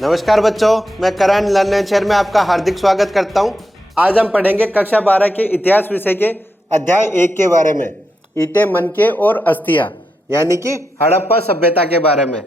नमस्कार बच्चों, मैं करण लर्न शेयर में आपका हार्दिक स्वागत करता हूं। आज हम पढ़ेंगे कक्षा 12 के इतिहास विषय के अध्याय 1 के बारे में, ईंटें, मनके और अस्थियां, यानी कि हड़प्पा सभ्यता के बारे में।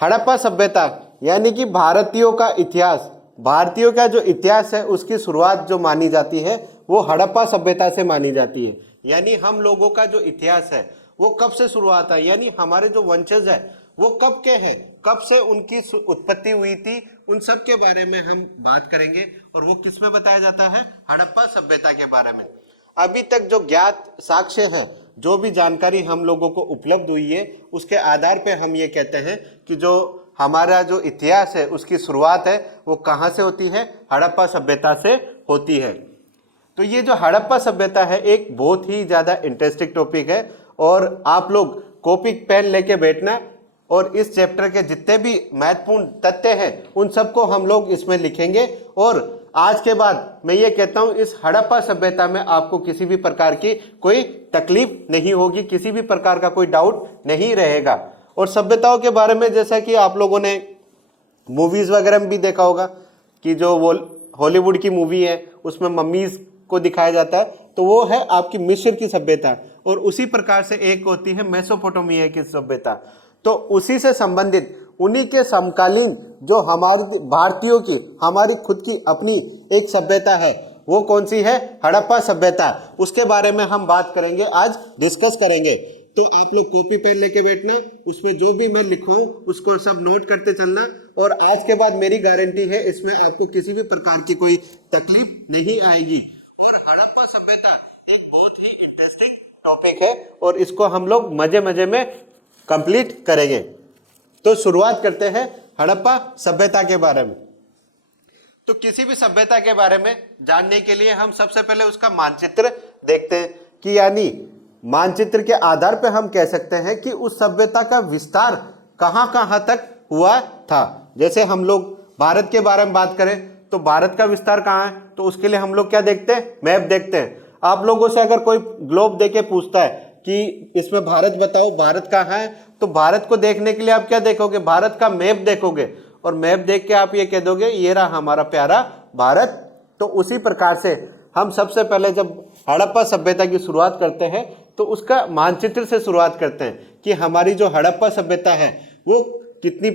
हड़प्पा सभ्यता यानी कि भारतीयों का इतिहास, भारतीयों का जो इतिहास है उसकी शुरुआत जो मानी जाती है वो हड़प्पा सभ्यता से मानी जाती है। यानी हम लोगों का जो इतिहास है वो कब से शुरुआत है, यानी हमारे जो वंशज है वो कब के हैं, कब से उनकी उत्पत्ति हुई थी, उन सब के बारे में हम बात करेंगे। और वो किस में बताया जाता है? हड़प्पा सभ्यता के बारे में। अभी तक जो ज्ञात साक्ष्य है, जो भी जानकारी हम लोगों को उपलब्ध हुई है, उसके आधार पे हम ये कहते हैं कि जो हमारा जो इतिहास है उसकी शुरुआत है वो कहाँ से होती है? हड़प्पा सभ्यता से होती है। तो ये जो हड़प्पा सभ्यता है एक बहुत ही ज़्यादा इंटरेस्टिंग टॉपिक है, और आप लोग कॉपी पेन लेके बैठना और इस चैप्टर के जितने भी महत्वपूर्ण तथ्य हैं उन सबको हम लोग इसमें लिखेंगे। और आज के बाद मैं ये कहता हूँ, इस हड़प्पा सभ्यता में आपको किसी भी प्रकार की कोई तकलीफ नहीं होगी, किसी भी प्रकार का कोई डाउट नहीं रहेगा। और सभ्यताओं के बारे में जैसा कि आप लोगों ने मूवीज़ वगैरह में भी देखा होगा कि जो वो हॉलीवुड की मूवी है उसमें मम्मीज़ को दिखाया जाता है, तो वो है आपकी मिस्र की सभ्यता। और उसी प्रकार से एक होती है मेसोपोटामिया की सभ्यता। तो उसी से संबंधित, उन्हीं के समकालीन जो हमारी भारतीयों की, हमारी खुद की अपनी एक सभ्यता है, वो कौन सी है? हड़प्पा सभ्यता। उसके बारे में हम बात करेंगे, आज डिस्कस करेंगे। तो आप लोग कॉपी पेन लेके बैठना, उसमें जो भी मैं लिखूं उसको सब नोट करते चलना। और आज के बाद मेरी गारंटी है इसमें आपको किसी भी प्रकार की कोई तकलीफ नहीं आएगी। और हड़प्पा सभ्यता एक बहुत ही इंटरेस्टिंग टॉपिक है और इसको हम लोग मजे मजे में कंप्लीट करेंगे। तो शुरुआत करते हैं हड़प्पा सभ्यता के बारे में। तो किसी भी सभ्यता के बारे में जानने के लिए हम सबसे पहले उसका मानचित्र देखते हैं कि यानी मानचित्र के आधार पर हम कह सकते हैं कि उस सभ्यता का विस्तार कहाँ कहाँ तक हुआ था। जैसे हम लोग भारत के बारे में बात करें तो भारत का विस्तार कहाँ है, तो उसके लिए हम लोग क्या देखते हैं? मैप देखते हैं। आप लोगों से अगर कोई ग्लोब देके पूछता है कि इसमें भारत बताओ, भारत कहाँ है, तो भारत को देखने के लिए आप क्या देखोगे? भारत का मैप देखोगे, और मैप देख के आप ये कह दोगे ये रहा हमारा प्यारा भारत। तो उसी प्रकार से हम सबसे पहले जब हड़प्पा सभ्यता की शुरुआत करते हैं तो उसका मानचित्र से शुरुआत करते हैं कि हमारी जो हड़प्पा सभ्यता है वो कितनी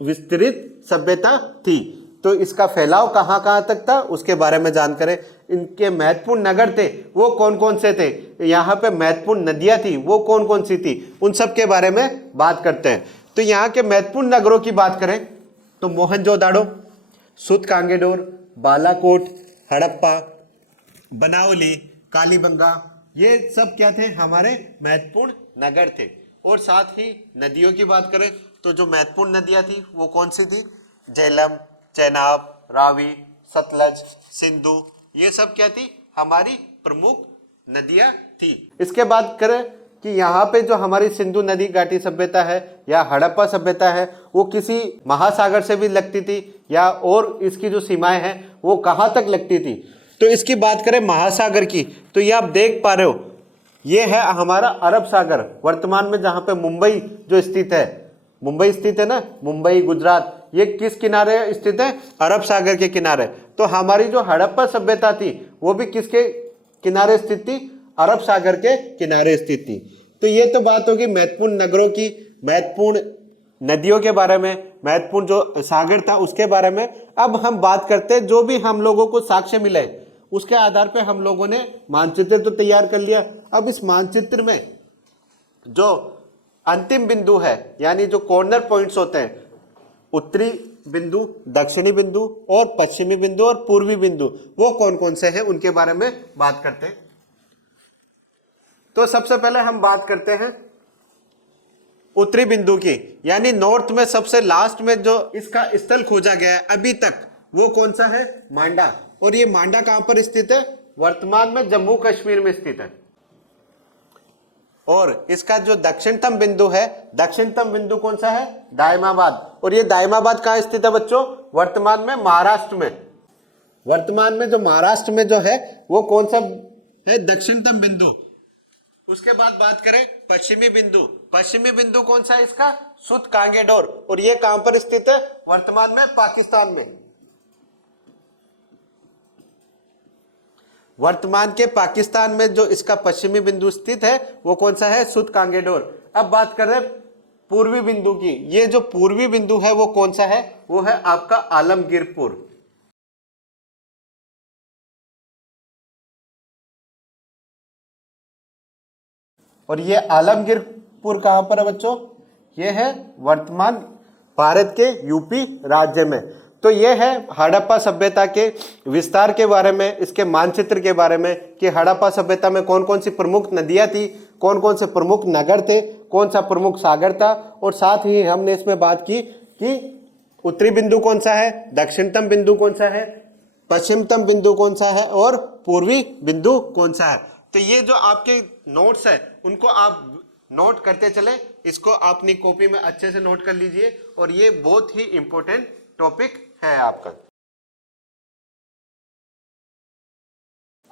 विस्तृत सभ्यता थी, तो इसका फैलाव कहाँ कहाँ तक था उसके बारे में जान करें। इनके महत्वपूर्ण नगर थे वो कौन कौन से थे, यहाँ पे महत्वपूर्ण नदियाँ थी वो कौन कौन सी थी, उन सब के बारे में बात करते हैं। तो यहाँ के महत्वपूर्ण नगरों की बात करें तो मोहनजोदाड़ो, सूतकांगेडोर, बालाकोट, हड़प्पा, बनावली, कालीबंगा, ये सब क्या थे? हमारे महत्वपूर्ण नगर थे। और साथ ही नदियों की बात करें तो जो महत्वपूर्ण नदियाँ थी वो कौन सी थी? झेलम, चेनाब, रावी, सतलज, सिंधु, ये सब क्या थी? हमारी प्रमुख नदियाँ थी। इसके बाद करें कि यहाँ पे जो हमारी सिंधु नदी घाटी सभ्यता है या हड़प्पा सभ्यता है वो किसी महासागर से भी लगती थी, या और इसकी जो सीमाएं हैं वो कहाँ तक लगती थी। तो इसकी बात करें महासागर की, तो ये आप देख पा रहे हो, ये है हमारा अरब सागर। वर्तमान में जहाँ पे मुंबई जो स्थित है, मुंबई स्थित है ना, मुंबई गुजरात, ये किस किनारे स्थित है? अरब सागर के किनारे। तो हमारी जो हड़प्पा सभ्यता थी वो भी किसके किनारे स्थित थी? अरब सागर के किनारे स्थित थी। तो ये तो बात होगी महत्वपूर्ण नगरों की, महत्वपूर्ण नदियों के बारे में, महत्वपूर्ण जो सागर था उसके बारे में। अब हम बात करते हैं जो भी हम लोगों को साक्ष्य मिले उसके आधार पर हम लोगों ने मानचित्र तो तैयार कर लिया। अब इस मानचित्र में जो अंतिम बिंदु है, यानी जो कॉर्नर पॉइंट्स होते हैं, उत्तरी बिंदु, दक्षिणी बिंदु और पश्चिमी बिंदु और पूर्वी बिंदु, वो कौन कौन से हैं उनके बारे में बात करते हैं। तो सबसे पहले हम बात करते हैं उत्तरी बिंदु की, यानी नॉर्थ में सबसे लास्ट में जो इसका स्थल खोजा गया है अभी तक वो कौन सा है? मांडा। और ये मांडा कहां पर स्थित है? वर्तमान में जम्मू कश्मीर में स्थित है। और इसका जो दक्षिणतम बिंदु है, दक्षिणतम बिंदु कौन सा है? दायमाबाद। और ये दायमाबाद कहाँ स्थित है बच्चों? वर्तमान में महाराष्ट्र में। वर्तमान में जो महाराष्ट्र में जो है वो कौन सा है? दक्षिणतम बिंदु। उसके बाद बात करें पश्चिमी बिंदु। पश्चिमी बिंदु कौन सा है इसका? सुत कांगेडोर। और ये कहां पर स्थित है? वर्तमान में पाकिस्तान में। वर्तमान के पाकिस्तान में जो इसका पश्चिमी बिंदु स्थित है वो कौन सा है? सुत कांगेडोर। अब बात कर रहे हैं पूर्वी बिंदु की। ये जो पूर्वी बिंदु है वो कौन सा है? वो है आपका आलमगीरपुर। और ये आलमगीरपुर कहां पर है बच्चों? ये है वर्तमान भारत के यूपी राज्य में। तो ये है हड़प्पा सभ्यता के विस्तार के बारे में, इसके मानचित्र के बारे में कि हड़प्पा सभ्यता में कौन कौन सी प्रमुख नदियां थी, कौन कौन से प्रमुख नगर थे, कौन सा प्रमुख सागर था। और साथ ही हमने इसमें बात की कि उत्तरी बिंदु कौन सा है, दक्षिणतम बिंदु कौन सा है, पश्चिमतम बिंदु कौन सा है और पूर्वी बिंदु कौन सा है। तो ये जो आपके नोट्स है उनको आप नोट करते चले, इसको अपनी कॉपी में अच्छे से नोट कर लीजिए। और ये बहुत ही इंपॉर्टेंट टॉपिक है आपका।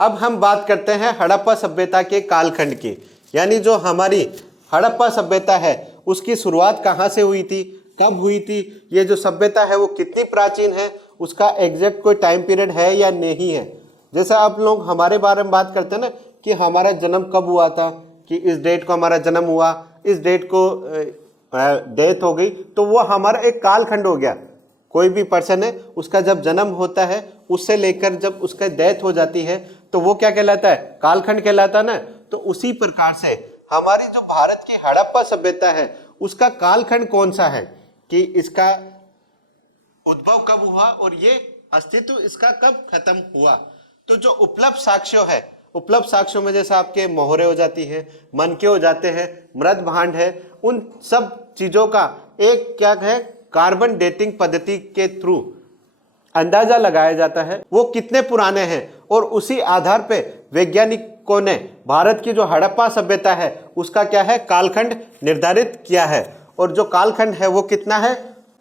अब हम बात करते हैं हड़प्पा सभ्यता के कालखंड की, यानी जो हमारी हड़प्पा सभ्यता है उसकी शुरुआत कहां से हुई थी, कब हुई थी, ये जो सभ्यता है वो कितनी प्राचीन है, उसका एग्जैक्ट कोई टाइम पीरियड है या नहीं है। जैसे आप लोग हमारे बारे में बात करते हैं ना कि हमारा जन्म कब हुआ था, कि इस डेट को हमारा जन्म हुआ, इस डेट को डेथ हो गई, तो वो हमारा एक कालखंड हो गया। कोई भी पर्सन है उसका जब जन्म होता है उससे लेकर जब उसका डेथ हो जाती है तो वो क्या कहलाता है? कालखंड कहलाता है ना। तो उसी प्रकार से हमारी जो भारत की हड़प्पा सभ्यता है उसका कालखंड कौन सा है, कि इसका उद्भव कब हुआ और ये अस्तित्व इसका कब खत्म हुआ। तो जो उपलब्ध साक्ष्य है, उपलब्ध साक्ष्यों में जैसे आपके मोहरे हो जाती है, मनके हो जाते हैं, मृद भांड है, उन सब चीजों का एक क्या है कार्बन डेटिंग पद्धति के थ्रू अंदाजा लगाया जाता है वो कितने पुराने हैं। और उसी आधार पे वैज्ञानिकों ने भारत की जो हड़प्पा सभ्यता है उसका क्या है कालखंड निर्धारित किया है। और जो कालखंड है वो कितना है?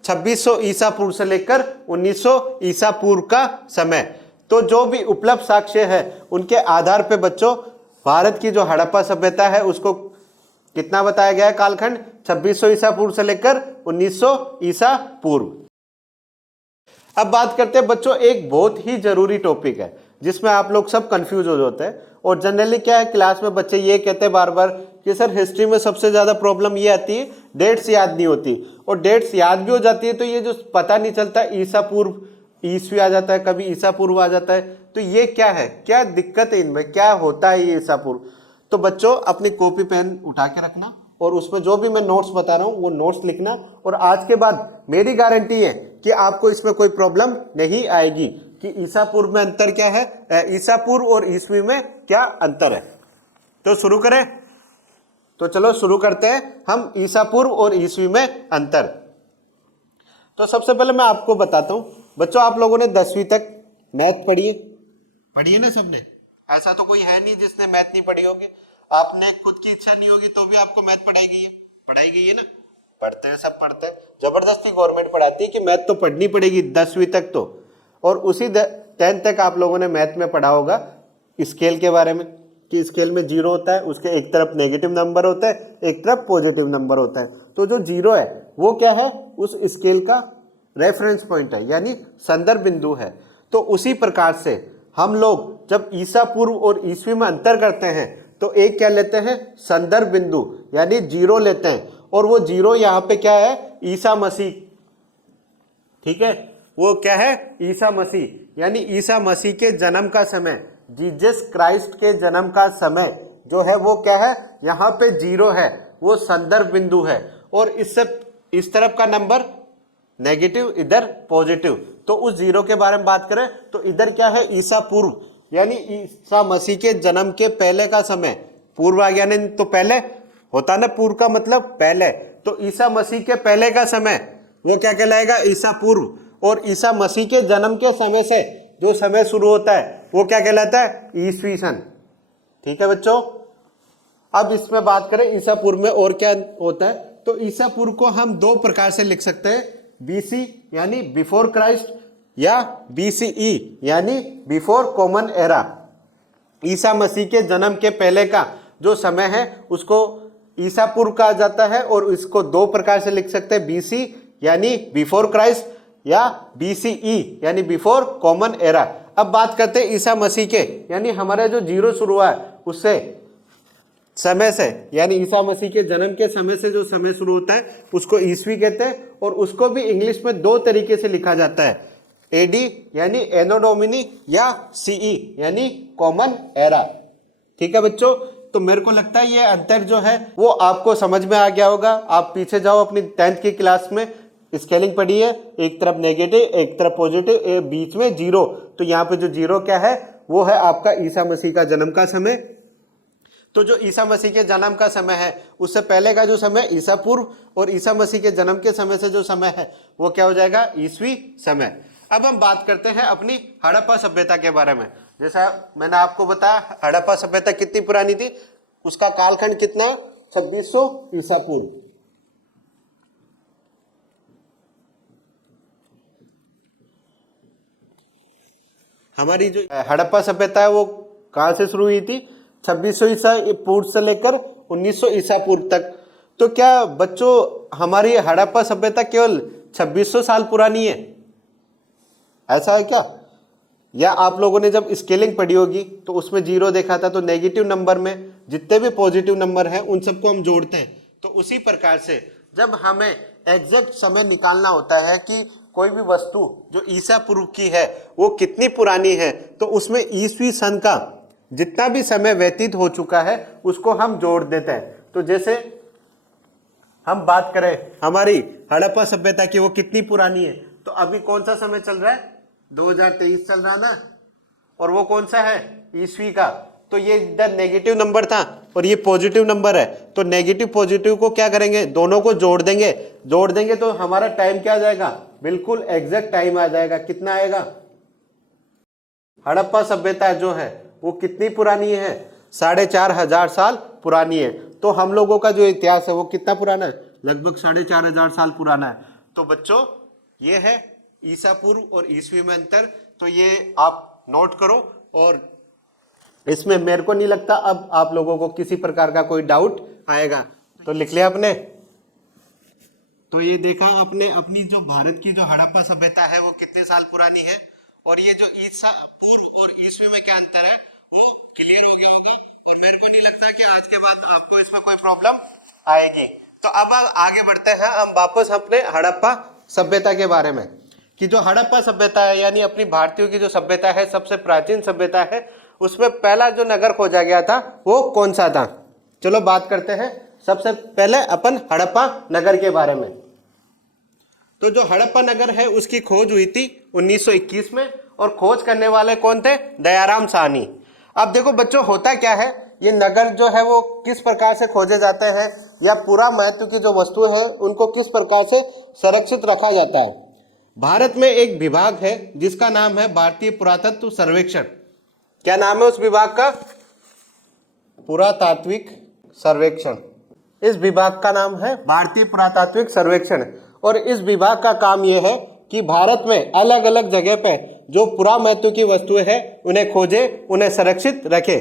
2600 ईसा पूर्व से लेकर 1900 ईसा पूर्व का समय। तो जो भी उपलब्ध साक्ष्य है उनके आधार पे बच्चों भारत की जो हड़प्पा सभ्यता है उसको कितना बताया गया है कालखंड? 2600 ईसा पूर्व से लेकर 1900 ईसा पूर्व। अब बात करते हैं बच्चों एक बहुत ही जरूरी टॉपिक है जिसमें आप लोग सब कंफ्यूज हो जाते हैं। और जनरली क्या है क्लास में बच्चे ये कहते हैं बार बार कि सर हिस्ट्री में सबसे ज्यादा प्रॉब्लम ये आती है डेट्स याद नहीं होती। और डेट्स याद भी हो जाती है तो ये जो पता नहीं चलता ईसा पूर्व ईस्वी आ जाता है, कभी ईसा पूर्व आ जाता है। तो ये क्या है, क्या दिक्कत है इनमें, क्या होता है ये ईसा पूर्व। तो बच्चों अपनी कॉपी पेन उठा के रखना और उसमें जो भी मैं नोट्स बता रहा हूँ वो नोट्स लिखना। और आज के बाद मेरी गारंटी है कि आपको इसमें कोई प्रॉब्लम नहीं आएगी कि ईसा पूर्व में अंतर क्या है, ईसा पूर्व और ईस्वी में क्या अंतर है। तो शुरू करें? तो चलो शुरू करते हैं हम ईसा पूर्व और ईस्वी में अंतर। तो सबसे पहले मैं आपको बताता हूं बच्चों, आप लोगों ने 10वीं तक मैथ पढ़ी है ना सबने? ऐसा तो कोई है नहीं जिसने मैथ नहीं पढ़ी होगी। आपने खुद की इच्छा नहीं होगी तो भी आपको मैथ पढ़ाई गई है ना? पढ़ते हैं, सब पढ़ते हैं। जबरदस्ती गवर्नमेंट पढ़ाती है कि मैथ तो पढ़नी पड़ेगी 10वीं तक तो। और उसी 10th तक आप लोगों ने मैथ में पढ़ा होगा स्केल के बारे में कि स्केल में 0 होता है, उसके एक तरफ नेगेटिव नंबर होता है, एक तरफ पॉजिटिव नंबर होता है। तो जो 0 है वो क्या है? उस स्केल का रेफरेंस पॉइंट है, यानी संदर्भ बिंदु है। तो उसी प्रकार से हम लोग जब ईसा पूर्व और ईस्वी में अंतर करते हैं तो एक क्या लेते हैं? संदर्भ बिंदु, यानी 0 लेते हैं। और वो 0 यहाँ पे क्या है? ईसा मसीह। ठीक है, वो क्या है? ईसा मसीह, यानी ईसा मसीह के जन्म का समय, जीसस क्राइस्ट के जन्म का समय जो है वो क्या है? यहाँ पे 0 है, वो संदर्भ बिंदु है। और इससे इस तरफ का नंबर नेगेटिव, इधर पॉजिटिव। तो उस 0 के बारे में बात करें तो इधर क्या है? ईसा पूर्व, यानी ईसा मसीह के जन्म के पहले का समय। पूर्व आ गया नहीं तो पहले होता ना, पूर्व का मतलब पहले। तो ईसा मसीह के पहले का समय वो क्या कहलाएगा? ईसा पूर्व। और ईसा मसीह के जन्म के समय से जो समय शुरू होता है वो क्या कहलाता है? ईस्वी सन। ठीक है बच्चों, अब इसमें बात करें ईसा पूर्व में और क्या होता है। तो ईसा पूर्व को हम 2 प्रकार से लिख सकते हैं, BC यानी बिफोर क्राइस्ट, या BCE यानी before common era. Isa Masih के जन्म के पहले का जो समय है उसको ईसा पूर्व कहा जाता है, और इसको दो प्रकार से लिख सकते हैं, बीसी यानी बिफोर क्राइस्ट या बीसीई यानी बिफोर कॉमन एरा। अब बात करते हैं ईसा मसीह के, यानी हमारा जो जीरो शुरू हुआ है उससे समय से, यानी ईसा मसीह के जन्म के समय से जो समय शुरू होता है उसको ईस्वी कहते हैं, और उसको भी इंग्लिश में दो तरीके से लिखा जाता है, एडी यानी एनो डोमिनी या सीई यानी कॉमन एरा। ठीक है बच्चों, तो मेरे को लगता है ये अंतर जो है वो आपको समझ में आ गया होगा। आप पीछे जाओ अपनी 10th की क्लास में, स्केलिंग पढ़ी है, एक तरफ नेगेटिव एक तरफ पॉजिटिव, बीच में जीरो। तो यहाँ पे जो जीरो क्या है वो है आपका ईसा मसीह का जन्म का समय। तो जो ईसा मसीह के जन्म का समय है उससे पहले का जो समय ईसा पूर्व, और ईसा मसीह के जन्म के समय से जो समय है वो क्या हो जाएगा, ईसवी समय। अब हम बात करते हैं अपनी हड़प्पा सभ्यता के बारे में। जैसा मैंने आपको बताया हड़प्पा सभ्यता कितनी पुरानी थी, उसका कालखंड कितना, 2600 ईसा पूर्व। हमारी जो हड़प्पा सभ्यता है वो कहां से शुरू हुई थी, 2600 ईसा पूर्व से लेकर 1900 ईसा पूर्व तक। तो क्या बच्चों हमारी हड़प्पा सभ्यता केवल 2600 साल पुरानी है, ऐसा है क्या? या आप लोगों ने जब स्केलिंग पढ़ी होगी तो उसमें जीरो देखा था, तो नेगेटिव नंबर में जितने भी पॉजिटिव नंबर हैं उन सबको हम जोड़ते हैं। तो उसी प्रकार से जब हमें एग्जैक्ट समय निकालना होता है कि कोई भी वस्तु जो ईसा पूर्व की है वो कितनी पुरानी है, तो उसमें ईसवी सन का जितना भी समय व्यतीत हो चुका है उसको हम जोड़ देते हैं। तो जैसे हम बात करें हमारी हड़प्पा सभ्यता की वो कितनी पुरानी है, तो अभी कौन सा समय चल रहा है, 2023 चल रहा ना, और वो कौन सा है, ईस्वी का। तो ये इधर नेगेटिव नंबर था और ये पॉजिटिव नंबर है, तो नेगेटिव पॉजिटिव को क्या करेंगे, दोनों को जोड़ देंगे तो हमारा टाइम क्या आ जाएगा, बिल्कुल एग्जैक्ट टाइम आ जाएगा। कितना आएगा, हड़प्पा सभ्यता जो है वो कितनी पुरानी है, 4500 साल पुरानी है। तो हम लोगों का जो इतिहास है वो कितना पुराना है, लगभग 4500 साल पुराना है। तो बच्चों ये है ईसा पूर्व और ईस्वी में अंतर, तो ये आप नोट करो, और इसमें मेरे को नहीं लगता अब आप लोगों को किसी प्रकार का कोई डाउट आएगा। तो लिख लिया आपने। तो ये देखा आपने अपनी जो भारत की जो हड़प्पा सभ्यता है वो कितने साल पुरानी है, और ये जो ईसा पूर्व और ईस्वी में क्या अंतर है वो क्लियर हो गया होगा, और मेरे को नहीं लगता कि आज के बाद आपको इसमें कोई प्रॉब्लम आएगी। तो अब आगे बढ़ते हैं हम वापस अपने हड़प्पा सभ्यता के बारे में, कि जो हड़प्पा सभ्यता है यानी अपनी भारतीयों की जो सभ्यता है, सबसे प्राचीन सभ्यता है, उसमें पहला जो नगर खोजा गया था वो कौन सा था। चलो बात करते हैं सबसे पहले अपन हड़प्पा नगर के बारे में। तो जो हड़प्पा नगर है उसकी खोज हुई थी 1921 में, और खोज करने वाले कौन थे, दयाराम साहनी। अब देखो बच्चों होता क्या है, ये नगर जो है वो किस प्रकार से खोजे जाते हैं, या पूरा महत्व की जो वस्तु है उनको किस प्रकार से संरक्षित रखा जाता है। भारत में एक विभाग है जिसका नाम है भारतीय पुरातत्व सर्वेक्षण। क्या नाम है उस विभाग का, पुरातात्विक सर्वेक्षण। इस विभाग का नाम है भारतीय पुरातात्विक सर्वेक्षण, और इस विभाग का काम यह है कि भारत में अलग अलग जगह पे जो पुरामहत्व की वस्तुएं हैं उन्हें खोजे, उन्हें संरक्षित रखे।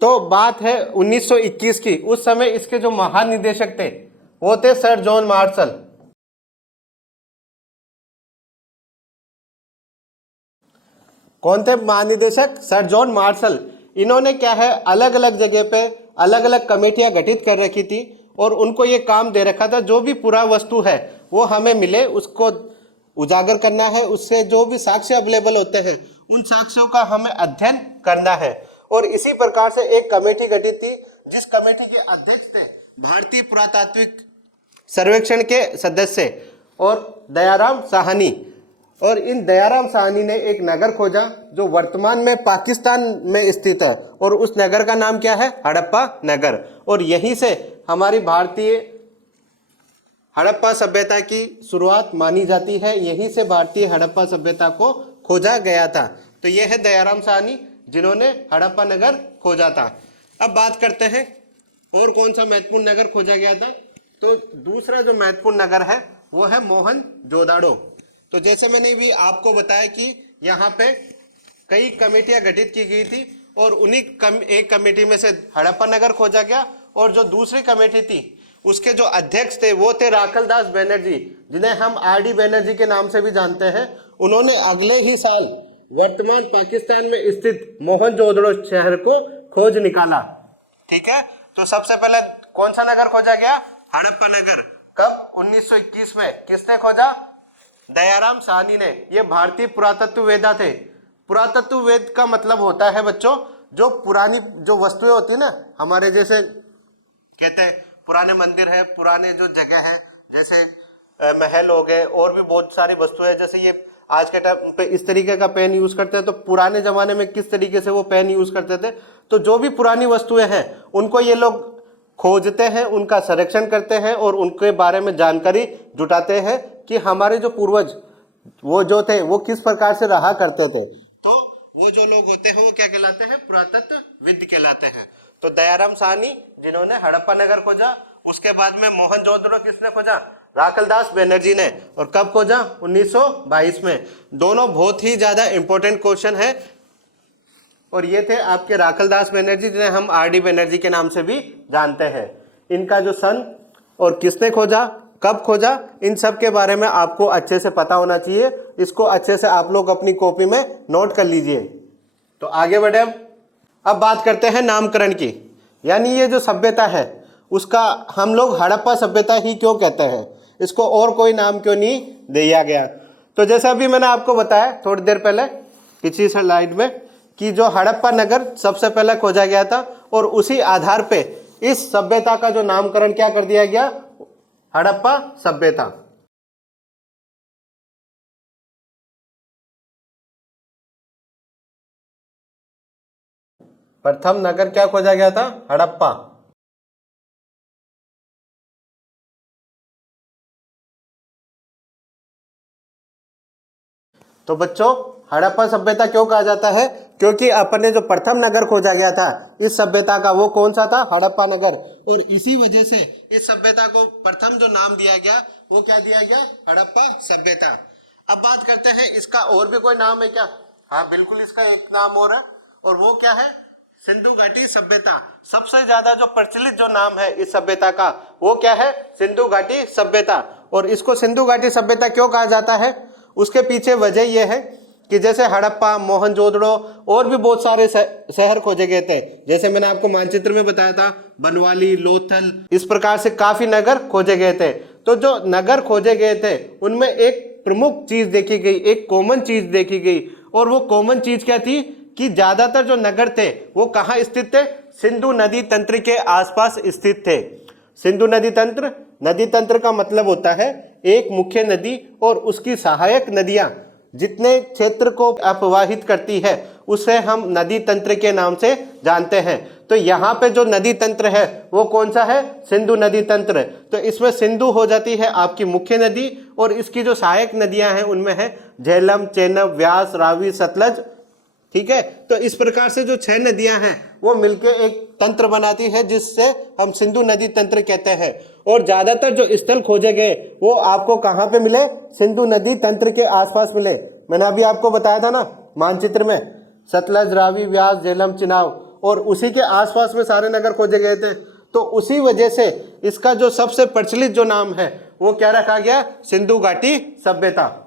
तो बात है 1921 की, उस समय इसके जो महानिदेशक थे वो थे सर जॉन मार्शल। कौन थे महानिदेशक, सर जॉन मार्शल। इन्होंने क्या है अलग अलग जगह पे अलग अलग कमेटियां गठित कर रखी थी, और उनको ये काम दे रखा था जो भी पुरा वस्तु है वो हमें मिले उसको उजागर करना है, उससे जो भी साक्ष्य अवेलेबल होते हैं उन साक्ष्यों का हमें अध्ययन करना है। और इसी प्रकार से एक कमेटी गठित थी जिस कमेटी के अध्यक्ष थे भारतीय पुरातात्विक सर्वेक्षण के सदस्य और दयाराम साहनी। और इन दयाराम साहनी ने एक नगर खोजा जो वर्तमान में पाकिस्तान में स्थित है, और उस नगर का नाम क्या है, हड़प्पा नगर। और यहीं से हमारी भारतीय हड़प्पा सभ्यता की शुरुआत मानी जाती है, यहीं से भारतीय हड़प्पा सभ्यता को खोजा गया था। तो यह है दयाराम साहनी जिन्होंने हड़प्पा नगर खोजा था। अब बात करते हैं और कौन सा महत्वपूर्ण नगर खोजा गया था। तो दूसरा जो महत्वपूर्ण नगर है वो है मोहनजोदाड़ो। तो जैसे मैंने भी आपको बताया कि यहाँ पे कई कमेटियां गठित की गई थी, और उन्हीं एक कमेटी में से हड़प्पा नगर खोजा गया। और जो दूसरी कमेटी थी उसके जो अध्यक्ष थे वो थे राखलदास बनर्जी, जिन्हें हम आर.डी. बनर्जी के नाम से भी जानते हैं। उन्होंने अगले ही साल वर्तमान पाकिस्तान में स्थित मोहनजोदड़ो शहर को खोज निकाला। ठीक है, तो सबसे पहले कौन सा नगर खोजा गया? हड़प्पा नगर। कब? 1921 में। किसने खोजा? दयाराम साहनी ने। ये भारतीय पुरातत्ववेत्ता थे। पुरातत्ववेद का मतलब होता है बच्चों, जो पुरानी जो वस्तुएं होती है ना, हमारे जैसे कहते हैं पुराने मंदिर है, पुराने जो जगह है, जैसे महल हो गए, और भी बहुत सारी वस्तुएं हैं। जैसे ये आज के टाइम पे इस तरीके का पेन यूज करते हैं, तो पुराने जमाने में किस तरीके से वो पेन यूज करते थे। तो जो भी पुरानी वस्तुएं हैं उनको ये लोग खोजते हैं, उनका संरक्षण करते हैं और उनके बारे में जानकारी जुटाते हैं कि हमारे जो पूर्वज वो जो थे वो किस प्रकार से रहा करते थे। तो वो जो लोग होते हैं वो क्या कहलाते हैं? पुरातत्वविद कहलाते हैं। तो दयाराम साहनी जिन्होंने हड़प्पा नगर खोजा, उसके बाद में मोहनजोदड़ो किसने खोजा? राखलदास बनर्जी ने। और कब खोजा? 1922 में। दोनों बहुत ही ज्यादा इंपॉर्टेंट क्वेश्चन है। और ये थे आपके राखलदास बनर्जी, जिन्हें हम आर.डी. बनर्जी के नाम से भी जानते हैं। इनका जो सन और किसने खोजा, कब खोजा, इन सब के बारे में आपको अच्छे से पता होना चाहिए। इसको अच्छे से आप लोग अपनी कॉपी में नोट कर लीजिए। तो आगे बढ़े। अब बात करते हैं नामकरण की, यानी ये जो सभ्यता है उसका हम लोग हड़प्पा सभ्यता ही क्यों कहते हैं, इसको और कोई नाम क्यों नहीं दिया गया। तो जैसा अभी मैंने आपको बताया थोड़ी देर पहले पिछली स्लाइड में कि जो हड़प्पा नगर सबसे पहले खोजा गया था, और उसी आधार पे इस सभ्यता का जो नामकरण क्या कर दिया गया? हड़प्पा सभ्यता। प्रथम नगर क्या खोजा गया था? हड़प्पा। तो बच्चों हड़प्पा सभ्यता क्यों कहा जाता है? क्योंकि अपन ने जो प्रथम नगर खोजा गया था इस सभ्यता का, वो कौन सा था? हड़प्पा नगर। और इसी वजह से इस सभ्यता को प्रथम जो नाम दिया गया वो क्या दिया गया? हड़प्पा सभ्यता। अब बात करते हैं इसका और भी कोई नाम है क्या? हाँ बिल्कुल, इसका एक नाम और है, और वो क्या है? सिंधु घाटी सभ्यता। सबसे ज्यादा जो प्रचलित जो नाम है इस सभ्यता का वो क्या है? सिंधु घाटी सभ्यता। और इसको सिंधु घाटी सभ्यता क्यों कहा जाता है? उसके पीछे वजह यह है कि जैसे हड़प्पा, मोहनजोदड़ो और भी बहुत सारे शहर खोजे गए थे। जैसे मैंने आपको मानचित्र में बताया था, बनवाली, लोथल, इस प्रकार से काफी नगर खोजे गए थे। तो जो नगर खोजे गए थे उनमें एक प्रमुख चीज देखी गई, एक कॉमन चीज देखी गई। और वो कॉमन चीज क्या थी कि ज्यादातर जो नगर थे वो कहाँ स्थित थे? सिंधु नदी तंत्र के आसपास स्थित थे। सिंधु नदी तंत्र, नदी तंत्र का मतलब होता है एक मुख्य नदी और उसकी सहायक नदियां जितने क्षेत्र को अपवाहित करती है उसे हम नदी तंत्र के नाम से जानते हैं। तो यहाँ पे जो नदी तंत्र है वो कौन सा है? सिंधु नदी तंत्र। तो इसमें सिंधु हो जाती है आपकी मुख्य नदी, और इसकी जो सहायक नदियां हैं उनमें है झेलम, चेनाब, व्यास, रावी, सतलज। ठीक है, तो इस प्रकार से जो 6 नदियां हैं वो मिलके एक तंत्र बनाती है जिससे हम सिंधु नदी तंत्र कहते हैं। और ज्यादातर जो स्थल खोजे गए वो आपको कहाँ पे मिले? सिंधु नदी तंत्र के आसपास मिले। मैंने अभी आपको बताया था ना मानचित्र में, सतलज, रावी, व्यास, झेलम, चिनाब, और उसी के आसपास में सारे नगर खोजे गए थे। तो उसी वजह से इसका जो सबसे प्रचलित जो नाम है वो क्या रखा गया? सिंधु घाटी सभ्यता।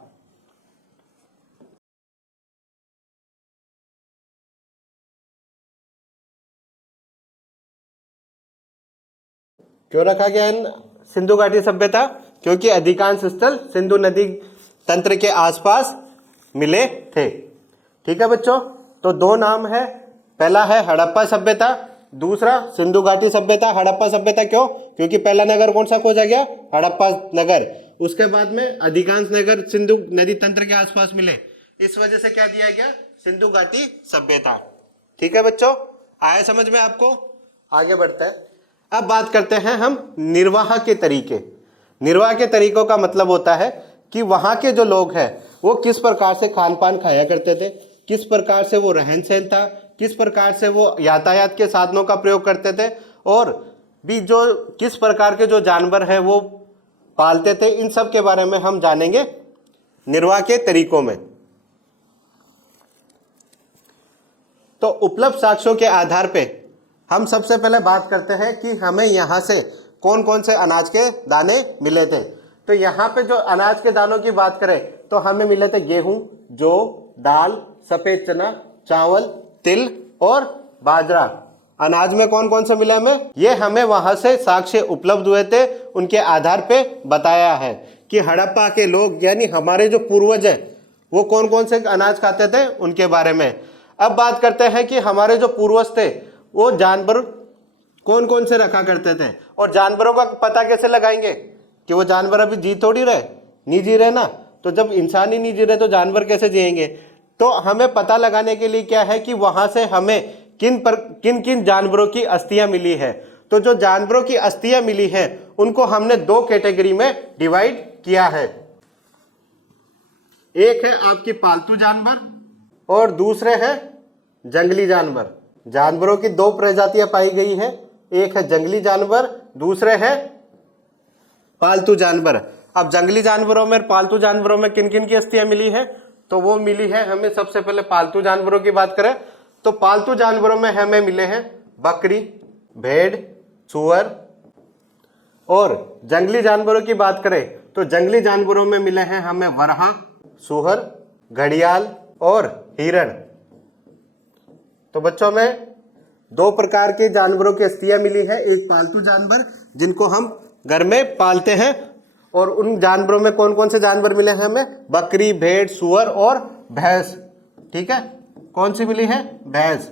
क्यों रखा गया है सिंधु घाटी सभ्यता? क्योंकि अधिकांश स्थल सिंधु नदी तंत्र के आसपास मिले थे। ठीक है बच्चों, तो 2 नाम है, पहला है हड़प्पा सभ्यता, दूसरा सिंधु घाटी सभ्यता। हड़प्पा सभ्यता क्यों? क्योंकि पहला नगर कौन सा खोजा गया? हड़प्पा नगर। उसके बाद में अधिकांश नगर सिंधु नदी तंत्र के आसपास मिले, इस वजह से क्या दिया गया? सिंधु घाटी सभ्यता। ठीक है बच्चों, आया समझ में आपको? आगे बढ़ते हैं। अब बात करते हैं हम निर्वाह के तरीके। निर्वाह के तरीकों का मतलब होता है कि वहाँ के जो लोग हैं वो किस प्रकार से खान पान खाया करते थे, किस प्रकार से वो रहन सहन था, किस प्रकार से वो यातायात के साधनों का प्रयोग करते थे, और भी जो किस प्रकार के जो जानवर हैं वो पालते थे। इन सब के बारे में हम जानेंगे निर्वाह के तरीकों में। तो उपलब्ध साक्ष्यों के आधार पे हम सबसे पहले बात करते हैं कि हमें यहाँ से कौन कौन से अनाज के दाने मिले थे। तो यहाँ पे जो अनाज के दानों की बात करें तो हमें मिले थे गेहूं, जौ, दाल, सफेद चना, चावल, तिल और बाजरा। अनाज में कौन कौन से मिले हमें, ये हमें वहां से साक्ष्य उपलब्ध हुए थे, उनके आधार पे बताया है कि हड़प्पा के लोग यानी हमारे जो पूर्वज हैं वो कौन कौन से अनाज खाते थे उनके बारे में। अब बात करते हैं कि हमारे जो पूर्वज थे वो जानवर कौन कौन से रखा करते थे, और जानवरों का पता कैसे लगाएंगे कि वो जानवर अभी जी थोड़ी रहे, नहीं जी रहे ना। तो जब इंसान ही नहीं जी रहे तो जानवर कैसे जिएंगे। तो हमें पता लगाने के लिए क्या है कि वहां से हमें किन किन जानवरों की अस्थियां मिली है। तो जो जानवरों की अस्थियां मिली है उनको हमने दो कैटेगरी में डिवाइड किया है। एक है आपकी पालतू जानवर और दूसरे है जंगली जानवर। जानवरों की दो प्रजातियां पाई गई है, एक है जंगली जानवर, दूसरे है पालतू जानवर। अब जंगली जानवरों में पालतू जानवरों में किन किन की अस्थियां मिली है, तो वो मिली है हमें सबसे पहले पालतू जानवरों की बात करें तो पालतू जानवरों में हमें मिले हैं बकरी, भेड़, सुअर। और जंगली जानवरों की बात करें तो जंगली जानवरों में मिले हैं हमें वरहा, सूअर, घड़ियाल और हिरण। तो बच्चों में दो प्रकार के जानवरों की अस्थियां मिली है, एक पालतू जानवर जिनको हम घर में पालते हैं, और उन जानवरों में कौन कौन से जानवर मिले हैं हमें, बकरी, भेड़, सूअर और भैंस। ठीक है, कौन सी मिली है, भैंस।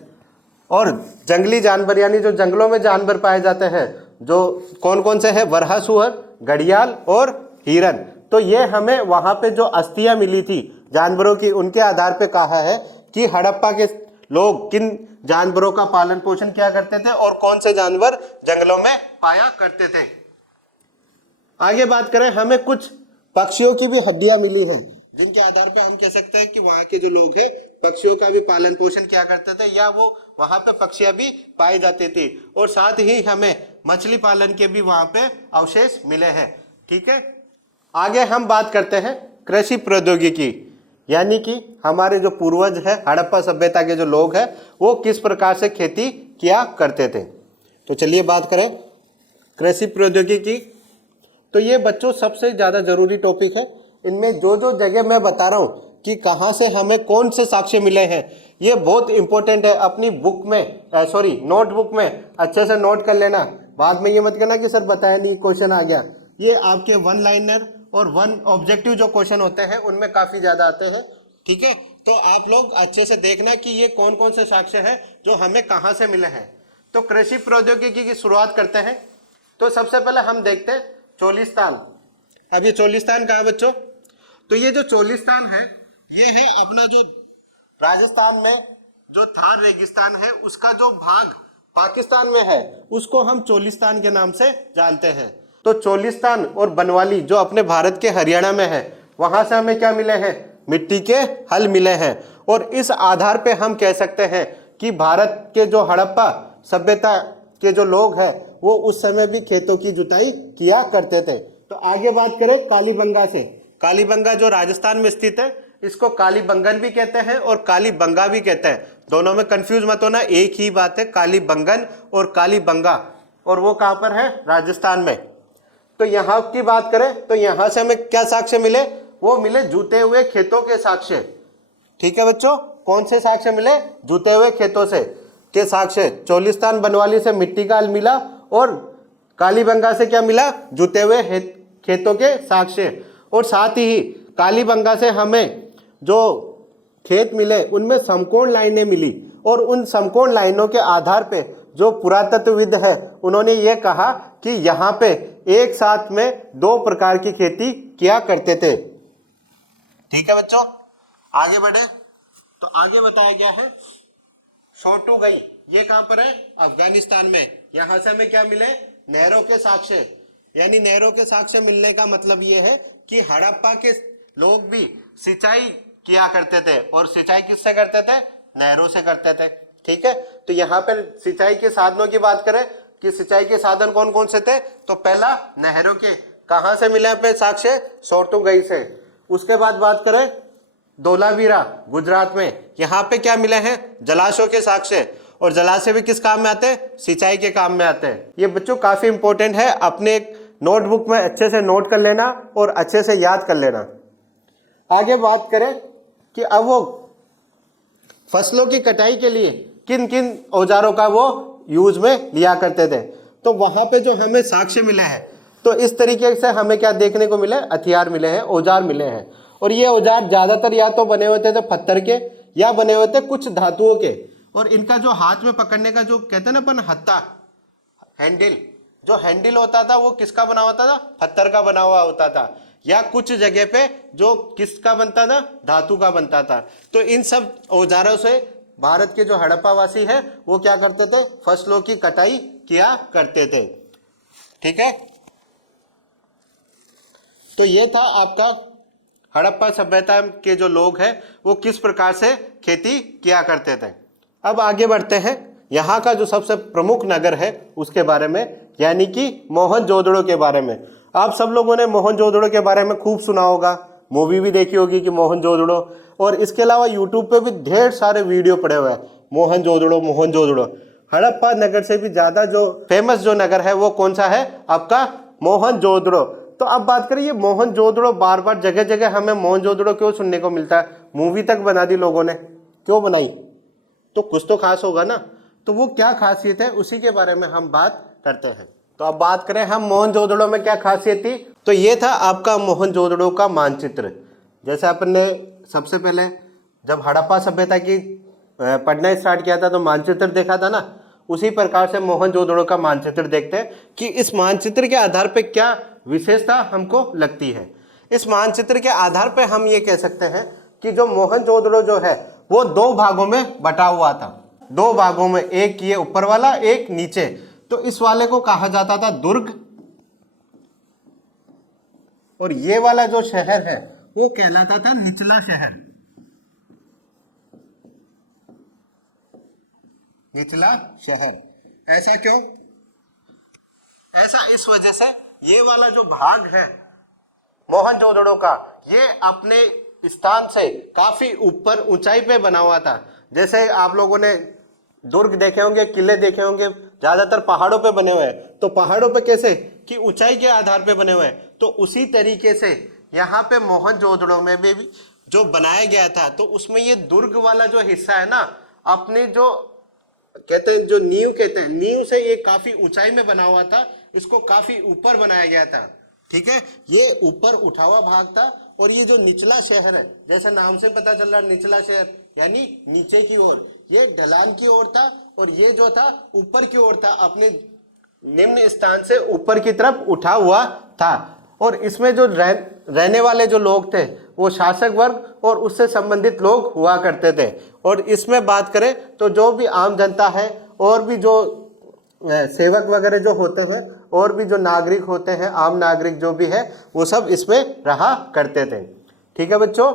और जंगली जानवर यानी जो जंगलों में जानवर पाए जाते हैं जो कौन कौन से हैं, वरहा, सूअर, घड़ियाल और हिरण। तो ये हमें वहां पे जो अस्थियां मिली थी जानवरों की उनके आधार पे कहा है कि हड़प्पा के लोग किन जानवरों का पालन पोषण किया करते थे और कौन से जानवर जंगलों में पाया करते थे। आगे बात करें, हमें कुछ पक्षियों की भी हड्डियां मिली हैं जिनके आधार पे हम कह सकते हैं कि वहां के जो लोग हैं पक्षियों का भी पालन पोषण किया करते थे या वो वहां पे पक्षियां भी पाई जाती थी। और साथ ही हमें मछली पालन के भी वहां पे अवशेष मिले हैं। ठीक है, आगे हम बात करते हैं कृषि प्रौद्योगिकी, यानी कि हमारे जो पूर्वज है हड़प्पा सभ्यता के जो लोग हैं वो किस प्रकार से खेती किया करते थे। तो चलिए बात करें कृषि प्रौद्योगिकी। तो ये बच्चों सबसे ज़्यादा जरूरी टॉपिक है। इनमें जो जो जगह मैं बता रहा हूँ कि कहाँ से हमें कौन से साक्ष्य मिले हैं ये बहुत इंपॉर्टेंट है। अपनी बुक में नोटबुक में अच्छे से नोट कर लेना। बाद में ये मत करना कि सर बताया नहीं, क्वेश्चन आ गया। ये आपके वन लाइनर और वन ऑब्जेक्टिव जो क्वेश्चन होते हैं उनमें काफ़ी ज़्यादा आते हैं। ठीक है, तो आप लोग अच्छे से देखना कि ये कौन कौन से साक्ष्य हैं जो हमें कहाँ से मिले हैं। तो कृषि प्रौद्योगिकी की शुरुआत करते हैं। तो सबसे पहले हम देखते हैं चोलिस्तान। अब ये चोलिस्तान कहाँ है बच्चों, तो ये जो चोलिस्तान है ये है अपना जो राजस्थान में जो थार रेगिस्तान है उसका जो भाग पाकिस्तान में है उसको हम चोलिस्तान के नाम से जानते हैं। तो चोलिस्तान और बनवाली जो अपने भारत के हरियाणा में है वहां से हमें क्या मिले हैं, मिट्टी के हल मिले हैं। और इस आधार पे हम कह सकते हैं कि भारत के जो हड़प्पा सभ्यता के जो लोग हैं वो उस समय भी खेतों की जुताई किया करते थे। तो आगे बात करें कालीबंगा से। कालीबंगा जो राजस्थान में स्थित है इसको कालीबंगन भी कहते हैं और कालीबंगा भी कहते हैं। दोनों में कंफ्यूज मत होना, एक ही बात है, कालीबंगन और कालीबंगा। और वो कहाँ पर है, राजस्थान में। तो यहाँ की बात करें तो यहाँ से हमें क्या साक्ष्य मिले, वो मिले जूते हुए खेतों के साक्ष्य। ठीक है बच्चों, कौन से साक्ष्य मिले, जूते हुए खेतों से के साक्ष्य। चोलिस्तान बनवाली से मिट्टी का हल मिला और कालीबंगा से क्या मिला, जूते हुए खेतों के साक्ष्य। और साथ ही कालीबंगा से हमें जो खेत मिले उनमें समकोण लाइनें मिली और उन समकोण लाइनों के आधार पे जो पुरातत्वविद है उन्होंने ये कहा कि यहाँ पे एक साथ में दो प्रकार की खेती किया करते थे। ठीक है बच्चों, आगे बढ़े तो आगे बताया गया है शोटुगई। ये कहां पर है, अफगानिस्तान में। यहां से हमें क्या मिले, नहरों के साक्ष्य। यानी नहरों के साक्ष्य मिलने का मतलब ये है कि हड़प्पा के लोग भी सिंचाई किया करते थे और सिंचाई किससे करते थे, नहरों से करते थे। ठीक है, तो यहाँ पर सिंचाई के साधनों की बात करें कि सिंचाई के साधन कौन कौन से थे, तो पहला नहरों के कहां से मिले पे साक्ष्य, शोटुगई से। उसके बाद बात करें धोलावीरा गुजरात में, यहाँ पे क्या मिले हैं? जलाशयों के साक्ष्य। और जलाशय भी किस काम में आते हैं? सिंचाई के काम में आते हैं। ये बच्चों काफी इंपॉर्टेंट है, अपने नोटबुक में अच्छे से नोट कर लेना और अच्छे से याद कर लेना। आगे बात करें कि अब वो फसलों की कटाई के लिए किन किन औजारों का वो यूज में लिया करते थे, तो वहां पे जो हमें साक्ष्य मिले हैं, तो इस तरीके से हमें क्या देखने को मिले? हथियार मिले हैं, औजार मिले हैं। और ये औजार ज्यादातर या तो बने होते थे पत्थर के या बने होते कुछ धातुओं के। और इनका जो हाथ में पकड़ने का जो कहते हैं ना अपन हत्था, हैंडल, जो हैंडल होता था वो किसका बना होता था? पत्थर का बना हुआ होता था। या कुछ जगह पे जो किसका बनता था? धातु का बनता था। तो इन सब औजारों से भारत के जो हड़प्पावासी है वो क्या करते थे? फसलों की कटाई किया करते थे। ठीक है, तो ये था आपका हड़प्पा सभ्यता के जो लोग हैं वो किस प्रकार से खेती किया करते थे। अब आगे बढ़ते हैं, यहाँ का जो सबसे प्रमुख नगर है उसके बारे में, यानी कि मोहनजोदड़ो के बारे में। आप सब लोगों ने मोहनजोदड़ो के बारे में खूब सुना होगा, मूवी भी देखी होगी कि मोहनजोदड़ो, और इसके अलावा यूट्यूब पे भी ढेर सारे वीडियो पड़े हुए हैं मोहनजोदड़ो मोहनजोदड़ो। हड़प्पा नगर से भी ज्यादा जो फेमस जो नगर है वो कौन सा है? आपका मोहनजोदड़ो। तो अब बात करें, ये मोहनजोदड़ो बार बार जगह जगह हमें मोहनजोदड़ो क्यों सुनने को मिलता है? मूवी तक बना दी लोगों ने, क्यों बनाई? तो कुछ तो खास होगा ना। तो वो क्या खासियत है उसी के बारे में हम बात करते हैं। तो अब बात करें हम मोहनजोदड़ो में क्या खासियत थी, तो ये था आपका मोहनजोदड़ो का मानचित्र। जैसे अपन ने सबसे पहले जब हड़प्पा सभ्यता की पढ़ना स्टार्ट किया था तो मानचित्र देखा था ना, उसी प्रकार से मोहनजोदड़ो का मानचित्र देखते हैं कि इस मानचित्र के आधार पे क्या विशेषता हमको लगती है। इस मानचित्र के आधार पे हम ये कह सकते हैं कि जो मोहनजोदड़ो जो है वो दो भागों में बटा हुआ था। दो भागों में, एक ये ऊपर वाला, एक नीचे। तो इस वाले को कहा जाता था दुर्ग, और ये वाला जो शहर है वो कहलाता था निचला शहर। निचला शहर। ऐसा क्यों? ऐसा इस वजह से ये वाला जो भाग है मोहनजोदड़ो का, ये अपने स्थान से काफी ऊपर ऊंचाई पे बना हुआ था। जैसे आप लोगों ने दुर्ग देखे होंगे, किले देखे होंगे, ज्यादातर पहाड़ों पे बने हुए हैं। तो पहाड़ों पे कैसे कि ऊंचाई के आधार पे बने हुए हैं, तो उसी तरीके से यहाँ पे मोहनजोदड़ो में भी जो बनाया गया था, तो उसमें ये दुर्ग वाला जो हिस्सा है ना, अपने जो कहते हैं, जो नींव कहते हैं, नींव से ये काफी ऊंचाई में बना हुआ था, इसको काफी ऊपर बनाया गया था। ठीक है, ये ऊपर उठा हुआ भाग था। और ये जो निचला शहर है, जैसे नाम से पता चल रहा है निचला शहर यानी नीचे की ओर, ये ढलान की ओर था, और ये जो था ऊपर की ओर था, अपने निम्न स्थान से ऊपर की तरफ उठा हुआ था। और इसमें जो रहने वाले जो लोग थे वो शासक वर्ग और उससे संबंधित लोग हुआ करते थे। और इसमें बात करें तो जो भी आम जनता है और भी जो सेवक वगैरह जो होते हैं और भी जो नागरिक होते हैं, आम नागरिक जो भी है, वो सब इसमें रहा करते थे। ठीक है बच्चों,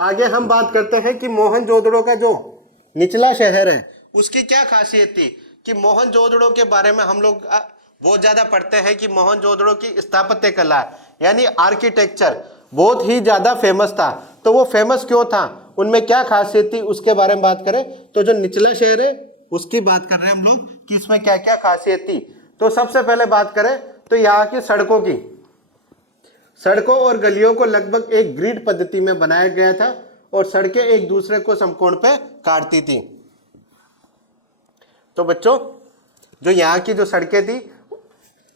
आगे हम बात करते हैं कि मोहनजोदड़ो का जो निचला शहर है उसकी क्या खासियत थी। कि मोहनजोदड़ो के बारे में हम लोग बहुत ज्यादा पढ़ते हैं कि मोहनजोदड़ो की स्थापत्य कला यानी आर्किटेक्चर बहुत ही ज्यादा फेमस था। तो वो फेमस क्यों था, उनमें क्या खासियत थी, उसके बारे में बात करें तो जो निचला शहर है उसकी बात कर रहे हैं हम लोग कि इसमें क्या क्या खासियत थी। तो सबसे पहले बात करें तो यहाँ की सड़कों की, सड़कों और गलियों को लगभग एक ग्रिड पद्धति में बनाया गया था और सड़कें एक दूसरे को समकोण पे काटती थी। तो बच्चों जो यहाँ की जो सड़कें थी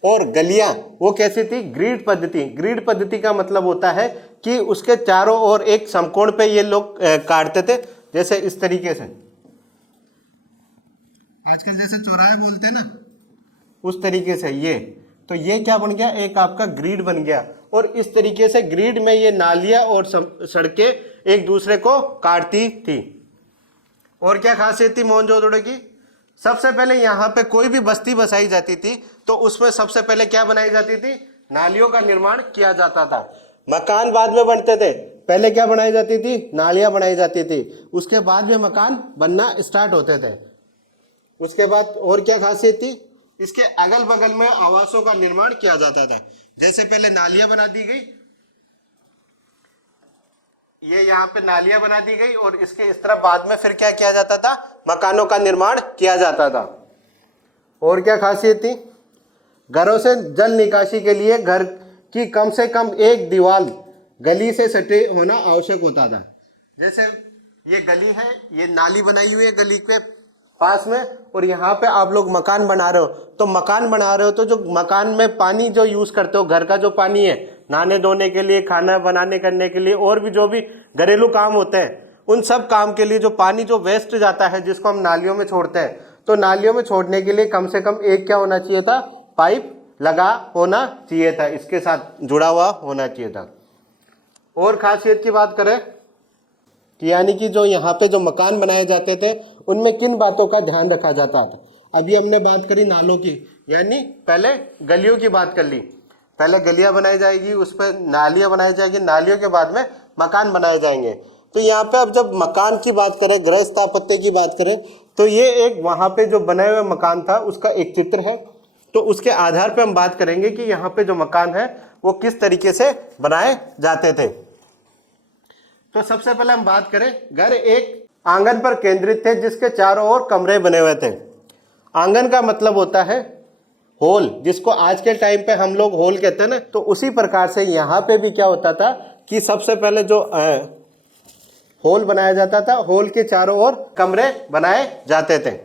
और गलियां वो कैसी थी, ग्रिड पद्धति। ग्रिड पद्धति का मतलब होता है कि उसके चारों ओर एक समकोण पे ये लोग काटते थे, जैसे इस तरीके से आजकल जैसे चौराहे बोलते हैं ना, उस तरीके से ये। तो ये क्या बन गया, एक आपका ग्रिड बन गया। और इस तरीके से ग्रिड में ये नालियां और सड़कें एक दूसरे को काटती थी। और क्या खासियत थी मोहनजोदड़ो की, सबसे पहले यहाँ पे कोई भी बस्ती बसाई जाती थी तो उसमें सबसे पहले क्या बनाई जाती थी, नालियों का निर्माण किया जाता था। मकान बाद में बनते थे, पहले क्या बनाई जाती थी, नालियां बनाई जाती थी, उसके बाद में मकान बनना स्टार्ट होते थे। उसके बाद और क्या खासियत थी, इसके अगल बगल में आवासों का निर्माण किया जाता था। जैसे पहले नालियां बना दी गई, ये यहाँ पे नालियां बना दी गई और इसके इस तरफ बाद में फिर क्या किया जाता था, मकानों का निर्माण किया जाता था। और क्या खासियत थी, घरों से जल निकासी के लिए घर की कम से कम एक दीवार गली से सटे होना आवश्यक होता था। जैसे ये गली है, ये नाली बनाई हुई है गली के पास में, और यहाँ पे आप लोग मकान बना रहे हो, तो मकान बना रहे हो तो जो मकान में पानी जो यूज करते हो, घर का जो पानी है नहाने धोने के लिए, खाना बनाने करने के लिए, और भी जो भी घरेलू काम होते हैं, उन सब काम के लिए जो पानी जो वेस्ट जाता है जिसको हम नालियों में छोड़ते हैं, तो नालियों में छोड़ने के लिए कम से कम एक क्या होना चाहिए था, पाइप लगा होना चाहिए था, इसके साथ जुड़ा हुआ होना चाहिए था। और खासियत की बात करें कि यानी कि जो यहाँ पे जो मकान बनाए जाते थे उनमें किन बातों का ध्यान रखा जाता था। अभी हमने बात करी नालों की, यानी पहले गलियों की बात कर ली, पहले गलियां बनाई जाएगी, उस पर नालियां बनाई जाएगी, नालियों के बाद में मकान बनाए जाएंगे। तो यहाँ पे अब जब मकान की बात करें, गृह स्थापत्य की बात करें, तो ये एक वहाँ पे जो बने हुए मकान था उसका एक चित्र है। तो उसके आधार पर हम बात करेंगे कि यहाँ पे जो मकान है वो किस तरीके से बनाए जाते थे। तो सबसे पहले हम बात करें, घर एक आंगन पर केंद्रित थे जिसके चारों ओर कमरे बने हुए थे। आंगन का मतलब होता है होल, जिसको आज के टाइम पे हम लोग होल कहते हैं ना, तो उसी प्रकार से यहाँ पे भी क्या होता था कि सबसे पहले जो होल बनाया जाता था, होल के चारों ओर कमरे बनाए जाते थे।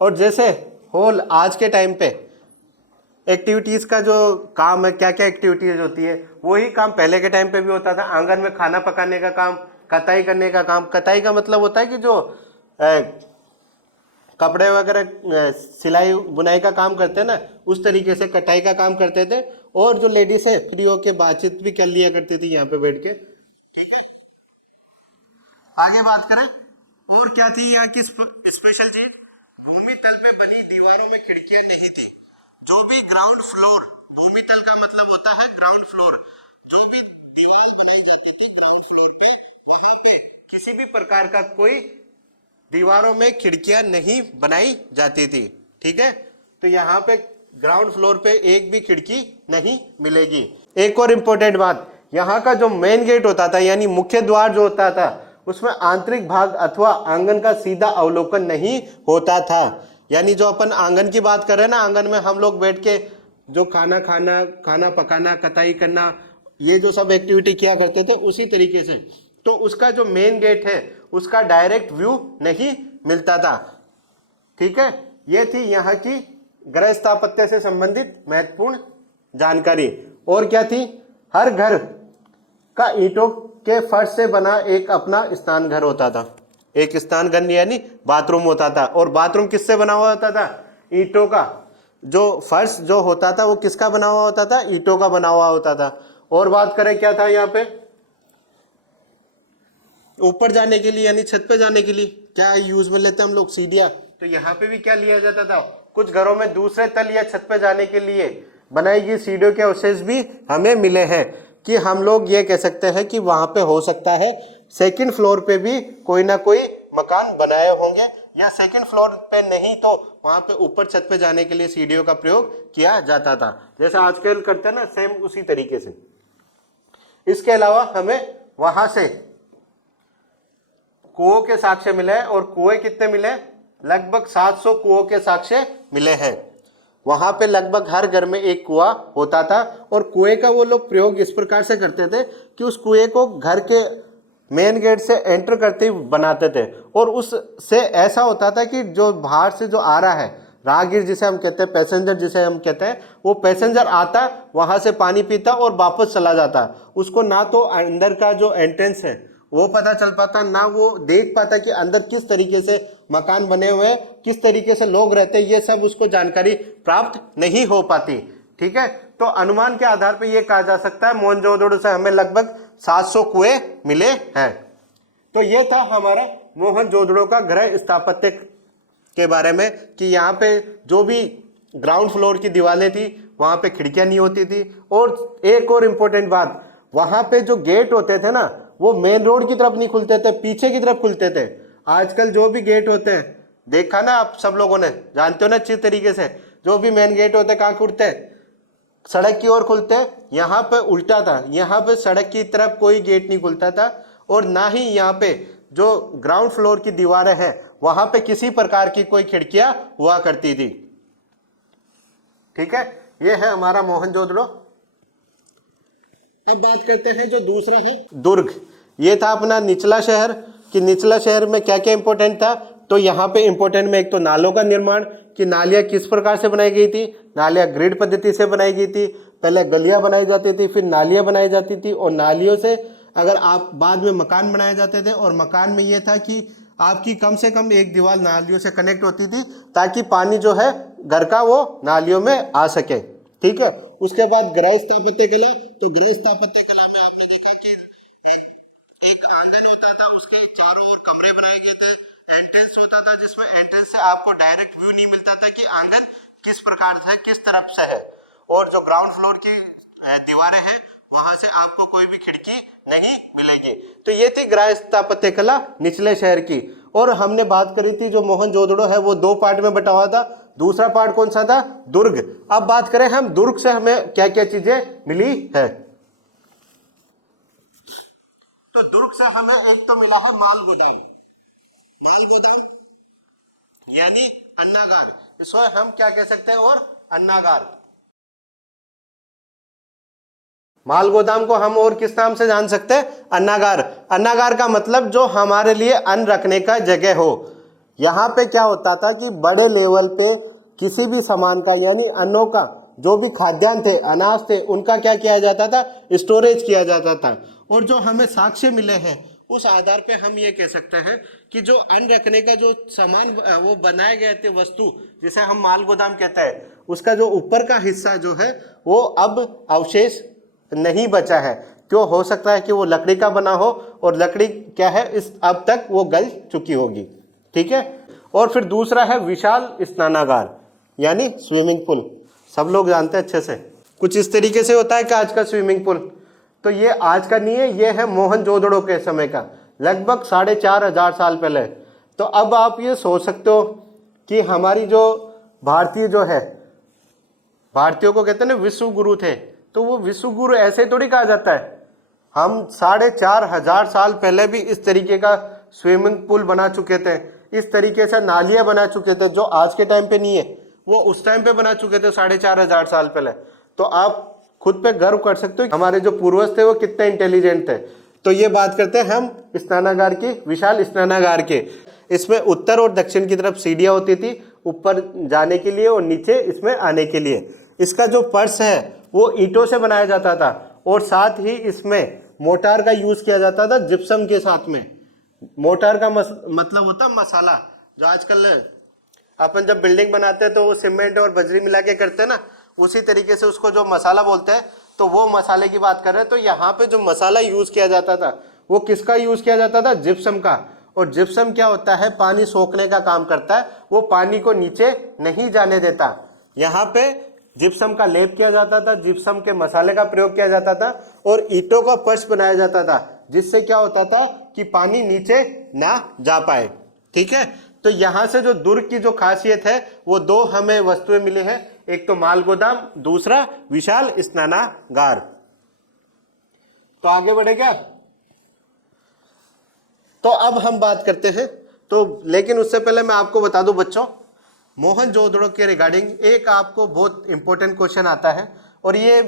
और जैसे होल आज के टाइम पे एक्टिविटीज का जो काम है, क्या क्या एक्टिविटीज होती है, वही काम पहले के टाइम पे भी होता था। आंगन में खाना पकाने का काम, कताई करने का काम, कताई का मतलब होता है कि जो कपड़े वगैरह सिलाई बुनाई का काम करते हैं ना, उस तरीके से कटाई का काम करते थे। और जो लेडीज है फ्री होके बातचीत भी कर लिया करती थी यहाँ पे बैठ के। ठीक है, आगे बात करें और क्या थी यहाँ की स्पेशल चीज, भूमि तल पे बनी दीवारों में खिड़कियां नहीं थी। जो भी ग्राउंड फ्लोर, भूमि तल का मतलब होता है ग्राउंड फ्लोर, जो भी दीवार बनाई जाती थी ग्राउंड फ्लोर पे, वहां पे किसी भी प्रकार का कोई दीवारों में खिड़कियां नहीं बनाई जाती थी। ठीक है, तो यहाँ पे ग्राउंड फ्लोर पे एक भी खिड़की नहीं मिलेगी। एक और इम्पोर्टेंट बात, यहाँ का जो मेन गेट होता था यानी मुख्य द्वार जो होता था, उसमें आंतरिक भाग अथवा आंगन का सीधा अवलोकन नहीं होता था। यानी जो अपन आंगन की बात कर रहे हैं ना, आंगन में हम लोग बैठ के जो खाना खाना, खाना पकाना, कटाई करना, ये जो सब एक्टिविटी किया करते थे, उसी तरीके से तो उसका जो मेन गेट है उसका डायरेक्ट व्यू नहीं मिलता था। ठीक है, ये थी यहाँ की गृह स्थापत्य से संबंधित महत्वपूर्ण जानकारी। और क्या थी, हर घर का ईंटों के फर्श से बना एक अपना स्नान घर होता था। एक स्नान घर यानी बाथरूम होता था, और बाथरूम किससे बना हुआ होता था, ईंटों का। जो फर्श जो होता था वो किसका बना हुआ होता था, ईंटों का बना हुआ होता था। और बात करें क्या था यहाँ पे, ऊपर जाने के लिए यानी छत पे जाने के लिए क्या यूज में लेते हैं हम लोग, सीढ़ियां। तो यहाँ पे भी क्या लिया जाता था, कुछ घरों में दूसरे तल या छत पे जाने के लिए बनाई गई सीढ़ियों के अवशेष भी हमें मिले हैं, कि हम लोग ये कह सकते हैं कि वहां पे हो सकता है सेकंड फ्लोर पे भी कोई ना कोई मकान बनाए होंगे, या सेकंड फ्लोर पे नहीं तो वहां पे ऊपर छत पे जाने के लिए सीढ़ियों का प्रयोग किया जाता था, जैसा आजकल करते हैं ना, सेम उसी तरीके से। इसके अलावा हमें वहां से कुओं के साक्ष्य मिले हैं, और कुएं कितने मिले, लगभग 700 कुओं के साक्ष्य मिले हैं। वहां पे लगभग हर घर में एक कुआं होता था, और कुएं का वो लोग प्रयोग इस प्रकार से करते थे कि उस कुएं को घर के मेन गेट से एंटर करते ही बनाते थे। और उससे ऐसा होता था कि जो बाहर से जो आ रहा है राहगीर जिसे हम कहते हैं, पैसेंजर जिसे हम कहते हैं, वो पैसेंजर आता, वहां से पानी पीता और वापस चला जाता। उसको ना तो अंदर का जो एंट्रेंस है वो पता चल पाता, ना वो देख पाता कि अंदर किस तरीके से मकान बने हुए हैं, किस तरीके से लोग रहते हैं, ये सब उसको जानकारी प्राप्त नहीं हो पाती। ठीक है, तो अनुमान के आधार पर यह कहा जा सकता है मोहनजोदड़ो से हमें लगभग 700 कुएं मिले हैं। तो ये था हमारा मोहनजोदड़ो का गृह स्थापत्य के बारे में, कि यहाँ पे जो भी ग्राउंड फ्लोर की दीवारें थी वहां पे खिड़कियां नहीं होती थी। और एक और इम्पोर्टेंट बात, वहां पे जो गेट होते थे ना, वो मेन रोड की तरफ नहीं खुलते थे, पीछे की तरफ खुलते थे। आजकल जो भी गेट होते हैं, देखा ना आप सब लोगों ने, जानते हो ना अच्छी तरीके से, जो भी मेन गेट होते हैं कहाँ खुलते हैं, सड़क की ओर खुलते हैं, यहाँ पे उल्टा था, यहाँ पे सड़क की तरफ कोई गेट नहीं खुलता था और ना ही यहाँ पे जो ग्राउंड फ्लोर की दीवारें हैं वहां पे किसी प्रकार की कोई खिड़कियां हुआ करती थी। ठीक है, ये है हमारा मोहनजोदड़ो। अब बात करते हैं जो दूसरा है दुर्ग। ये था अपना निचला शहर, कि निचला शहर में क्या क्या इंपॉर्टेंट था। तो यहाँ पे इंपॉर्टेंट में एक तो नालों का निर्माण, कि नालियाँ किस प्रकार से बनाई गई थी। नालियाँ ग्रिड पद्धति से बनाई गई थी। पहले गलियाँ बनाई जाती थी, फिर नालियाँ बनाई जाती थी, और नालियों से अगर आप बाद में मकान बनाए जाते थे, और मकान में ये था कि आपकी कम से कम एक दीवार नालियों से कनेक्ट होती थी ताकि पानी जो है घर का वो नालियों में आ सके। ठीक है, उसके बाद गृह स्थापत्य कला। तो गृह स्थापत्य कला में आपने देखा कि एक आंगन होता था, उसके चारों ओर कमरे बनाए गए थे, एंट्रेंस होता था जिसमें एंट्रेंस से आपको डायरेक्ट व्यू नहीं मिलता था कि आंगन किस प्रकार से किस तरफ से है, और जो ग्राउंड फ्लोर की दीवारें हैं वहां से आपको कोई भी खिड़की नहीं मिलेगी। तो ये थी गृह स्थापत्य कला निचले शहर की। और हमने बात करी थी जो मोहनजोदड़ो है वो 2 पार्ट में बटा हुआ था। दूसरा पार्ट कौन सा था? दुर्ग। अब बात करें हम दुर्ग से हमें क्या क्या चीजें मिली है। तो दुर्ग से हमें एक तो मिला है माल गोदाम। माल गोदाम यानी अन्नागार, इसको हम क्या कह सकते हैं? और अन्नागार। माल गोदाम को हम और किस नाम से जान सकते हैं? अन्नागार। अन्नागार का मतलब जो हमारे लिए अन्न रखने का जगह हो। यहाँ पे क्या होता था कि बड़े लेवल पे किसी भी सामान का यानी अन्नों का जो भी खाद्यान्न थे, अनाज थे, उनका क्या किया जाता था? स्टोरेज किया जाता था। और जो हमें साक्ष्य मिले हैं उस आधार पे हम ये कह सकते हैं कि जो अन्न रखने का जो सामान वो बनाए गए थे वस्तु, जिसे हम माल गोदाम कहते हैं, उसका जो ऊपर का हिस्सा जो है वो अब अवशेष नहीं बचा है। क्यों? हो सकता है कि वो लकड़ी का बना हो, और लकड़ी क्या है इस अब तक वो गल चुकी होगी। ठीक है, और फिर दूसरा है विशाल स्नानागार यानी स्विमिंग पूल। सब लोग जानते हैं अच्छे से, कुछ इस तरीके से होता है कि आज का स्विमिंग पूल। तो ये आज का नहीं है, ये है मोहनजोदड़ो के समय का, लगभग 4500 साल पहले। तो अब आप ये सोच सकते हो कि हमारी जो भारतीय जो है, भारतीयों को कहते हैं ना विश्व गुरु थे, तो वो विश्व गुरु ऐसे थोड़ी कहा जाता है। हम 4500 साल पहले भी इस तरीके का स्विमिंग पूल बना चुके थे, इस तरीके से नालियां बना चुके थे, जो आज के टाइम पे नहीं है, वो उस टाइम पे बना चुके थे 4500 साल पहले। तो आप खुद पे गर्व कर सकते हो हमारे जो पूर्वज थे वो कितने इंटेलिजेंट थे। तो ये बात करते हैं हम स्नानागार की, विशाल स्नानागार के। इसमें उत्तर और दक्षिण की तरफ सीढ़ियां होती थी, ऊपर जाने के लिए और नीचे इसमें आने के लिए। इसका जो फर्श है वो ईंटों से बनाया जाता था, और साथ ही इसमें मोटार का यूज किया जाता था जिप्सम के साथ में। मोटार का मतलब होता है मसाला। जो आजकल अपन जब बिल्डिंग बनाते हैं तो वो सीमेंट और बजरी मिला के करते हैं ना, उसी तरीके से उसको जो मसाला बोलते हैं, तो वो मसाले की बात कर रहे हैं। तो यहाँ पे जो मसाला यूज किया जाता था वो किसका यूज किया जाता था? जिप्सम का। और जिप्सम क्या होता है? पानी सोखने का काम करता है, वो पानी को नीचे नहीं जाने देता। यहाँ पे जिप्सम का लेप किया जाता था, जिप्सम के मसाले का प्रयोग किया जाता था, और ईंटों का फर्श बनाया जाता था, जिससे क्या होता था कि पानी नीचे ना जा पाए। ठीक है, तो यहां से जो दुर्ग की जो खासियत है वो 2 हमें वस्तुएं मिली हैं, एक तो माल गोदाम, दूसरा विशाल स्नानागार। तो आगे बढ़े क्या? तो अब हम बात करते हैं, तो लेकिन उससे पहले मैं आपको बता दूं बच्चों, मोहनजोदड़ो के रिगार्डिंग एक आपको बहुत इंपॉर्टेंट क्वेश्चन आता है, और ये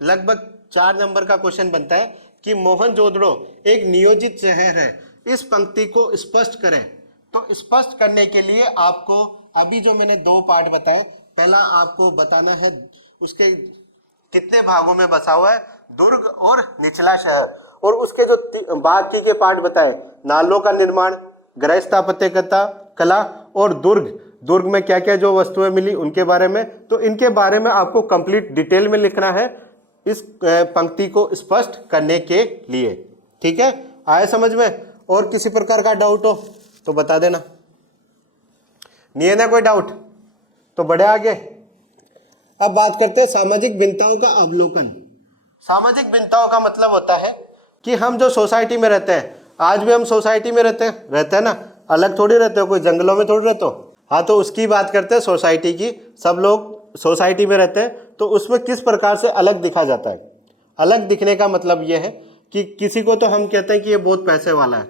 लगभग 4 नंबर का क्वेश्चन बनता है कि मोहनजोदड़ो एक नियोजित शहर है, इस पंक्ति को स्पष्ट करें। तो स्पष्ट करने के लिए आपको अभी जो मैंने 2 पार्ट बताए, पहला आपको बताना है उसके कितने भागों में बसा हुआ है, दुर्ग और निचला शहर, और उसके जो बाकी के पार्ट बताए, नालों का निर्माण, गृह स्थापत्य कला और दुर्ग, दुर्ग में क्या क्या जो वस्तुएं मिली उनके बारे में। तो इनके बारे में आपको कंप्लीट डिटेल में लिखना है इस पंक्ति को स्पष्ट करने के लिए। ठीक है, आए समझ में? और किसी प्रकार का डाउट हो तो बता देना। नहीं है ना कोई डाउट? तो बढ़े आगे। अब बात करते हैं सामाजिक भिन्नताओं का अवलोकन। सामाजिक भिन्नताओं का मतलब होता है कि हम जो सोसाइटी में रहते हैं, आज भी हम सोसाइटी में रहते हैं ना, अलग थोड़ी रहते हो, कोई जंगलों में थोड़ी रहते हो। हाँ, तो उसकी बात करते हैं सोसाइटी की। सब लोग सोसाइटी में रहते हैं, तो उसमें किस प्रकार से अलग दिखा जाता है। अलग दिखने का मतलब ये है कि किसी को तो हम कहते हैं कि ये बहुत पैसे वाला है,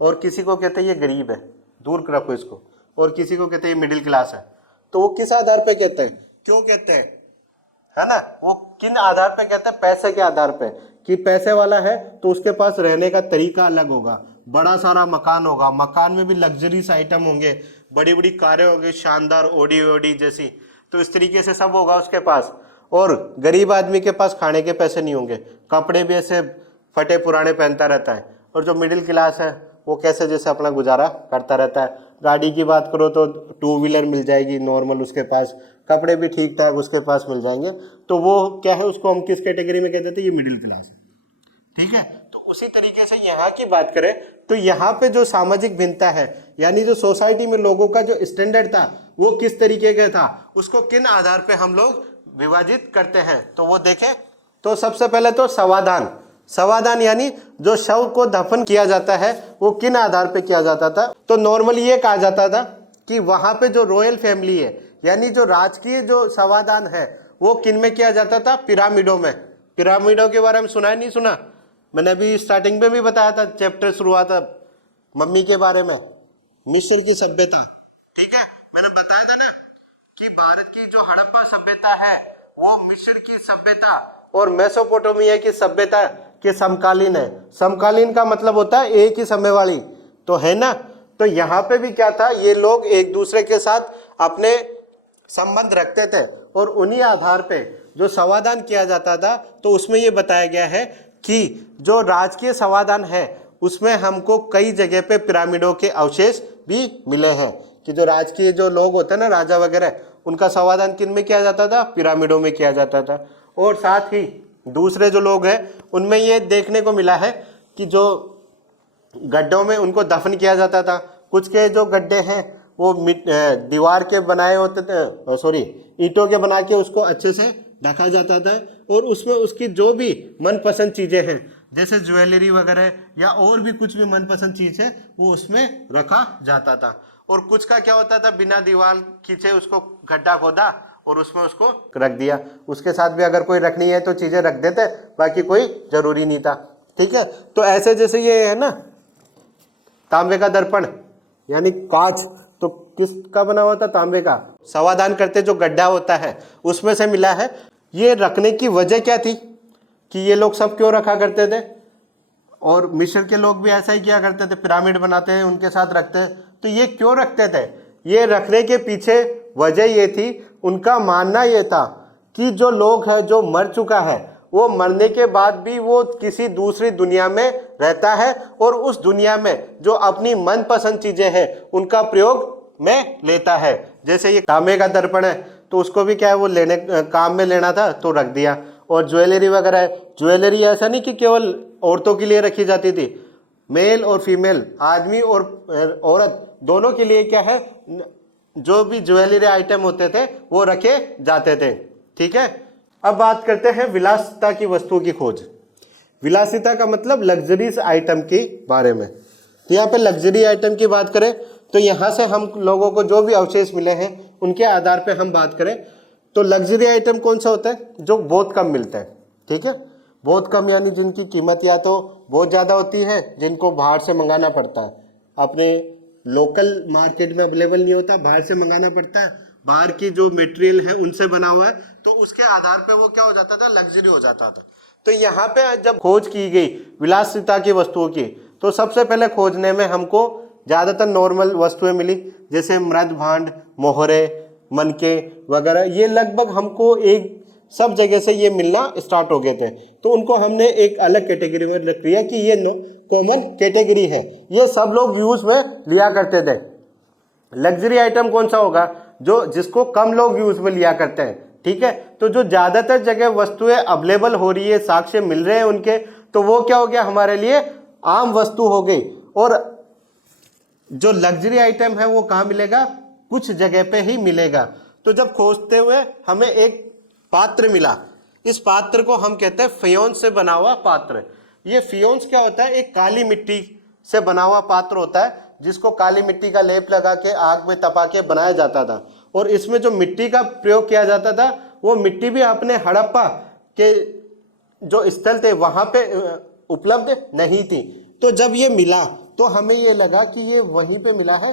और किसी को कहते हैं ये गरीब है, दूर रखो इसको, और किसी को कहते हैं ये मिडिल क्लास है। तो वो किस आधार पे कहते हैं, क्यों कहते हैं, है ना, वो किन आधार पे कहते हैं, पैसे के आधार पे, कि पैसे वाला है तो उसके पास रहने का तरीका अलग होगा, बड़ा सारा मकान होगा, मकान में भी लग्जरीज आइटम होंगे, बड़ी बड़ी कारें होंगी, शानदार ओडी ओडी जैसी, तो इस तरीके से सब होगा उसके पास। और गरीब आदमी के पास खाने के पैसे नहीं होंगे, कपड़े भी ऐसे फटे पुराने पहनता रहता है। और जो मिडिल क्लास है वो कैसे जैसे अपना गुजारा करता रहता है। गाड़ी की बात करो तो 2 व्हीलर मिल जाएगी नॉर्मल उसके पास, कपड़े भी ठीक ठाक उसके पास मिल जाएंगे, तो वो क्या है, उसको हम किस कैटेगरी में कहते थे, ये मिडिल क्लास है, ठीक है। तो उसी तरीके से यहाँ की बात करें तो यहाँ पे जो सामाजिक भिन्नता है, यानी जो सोसाइटी में लोगों का जो स्टैंडर्ड था वो किस तरीके का था, उसको किन आधार पे हम लोग विभाजित करते हैं, तो वो देखें। तो सबसे पहले तो समाधान, समाधान यानी जो शव को दफन किया जाता है वो किन आधार पे किया जाता था। तो नॉर्मली ये कहा जाता था कि वहां पे जो रॉयल फैमिली है, यानी जो राजकीय जो समाधान है वो किन में किया जाता था, पिरामिडों में। पिरामिडों के बारे में सुना है, नहीं सुना, मैंने अभी स्टार्टिंग में भी बताया था, चैप्टर शुरू हुआ था मम्मी के बारे में, मिस्र की सभ्यता, ठीक है। मैंने बताया था ना कि भारत की जो हड़प्पा सभ्यता है वो मिस्र की सभ्यता और मेसोपोटामिया की सभ्यता के समकालीन है। समकालीन का मतलब होता है एक ही समय वाली, तो है ना। तो यहाँ पे भी क्या था, ये लोग एक दूसरे के साथ अपने संबंध रखते थे और उन्हीं आधार पे जो समाधान किया जाता था। तो उसमें ये बताया गया है कि जो राजकीय समाधान है उसमें हमको कई जगह पे पिरामिडों के अवशेष भी मिले हैं, कि जो राजकीय जो लोग होते हैं ना, राजा वगैरह, उनका समाधान किन में किया जाता था, पिरामिडों में किया जाता था। और साथ ही दूसरे जो लोग हैं उनमें ये देखने को मिला है कि जो गड्ढों में उनको दफन किया जाता था। कुछ के जो गड्ढे हैं वो दीवार के बनाए होते थे, सॉरी ईंटों के बना के उसको अच्छे से ढका जाता था, और उसमें उसकी जो भी मनपसंद चीज़ें हैं जैसे ज्वेलरी वगैरह या और भी कुछ भी मनपसंद चीज़ है वो उसमें रखा जाता था। और कुछ का क्या होता था, बिना दीवार खींचे उसको गड्ढा खोदा और उसमें उसको रख दिया, उसके साथ भी अगर कोई रखनी है तो चीज़ें रख देते, बाकी कोई जरूरी नहीं था, ठीक है। तो ऐसे जैसे ये है ना तांबे का दर्पण यानी कांच, तो किसका बना हुआ था, तांबे का। समाधान करते जो गड्ढा होता है उसमें से मिला है। ये रखने की वजह क्या थी कि ये लोग सब क्यों रखा करते थे, और मिस्र के लोग भी ऐसा ही किया करते थे, पिरामिड बनाते हैं उनके साथ रखते हैं। तो ये क्यों रखते थे, ये रखने के पीछे वजह ये थी, उनका मानना ये था कि जो लोग है जो मर चुका है वो मरने के बाद भी वो किसी दूसरी दुनिया में रहता है और उस दुनिया में जो अपनी मनपसंद चीजें हैं उनका प्रयोग में लेता है। जैसे ये तांबे का दर्पण है तो उसको भी क्या है वो लेने काम में लेना था तो रख दिया। और ज्वेलरी वगैरह है, ज्वेलरी ऐसा नहीं कि केवल औरतों के लिए रखी जाती थी, मेल और फीमेल, आदमी और औरत दोनों के लिए क्या है, जो भी ज्वेलरी आइटम होते थे वो रखे जाते थे, ठीक है। अब बात करते हैं विलासिता की वस्तुओं की खोज। विलासिता का मतलब लग्जरीज आइटम के बारे में। तो यहाँ पे लग्जरी आइटम की बात करें तो यहाँ से हम लोगों को जो भी अवशेष मिले हैं उनके आधार पे हम बात करें तो लग्जरी आइटम कौन सा होता है, जो बहुत कम मिलता है, ठीक है। बहुत कम यानी जिनकी कीमत या तो बहुत ज़्यादा होती है, जिनको बाहर से मंगाना पड़ता है, अपने लोकल मार्केट में अवेलेबल नहीं होता, बाहर से मंगाना पड़ता है, बाहर की जो मटेरियल है उनसे बना हुआ है, तो उसके आधार पे वो क्या हो जाता था, लग्जरी हो जाता था। तो यहाँ पे जब खोज की गई विलासिता की वस्तुओं की तो सबसे पहले खोजने में हमको ज़्यादातर नॉर्मल वस्तुएं मिली, जैसे मृद भांड, मोहरे, मनके वगैरह। ये लगभग हमको एक सब जगह से ये मिलना स्टार्ट हो गए थे, तो उनको हमने एक अलग कैटेगरी में रख दिया कि ये कॉमन कैटेगरी है, ये सब लोग यूज में लिया करते थे। लग्जरी आइटम कौन सा होगा, जो जिसको कम लोग यूज में लिया करते हैं, ठीक है। तो जो ज़्यादातर जगह वस्तुएं अवेलेबल हो रही है, साक्ष्य मिल रहे हैं उनके, तो वो क्या हो गया, हमारे लिए आम वस्तु हो गई। और जो लग्जरी आइटम है वो कहाँ मिलेगा, कुछ जगह पे ही मिलेगा। तो जब खोजते हुए हमें एक पात्र मिला, इस पात्र को हम कहते हैं फियोन्स से बना हुआ पात्र। ये फियोन्स क्या होता है, एक काली मिट्टी से बना हुआ पात्र होता है जिसको काली मिट्टी का लेप लगा के आग में तपा के बनाया जाता था। और इसमें जो मिट्टी का प्रयोग किया जाता था वो मिट्टी भी अपने हड़प्पा के जो स्थल थे वहां पे उपलब्ध नहीं थी। तो जब ये मिला तो हमें ये लगा कि ये वहीं पे मिला है,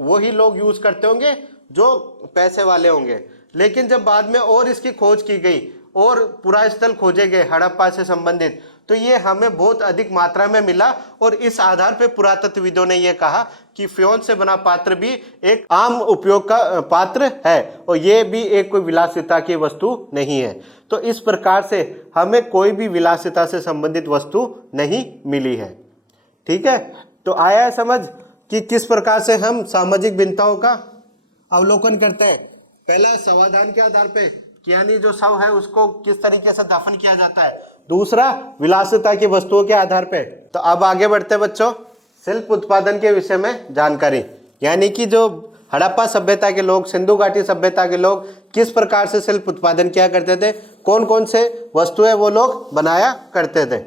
वही लोग यूज करते होंगे जो पैसे वाले होंगे। लेकिन जब बाद में और इसकी खोज की गई और पुरा स्थल खोजे गए हड़प्पा से संबंधित, तो ये हमें बहुत अधिक मात्रा में मिला और इस आधार पे पुरातत्वविदों ने यह कहा कि फ्योन से बना पात्र भी एक आम उपयोग का पात्र है और ये भी एक कोई विलासिता की वस्तु नहीं है। तो इस प्रकार से हमें कोई भी विलासिता से संबंधित वस्तु नहीं मिली है। ठीक है, तो आया है समझ कि किस प्रकार से हम सामाजिक भिन्नताओं का अवलोकन करते हैं। पहला समाधान के आधार पे, यानी जो शव है उसको किस तरीके से दफन किया जाता है। दूसरा विलासिता की वस्तुओं के आधार पे। तो अब आगे बढ़ते बच्चों, शिल्प उत्पादन के विषय में जानकारी, यानी कि जो हड़प्पा सभ्यता के लोग, सिंधु घाटी सभ्यता के लोग किस प्रकार से शिल्प उत्पादन किया करते थे, कौन कौन से वस्तुएं वो लोग बनाया करते थे।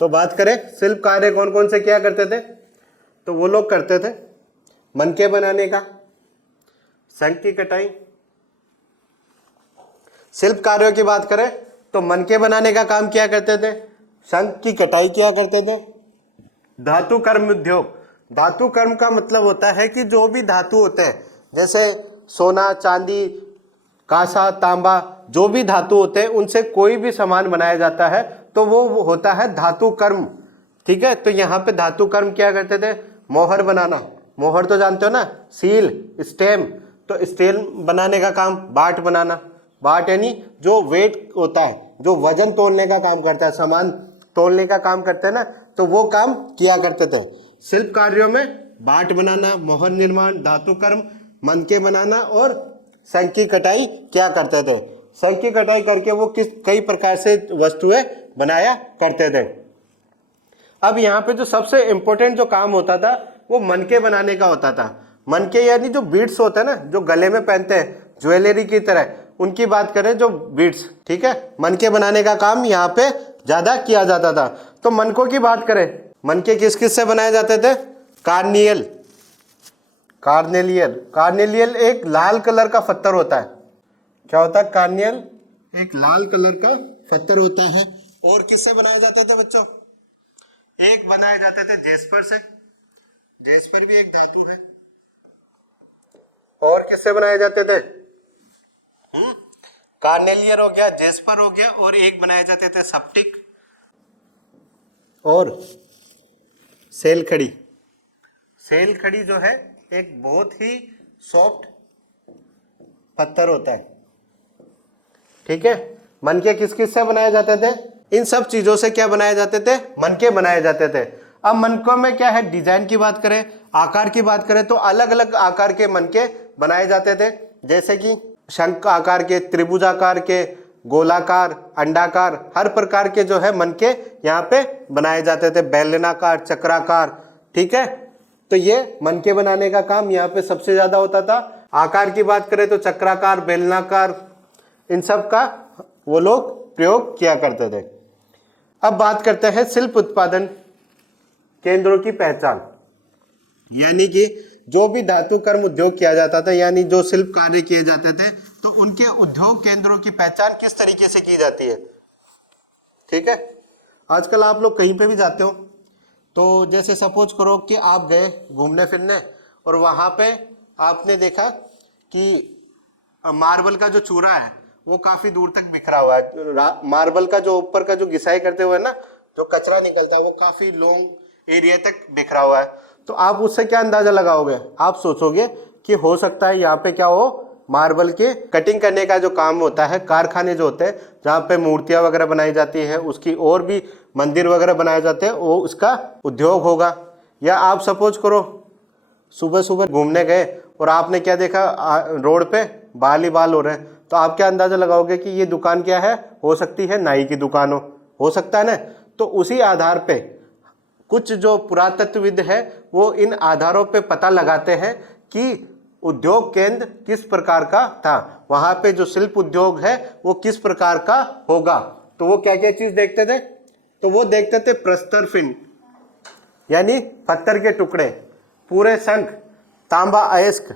तो बात करें शिल्प कार्य कौन कौन से किया करते थे, तो वो लोग करते थे मनके बनाने का, शंख की कटाई। शिल्प कार्यों की बात करें तो मनके बनाने का काम किया करते थे, शंख की कटाई किया करते थे। धातु कर्म उद्योग, धातु कर्म का मतलब होता है कि जो भी धातु होते हैं जैसे सोना, चांदी, कांसा, तांबा, जो भी धातु होते हैं उनसे कोई भी सामान बनाया जाता है तो वो होता है धातु कर्म। ठीक है, तो यहाँ पे धातु कर्म क्या करते थे, मोहर बनाना, मोहर तो जानते हो ना, सील, स्टेम, तो स्टेम बनाने का काम, बाट बनाना, बाट यानी जो वेट होता है, जो वजन तोलने का काम करता है, सामान तोलने का काम करते हैं ना, तो वो काम किया करते थे। शिल्प कार्यों में बाट बनाना, मोहर निर्माण, धातु कर्म, मनके बनाना और शंख की कटाई क्या करते थे। शंख की कटाई करके वो कई प्रकार से वस्तुएं बनाया करते थे। अब यहाँ पे जो सबसे इंपॉर्टेंट जो काम होता था वो मनके बनाने का होता था। मनके यानी जो बीड्स होते हैं ना, जो गले में पहनते हैं ज्वेलरी की तरह, उनकी बात करें जो बीड्स, ठीक है, मनके बनाने का काम यहाँ पे ज्यादा किया जाता था। तो मनकों की बात करें, मनके किस किस से बनाए जाते थे, कार्नियल, कार्नेलियल, कार्नेलियल एक लाल कलर का पत्थर होता है। क्या होता है, कार्नियल एक लाल कलर का पत्थर होता है। और किससे बनाया जाता था बच्चों, एक बनाए जाते थे जेस्पर से, जेस्पर भी एक धातु है। और किससे बनाए जाते थे, कार्नेलियर हो गया, जेस्पर हो गया, और एक बनाए जाते थे स्फटिक और सेल खड़ी। सेल खड़ी जो है एक बहुत ही सॉफ्ट पत्थर होता है। ठीक है, मनके किस किस से बनाए जाते थे, इन सब चीजों से क्या बनाए जाते थे, मनके बनाए जाते थे। अब मनकों में क्या है, डिजाइन की बात करें, आकार की बात करें तो अलग अलग आकार के मनके बनाए जाते थे, जैसे कि शंख आकार के, त्रिभुज आकार के, गोलाकार, अंडाकार, हर प्रकार के जो है मनके यहाँ पे बनाए जाते थे, बेलनाकार, चक्राकार। ठीक है, तो ये मनके बनाने का काम यहाँ पे सबसे ज्यादा होता था। आकार की बात करें तो चक्राकार, बेलनाकार, इन सब का वो लोग प्रयोग किया करते थे। अब बात करते हैं शिल्प उत्पादन केंद्रों की पहचान, यानी कि जो भी धातु कर्म उद्योग किया जाता था, यानी जो शिल्प कार्य किए जाते थे, तो उनके उद्योग केंद्रों की पहचान किस तरीके से की जाती है। ठीक है, आजकल आप लोग कहीं पे भी जाते हो तो जैसे सपोज करो कि आप गए घूमने फिरने और वहां पे आपने देखा कि मार्बल का जो चूरा है वो काफी दूर तक बिखरा हुआ है। मार्बल का जो ऊपर का जो घिसाई करते हुए ना जो कचरा निकलता है वो काफी लॉन्ग एरिया तक बिखरा हुआ है। तो आप उससे क्या अंदाजा लगाओगे, आप सोचोगे कि हो सकता है यहाँ पे क्या हो, मार्बल के कटिंग करने का जो काम होता है, कारखाने जो होते हैं जहाँ पे मूर्तियां वगैरह बनाई जाती है, उसकी और भी मंदिर वगैरह बनाए जाते हैं, वो उसका उद्योग होगा। या आप सपोज करो सुबह सुबह घूमने गए और आपने क्या देखा, रोड पे बाल ही बाल हो रहे हैं, तो आप क्या अंदाजा लगाओगे कि ये दुकान क्या है, हो सकती है नाई की दुकान हो सकता है ना। तो उसी आधार पे कुछ जो पुरातत्वविद है वो इन आधारों पे पता लगाते हैं कि उद्योग केंद्र किस प्रकार का था, वहां पे जो शिल्प उद्योग है वो किस प्रकार का होगा। तो वो क्या क्या चीज देखते थे, तो वो देखते थे प्रस्तर पिंड यानी पत्थर के टुकड़े, पूरे शंख, तांबा अयस्क,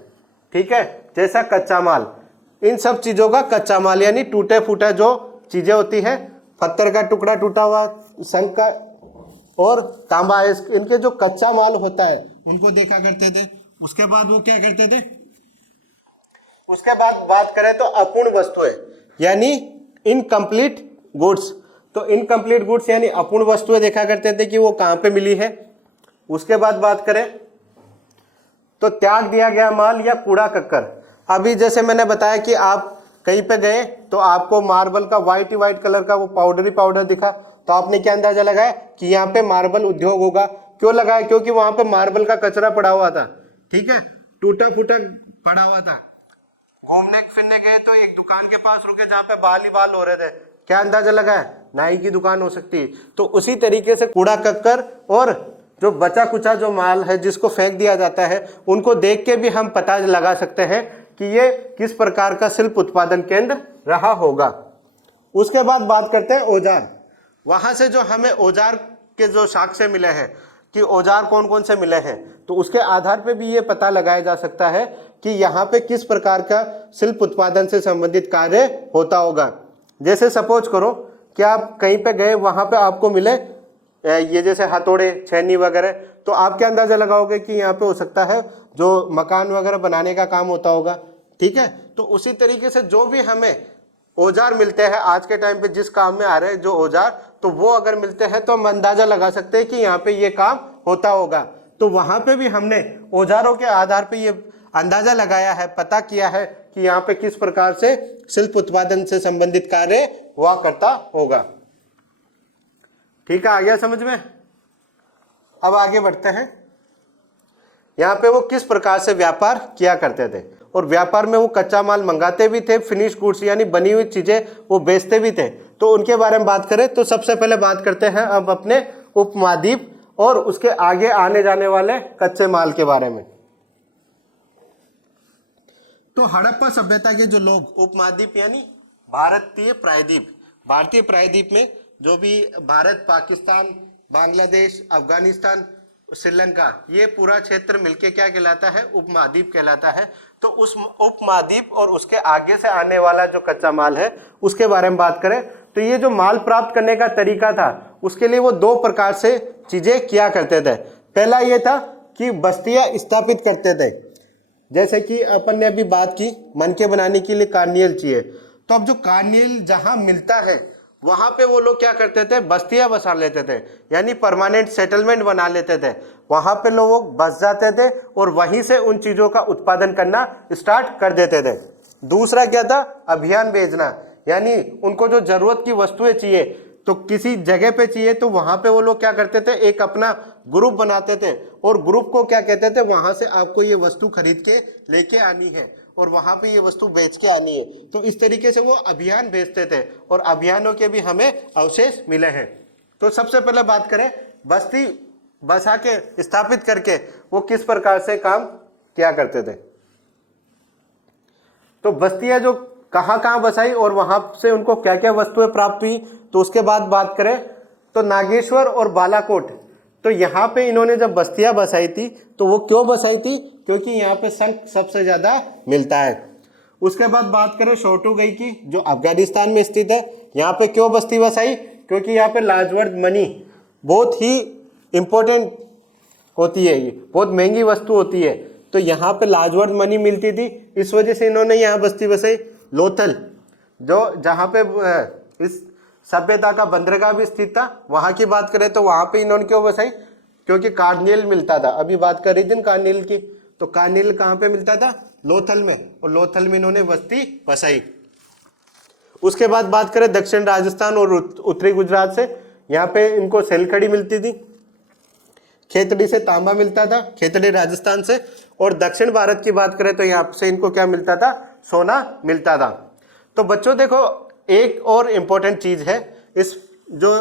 ठीक है, जैसा कच्चा माल, इन सब चीजों का कच्चा माल यानी टूटे फूटे जो चीजें होती है, पत्थर का टुकड़ा टूटा हुआ, शंख का और तांबा, इनके जो कच्चा माल होता है उनको देखा करते थे। उसके बाद वो क्या करते थे, उसके बाद बात करें तो अपूर्ण वस्तुएं यानी इनकम्प्लीट गुड्स। तो इनकम्प्लीट गुड्स यानी अपूर्ण वस्तुएं देखा करते थे कि वो कहाँ पे मिली है। उसके बाद बात करें तो त्याग दिया गया माल या कूड़ा कक्कर। अभी जैसे मैंने बताया कि आप कहीं पे गए तो आपको मार्बल का वाइट ही वाइट कलर का वो पाउडरी पाउडर दिखा, तो आपने क्या अंदाजा लगाया कि यहाँ पे मार्बल उद्योग होगा। क्यों लगाया, क्योंकि वहां पे मार्बल का कचरा पड़ा हुआ था, ठीक है, टूटा फूटा पड़ा हुआ था। घूमने फिरने गए तो एक दुकान के पास रुके जहाँ पे बाल ही बाल हो रहे थे, क्या अंदाजा लगाया, नाई की दुकान हो सकती है। तो उसी तरीके से कूड़ा कक्कर और जो बचा कुचा जो माल है जिसको फेंक दिया जाता है, उनको देख के भी हम पता लगा सकते हैं कि ये किस प्रकार का शिल्प उत्पादन केंद्र रहा होगा। उसके बाद बात करते हैं औजार। वहां से जो हमें औजार के जो साक्ष्य मिले हैं कि औजार कौन कौन से मिले हैं, तो उसके आधार पे भी ये पता लगाया जा सकता है कि यहाँ पे किस प्रकार का शिल्प उत्पादन से संबंधित कार्य होता होगा। जैसे सपोज करो कि आप कहीं पे गए, वहां पे आपको मिले ये जैसे हथौड़े, छेनी वगैरह, तो आप क्या अंदाजा लगाओगे कि यहाँ पे हो सकता है जो मकान वगैरह बनाने का काम होता होगा, ठीक है। तो उसी तरीके से जो भी हमें औजार मिलते हैं आज के टाइम पे जिस काम में आ रहे हैं जो औजार, तो वो अगर मिलते हैं तो हम अंदाजा लगा सकते हैं कि यहाँ पे ये काम होता होगा। तो वहां पे भी हमने औजारों के आधार पे ये अंदाजा लगाया है, पता किया है कि यहाँ पे किस प्रकार से शिल्प उत्पादन से संबंधित कार्य हुआ करता होगा। ठीक है, आ गया समझ में। अब आगे बढ़ते हैं। यहाँ पे वो किस प्रकार से व्यापार किया करते थे, और व्यापार में वो कच्चा माल मंगाते भी थे, फिनिश गुड्स यानी बनी हुई चीजें वो बेचते भी थे। तो उनके बारे में बात करें तो सबसे पहले बात करते हैं अब अपने उपमहाद्वीप और उसके आगे आने जाने वाले कच्चे माल के बारे में। तो हड़प्पा सभ्यता के जो लोग उपमहाद्वीप यानी भारतीय प्रायद्वीप में जो भी भारत, पाकिस्तान, बांग्लादेश, अफगानिस्तान, श्रीलंका, ये पूरा क्षेत्र मिलके क्या कहलाता है, उपमहाद्वीप कहलाता है। तो उस उपमहाद्वीप और उसके आगे से आने वाला जो कच्चा माल है उसके बारे में बात करें तो ये जो माल प्राप्त करने का तरीका था उसके लिए वो दो प्रकार से चीजें किया करते थे। पहला ये था कि बस्तियां स्थापित करते थे, जैसे कि अपन ने अभी बात की मनके बनाने के लिए कार्नियल चाहिए, तो अब जो कार्नियल जहां मिलता है वहां पे वो लोग क्या करते थे, बस्तियां बसा लेते थे, यानी परमानेंट सेटलमेंट बना लेते थे। वहां पे लोग बस जाते थे और वहीं से उन चीजों का उत्पादन करना स्टार्ट कर देते थे। दूसरा क्या था, अभियान भेजना, यानी उनको जो जरूरत की वस्तुएं चाहिए तो किसी जगह पे चाहिए तो वहां पे वो लोग क्या करते थे, एक अपना ग्रुप बनाते थे और ग्रुप को क्या कहते थे, वहां से आपको ये वस्तु खरीद के लेके आनी है और वहां पे ये वस्तु बेच के आनी है। तो इस तरीके से वो अभियान भेजते थे और अभियानों के भी हमें अवशेष मिले हैं। तो सबसे पहले बात करें बस्ती बसा के स्थापित करके वो किस प्रकार से काम किया करते थे। तो बस्तियां जो कहां कहां बसाई और वहां से उनको क्या क्या वस्तुएं प्राप्त हुई, तो उसके बाद बात करें तो नागेश्वर और बालाकोट, तो यहाँ पे इन्होंने जब बस्तियां बसाई थी तो वो क्यों बसाई थी, क्योंकि यहाँ पे शंख सबसे ज्यादा मिलता है। उसके बाद बात करें शोटुगई की जो अफगानिस्तान में स्थित है, यहाँ पे क्यों बस्ती बसाई, क्योंकि यहाँ पे लाजवर्द मनी बहुत ही इंपॉर्टेंट होती है, ये बहुत महंगी वस्तु होती है, तो यहाँ पे लाजवर्द मनी मिलती थी, इस वजह से इन्होंने यहाँ बस्ती बसाई। लोथल जो जहाँ पे इस सभ्यता का बंदरगाह भी स्थित था, वहां की बात करें तो वहां पे इन्होंने क्यों बसाई, क्योंकि कार्नियल मिलता था। अभी बात कर रही थी कार्नियल की, तो कार्नियल कहाँ पे मिलता था, लोथल में, और लोथल में इन्होंने बस्ती बसाई। उसके बाद बात करें दक्षिण राजस्थान और उत्तरी गुजरात से, यहाँ पे इनको सेलखड़ी मिलती थी, खेतड़ी से तांबा मिलता था, खेतड़ी राजस्थान से, और दक्षिण भारत की बात करें तो यहाँ से इनको क्या मिलता था, सोना मिलता था। तो बच्चों देखो एक और इम्पोर्टेंट चीज है, इस जो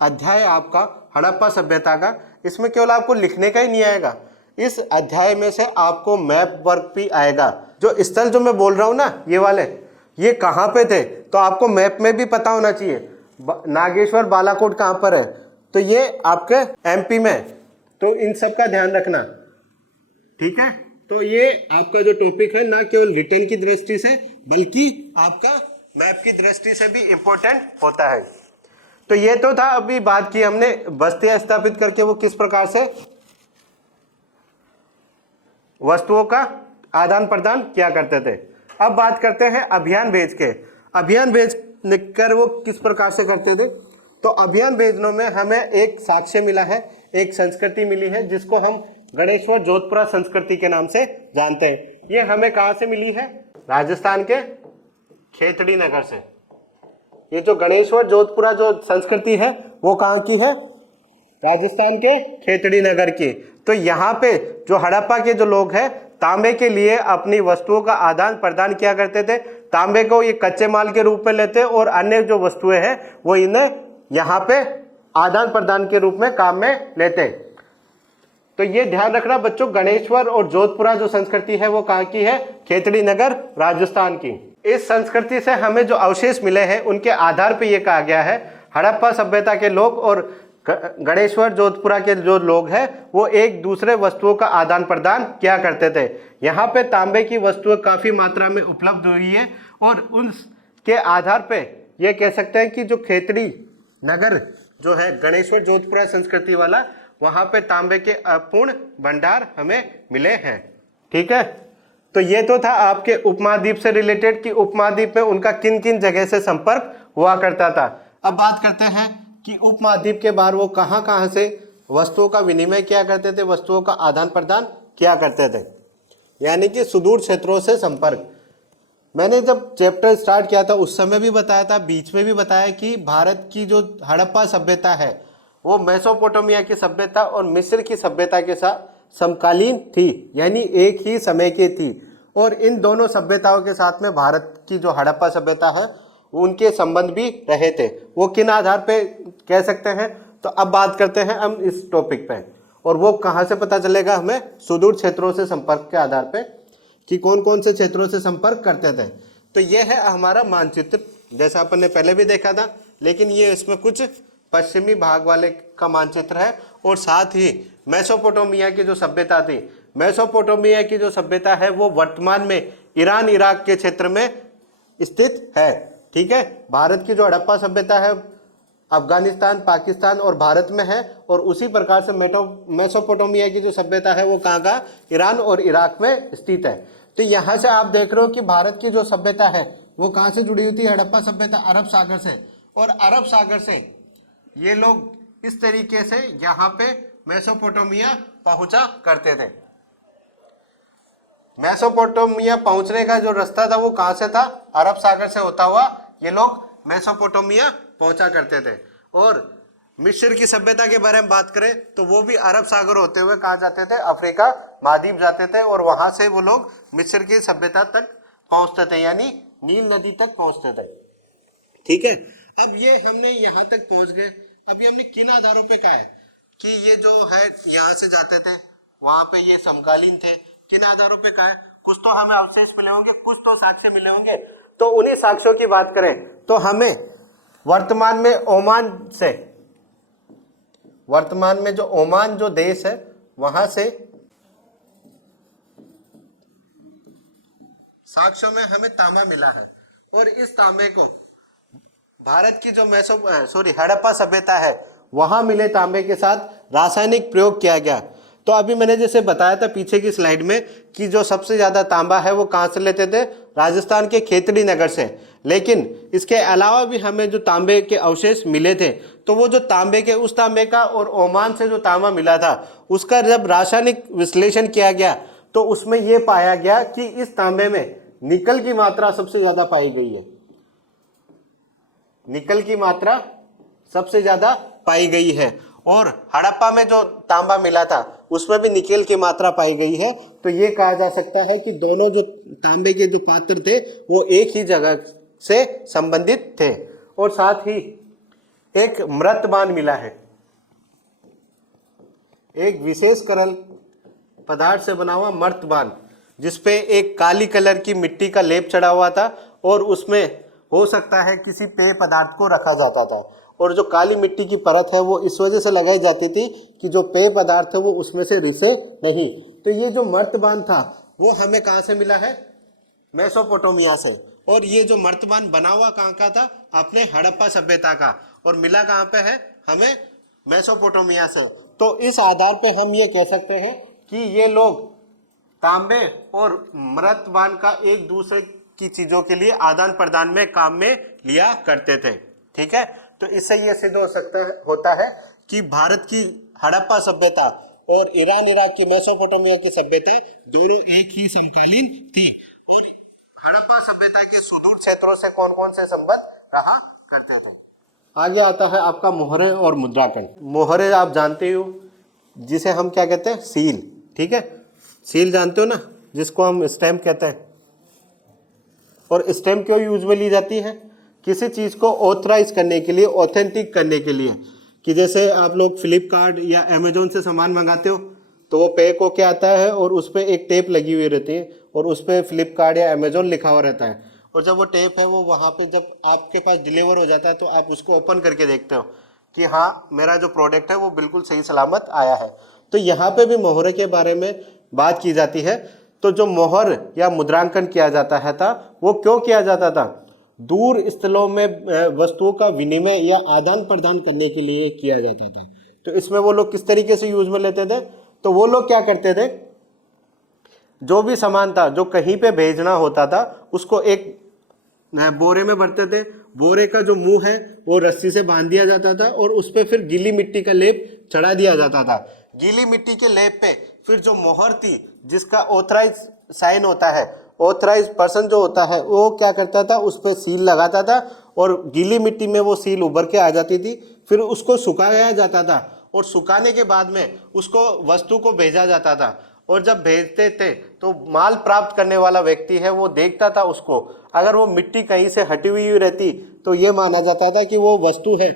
अध्याय आपका हड़प्पा सभ्यता का, इसमें केवल आपको लिखने का ही नहीं आएगा, इस अध्याय में से आपको मैप वर्क भी आएगा। जो स्थल जो मैं बोल रहा हूँ ना, ये वाले, ये कहाँ पे थे, तो आपको मैप में भी पता होना चाहिए। नागेश्वर बालाकोट कहाँ पर है, तो ये आपके एमपी में, तो इन सब का ध्यान रखना, ठीक है। तो ये आपका जो टॉपिक है ना केवल रिटर्न की दृष्टि से बल्कि आपका मैप की दृष्टि से भी इंपॉर्टेंट होता है। तो ये तो था, अभी बात की हमने बस्तियां स्थापित करके वो किस प्रकार से वस्तुओं का आदान प्रदान किया करते थे। अब बात करते हैं अभियान भेज के। अभियान भेज कर वो किस प्रकार से करते थे। तो अभियान भेजनों में हमें एक साक्ष्य मिला है, एक संस्कृति मिली है जिसको हम गणेश्वर जोधपुरा संस्कृति के नाम से जानते हैं। ये हमें कहाँ से मिली है? राजस्थान के खेतड़ी नगर से। ये जो गणेश्वर जोधपुरा जो संस्कृति है वो कहाँ की है? राजस्थान के खेतड़ी नगर की। तो यहाँ पे जो हड़प्पा के जो लोग हैं तांबे के लिए अपनी वस्तुओं का आदान प्रदान किया करते थे। तांबे को ये कच्चे माल के रूप में लेते और अन्य जो वस्तुएं हैं वो इन्हें यहाँ पे आदान प्रदान के रूप में काम में लेते। तो ये ध्यान रखना बच्चों, गणेश्वर और जोधपुरा जो संस्कृति है वो कहाँ की है? खेतड़ी नगर राजस्थान की। इस संस्कृति से हमें जो अवशेष मिले हैं उनके आधार पे ये कहा गया है हड़प्पा सभ्यता के लोग और गणेश्वर जोधपुरा के जो लोग हैं वो एक दूसरे वस्तुओं का आदान प्रदान किया करते थे। यहाँ पे तांबे की वस्तुएं काफी मात्रा में उपलब्ध हुई है और उनके आधार पे ये कह सकते हैं कि जो खेतड़ी नगर जो है गणेश्वर जोधपुरा संस्कृति वाला, वहां पे तांबे के अपूर्ण भंडार हमें मिले हैं। ठीक है, तो ये तो था आपके उपमहाद्वीप से रिलेटेड कि उपमहाद्वीप में उनका किन किन जगह से संपर्क हुआ करता था। अब बात करते हैं कि उपमहाद्वीप के बाहर वो कहाँ कहाँ से वस्तुओं का विनिमय किया करते थे, वस्तुओं का आदान प्रदान किया करते थे, यानी कि सुदूर क्षेत्रों से संपर्क। मैंने जब चैप्टर स्टार्ट किया था उस समय भी बताया था, बीच में भी बताया कि भारत की जो हड़प्पा सभ्यता है वो मेसोपोटामिया की सभ्यता और मिस्र की सभ्यता के साथ समकालीन थी, यानी एक ही समय की थी। और इन दोनों सभ्यताओं के साथ में भारत की जो हड़प्पा सभ्यता है उनके संबंध भी रहे थे। वो किन आधार पे कह सकते हैं? तो अब बात करते हैं हम इस टॉपिक पे, और वो कहाँ से पता चलेगा हमें? सुदूर क्षेत्रों से संपर्क के आधार पे कि कौन कौन से क्षेत्रों से संपर्क करते थे। तो ये है हमारा मानचित्र, जैसा अपन ने पहले भी देखा था, लेकिन ये इसमें कुछ पश्चिमी भाग वाले का मानचित्र है। और साथ ही मेसोपोटामिया की जो सभ्यता थी, मेसोपोटामिया की जो सभ्यता है वो वर्तमान में ईरान इराक के क्षेत्र में स्थित है। ठीक है, भारत की जो हड़प्पा सभ्यता है अफगानिस्तान, पाकिस्तान और भारत में है, और उसी प्रकार से मेसोपोटामिया की जो सभ्यता है वो कहाँ का? ईरान और इराक में स्थित है। तो यहाँ से आप देख रहे हो कि भारत की जो सभ्यता है वो कहाँ से जुड़ी हुई थी? हड़प्पा सभ्यता अरब सागर से, और अरब सागर से ये लोग इस तरीके से यहाँ पे मेसोपोटामिया पहुंचा करते थे। मेसोपोटामिया पहुंचने का जो रास्ता था वो कहाँ से था? अरब सागर से होता हुआ ये लोग मेसोपोटामिया पहुंचा करते थे। और मिस्र की सभ्यता के बारे में बात करें तो वो भी अरब सागर होते हुए कहाँ जाते थे? अफ्रीका महाद्वीप जाते थे, और वहां से वो लोग मिस्र की सभ्यता तक पहुंचते थे, यानी नील नदी तक पहुंचते थे। ठीक है, अब ये हमने यहाँ तक पहुंच गए। अब ये हमने किन आधारों पे कहा है कि ये जो है यहाँ से जाते थे, वहां पे ये समकालीन थे। किन आधारों पे कहा है? कुछ तो हमें अवशेष मिले होंगे, कुछ तो साक्ष्य मिले होंगे। तो उन्हीं साक्ष्यों की बात करें तो हमें वर्तमान में ओमान से, वर्तमान में जो ओमान जो देश है वहां से साक्ष्यों में हमें तांबा मिला है। और इस तांबे को भारत की जो हड़प्पा सभ्यता है वहां मिले तांबे के साथ रासायनिक प्रयोग किया गया। तो अभी मैंने जैसे बताया था पीछे की स्लाइड में कि जो सबसे ज्यादा तांबा है वो कहाँ से लेते थे? राजस्थान के खेतड़ी नगर से। लेकिन इसके अलावा भी हमें जो तांबे के अवशेष मिले थे, तो वो जो तांबे के उस तांबे का और ओमान से जो तांबा मिला था उसका जब रासायनिक विश्लेषण किया गया तो उसमें ये पाया गया कि इस तांबे में निकल की मात्रा सबसे ज्यादा पाई गई है। निकल की मात्रा सबसे ज्यादा पाई गई है, और हड़प्पा में जो तांबा मिला था उसमें भी निकेल की मात्रा पाई गई है। तो ये कहा जा सकता है कि दोनों जो तांबे के जो पात्र थे वो एक ही जगह से संबंधित थे। और साथ ही एक मृतबान मिला है, एक विशेष तरल पदार्थ से बना हुआ मृतबान, जिसपे एक काली कलर की मिट्टी का लेप चढ़ा हुआ था, और उसमें हो सकता है किसी पेय पदार्थ को रखा जाता था, और जो काली मिट्टी की परत है वो इस वजह से लगाई जाती थी कि जो पेय पदार्थ है वो उसमें से रिसे नहीं। तो ये जो मर्तबान था वो हमें कहाँ से मिला है? मेसोपोटामिया से। और ये जो मर्तबान बना हुआ कहाँ का था? अपने हड़प्पा सभ्यता का, और मिला कहाँ पे है हमें? मेसोपोटामिया से। तो इस आधार पे हम ये कह सकते हैं कि ये लोग तांबे और मर्तबान का एक दूसरे की चीजों के लिए आदान प्रदान में काम में लिया करते थे। ठीक है, तो इससे ये सिद्ध हो सकता है होता है कि भारत की हड़प्पा सभ्यता और ईरान इराक की मेसोपोटामिया की सभ्यता दोनों एक ही समकालीन थी। और हड़प्पा सभ्यता के सुदूर क्षेत्रों से कौन कौन से संबंध रहा करते थे? आगे आता है आपका मोहरे और मुद्रांकन। मोहरे आप जानते हो, जिसे हम क्या कहते हैं? सील। ठीक है, सील जानते हो ना, जिसको हम स्टैम्प कहते हैं। और स्टैम्प क्यों यूज में ली जाती है? किसी चीज को ऑथराइज करने के लिए, ऑथेंटिक करने के लिए। कि जैसे आप लोग फ्लिपकार्ट या अमेजोन से सामान मंगाते हो तो वो पैक होके आता है और उस पर एक टेप लगी हुई रहती है और उस पर फ्लिपकार्ट या अमेजोन लिखा हुआ रहता है। और जब वो टेप है वो वहाँ पे जब आपके पास डिलीवर हो जाता है तो आप उसको ओपन करके देखते हो कि हाँ, मेरा जो प्रोडक्ट है वो बिल्कुल सही सलामत आया है। तो यहाँ पे भी मोहरे के बारे में बात की जाती है। तो जो मोहर या मुद्रांकन किया जाता है था वो क्यों किया जाता था? दूर स्थलों में वस्तुओं का विनिमय या आदान प्रदान करने के लिए किया जाता था। तो इसमें वो लोग किस तरीके से यूज में लेते थे? तो वो लोग क्या करते थे, जो भी सामान था जो कहीं पे भेजना होता था उसको एक बोरे में भरते थे। बोरे का जो मुंह है वो रस्सी से बांध दिया जाता था और उस पर फिर गीली मिट्टी का लेप चढ़ा दिया जाता था। गीली मिट्टी के लेप पे फिर जो मोहर थी, जिसका ऑथराइज साइन होता है, ऑथराइज पर्सन जो होता है, वो क्या करता था, उस पर सील लगाता था और गीली मिट्टी में वो सील उभर के आ जाती थी। फिर उसको सुखाया जाता था और सुखाने के बाद में उसको वस्तु को भेजा जाता था। और जब भेजते थे तो माल प्राप्त करने वाला व्यक्ति है वो देखता था उसको, अगर वो मिट्टी कहीं से हटी हुई रहती तो ये माना जाता था कि वो वस्तु है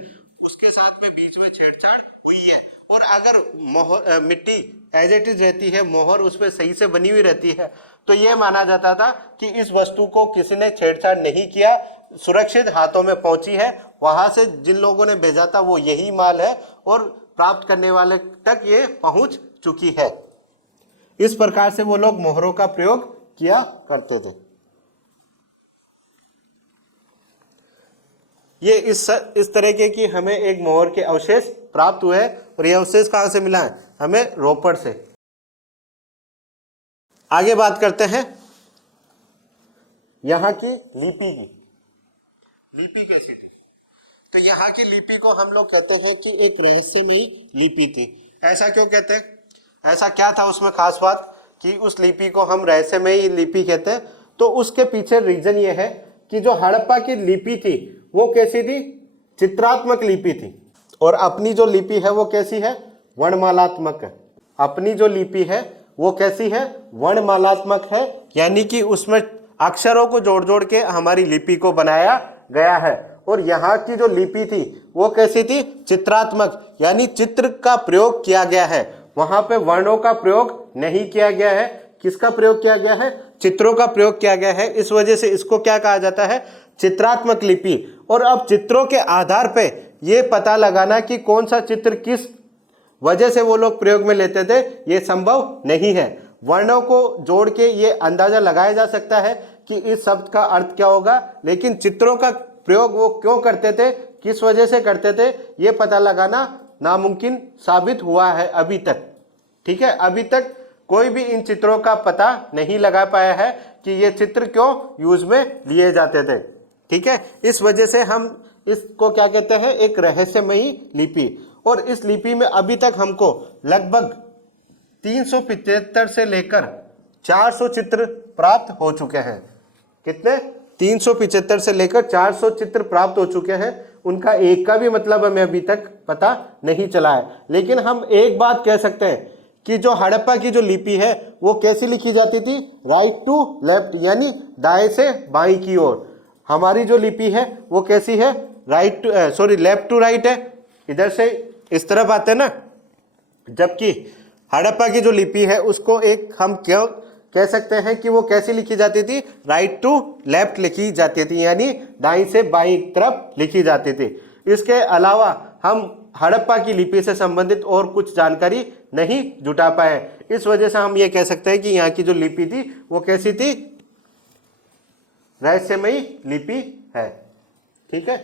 उसके साथ में बीच में छेड़छाड़ हुई है। और अगर मिट्टी एज इट इज रहती है, मोहर उस पर सही से बनी हुई रहती है, तो ये माना जाता था कि इस वस्तु को किसी ने छेड़छाड़ नहीं किया, सुरक्षित हाथों में पहुंची है। वहां से जिन लोगों ने भेजा था वो यही माल है और प्राप्त करने वाले तक ये पहुंच चुकी है। इस प्रकार से वो लोग मोहरों का प्रयोग किया करते थे। ये इस तरीके की हमें एक मोहर के अवशेष प्राप्त हुए और ये अवशेष कहां से मिला है? हमें रोपड़ से। आगे बात करते हैं यहां की लिपि की। लिपि कैसी थी? तो यहाँ की लिपि को हम लोग कहते हैं कि एक रहस्यमयी लिपि थी। ऐसा क्यों कहते हैं? ऐसा क्या था उसमें खास बात कि उस लिपि को हम रहस्यमयी लिपि कहते हैं? तो उसके पीछे रीजन ये है कि जो हड़प्पा की लिपि थी वो कैसी थी? चित्रात्मक लिपि थी। और अपनी जो लिपि है वो कैसी है? वर्णमालात्मक है। अपनी जो लिपि है वो कैसी है? वर्णमालात्मक है, यानी कि उसमें अक्षरों को जोड़ जोड़ के हमारी लिपि को बनाया गया है। और यहाँ की जो लिपि थी वो कैसी थी? चित्रात्मक, यानी चित्र का प्रयोग किया गया है। वहां पे वर्णों का प्रयोग नहीं किया गया है। किसका प्रयोग किया गया है? चित्रों का प्रयोग किया गया है। इस वजह से इसको क्या कहा जाता है? चित्रात्मक लिपि। और अब चित्रों के आधार पे ये पता लगाना कि कौन सा चित्र किस वजह से वो लोग प्रयोग में लेते थे, ये संभव नहीं है। वर्णों को जोड़ के ये अंदाजा लगाया जा सकता है कि इस शब्द का अर्थ क्या होगा, लेकिन चित्रों का प्रयोग वो क्यों करते थे, किस वजह से करते थे, ये पता लगाना नामुमकिन साबित हुआ है अभी तक। ठीक है, अभी तक कोई भी इन चित्रों का पता नहीं लगा पाया है कि ये चित्र क्यों यूज में लिए जाते थे। ठीक है, इस वजह से हम इसको क्या कहते हैं? एक रहस्यमयी लिपि। और इस लिपि में अभी तक हमको लगभग 375 से लेकर 400 चित्र प्राप्त हो चुके हैं। कितने? 375 से लेकर 400 चित्र प्राप्त हो चुके हैं। उनका एक का भी मतलब हमें अभी तक पता नहीं चला है। लेकिन हम एक बात कह सकते हैं कि जो हड़प्पा की जो लिपि है वो कैसी लिखी जाती थी? राइट टू लेफ्ट, यानी दाएं से बाएं की ओर। हमारी जो लिपि है वो कैसी है? लेफ्ट टू राइट है, इधर से इस तरफ आते हैं ना। जबकि हड़प्पा की जो लिपि है उसको एक हम क्यों कह सकते हैं कि वो कैसी लिखी जाती थी, राइट टू लेफ्ट लिखी जाती थी, यानी दाईं से बाईं तरफ लिखी जाती थी। इसके अलावा हम हड़प्पा की लिपि से संबंधित और कुछ जानकारी नहीं जुटा पाए। इस वजह से हम ये कह सकते हैं कि यहाँ की जो लिपि थी वो कैसी थी, रहस्यमयी लिपि है। ठीक है,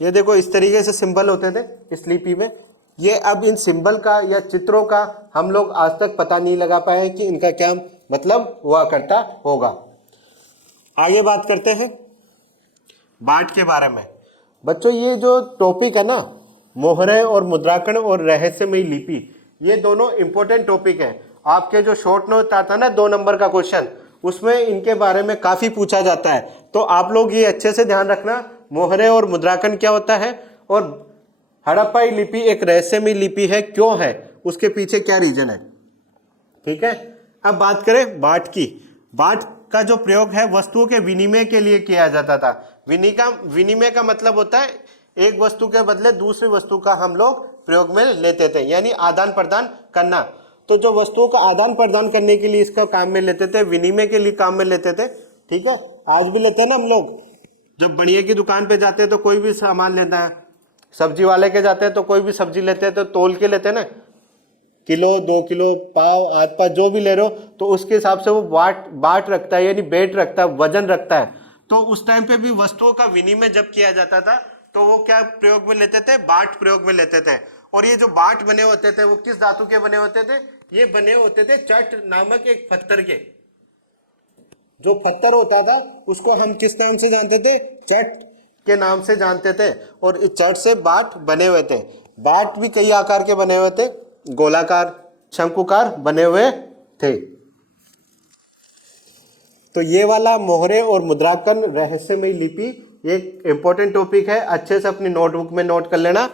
ये देखो इस तरीके से सिंबल होते थे इस लिपि में। ये अब इन सिंबल का या चित्रों का हम लोग आज तक पता नहीं लगा पाए कि इनका क्या मतलब हुआ करता होगा। आगे बात करते हैं बाट के बारे में। बच्चों ये जो टॉपिक है ना, मोहरे और मुद्राकरण और रहस्यमयी लिपि, ये दोनों इंपॉर्टेंट टॉपिक है। आपके जो शॉर्ट नोट आता है ना 2 नंबर का क्वेश्चन, उसमें इनके बारे में काफी पूछा जाता है। तो आप लोग ये अच्छे से ध्यान रखना, मोहरे और मुद्राकरण क्या होता है और हड़प्पाई लिपि एक रहस्यमयी लिपि है, क्यों है, उसके पीछे क्या रीजन है। ठीक है, अब बात करें बाट की। बाट का जो प्रयोग है वस्तुओं के विनिमय के लिए किया जाता था। विनिमय का मतलब होता है एक वस्तु के बदले दूसरी वस्तु का हम लोग प्रयोग में लेते थे, यानी आदान प्रदान करना। तो जो वस्तुओं का आदान प्रदान करने के लिए इसका काम में लेते थे, विनिमय के लिए काम में लेते थे। ठीक है, आज भी लेते हैं ना हम लोग। जब बढ़िया की दुकान पे जाते हैं तो कोई भी सामान लेता है, सब्जी वाले के जाते हैं तो कोई भी सब्जी लेते हैं तो तोल के लेते हैं ना, किलो 2 किलो पाव आध पाव जो भी ले रहे हो, तो उसके हिसाब से वो बाट रखता है, यानी वेट रखता है, वजन रखता है। तो उस टाइम पे भी वस्तुओं का विनिमय जब किया जाता था तो वो क्या प्रयोग में लेते थे, बाट प्रयोग में लेते थे। और ये जो बाट बने होते थे वो किस धातु के बने होते थे, ये बने होते थे चट नामक एक पत्थर के। जो पत्थर होता था उसको हम किस नाम से जानते थे, चट के नाम से जानते थे। और इस चट से बाट बने हुए थे। बाट भी कई आकार के बने हुए थे, गोलाकार, शंकुकार बने हुए थे। तो ये वाला मोहरे और मुद्राकरण रहस्यमयी लिपि एक इंपॉर्टेंट टॉपिक है, अच्छे से अपनी नोटबुक में नोट कर लेना।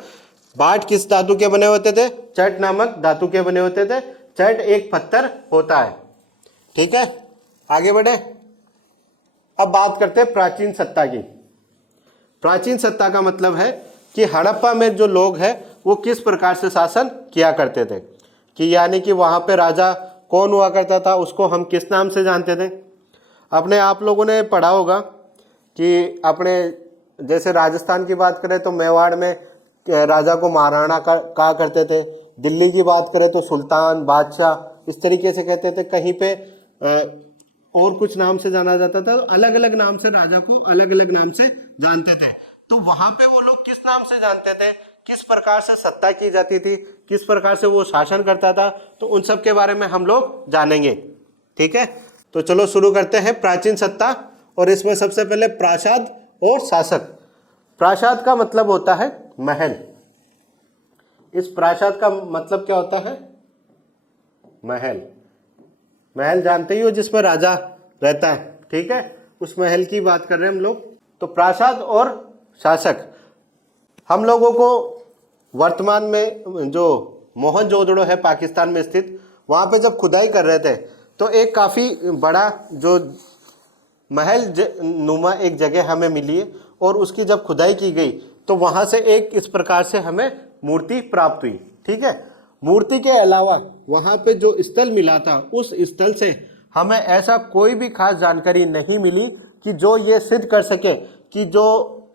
बाट किस धातु के बने होते थे, चट नामक धातु के बने होते थे। चट एक पत्थर होता है। ठीक है, आगे बढ़े। अब बात करते हैं प्राचीन सत्ता की। प्राचीन सत्ता का मतलब है कि हड़प्पा में जो लोग हैं वो किस प्रकार से शासन किया करते थे, कि यानी कि वहाँ पे राजा कौन हुआ करता था, उसको हम किस नाम से जानते थे। अपने आप लोगों ने पढ़ा होगा कि अपने जैसे राजस्थान की बात करें तो मेवाड़ में राजा को महाराणा कहा करते थे। दिल्ली की बात करें तो सुल्तान, बादशाह, इस तरीके से कहते थे। कहीं पे और कुछ नाम से जाना जाता था। तो अलग अलग नाम से राजा को अलग अलग नाम से जानते थे। तो वहां पे वो लोग किस नाम से जानते थे, किस प्रकार से सत्ता की जाती थी, किस प्रकार से वो शासन करता था, तो उन सब के बारे में हम लोग जानेंगे। ठीक है, तो चलो शुरू करते हैं प्राचीन सत्ता। और इसमें सबसे पहले प्रासाद और शासक। प्रासाद का मतलब होता है महल। इस प्रासाद का मतलब क्या होता है, महल। महल जानते ही हो जिसमें राजा रहता है। ठीक है, उस महल की बात कर रहे हैं हम लोग। तो प्रासाद और शासक, हम लोगों को वर्तमान में जो मोहनजोदड़ो है पाकिस्तान में स्थित, वहाँ पे जब खुदाई कर रहे थे तो एक काफ़ी बड़ा जो महल नुमा एक जगह हमें मिली है। और उसकी जब खुदाई की गई तो वहाँ से एक इस प्रकार से हमें मूर्ति प्राप्त हुई। ठीक है, मूर्ति के अलावा वहाँ पे जो स्थल मिला था, उस स्थल से हमें ऐसा कोई भी खास जानकारी नहीं मिली कि जो ये सिद्ध कर सके कि जो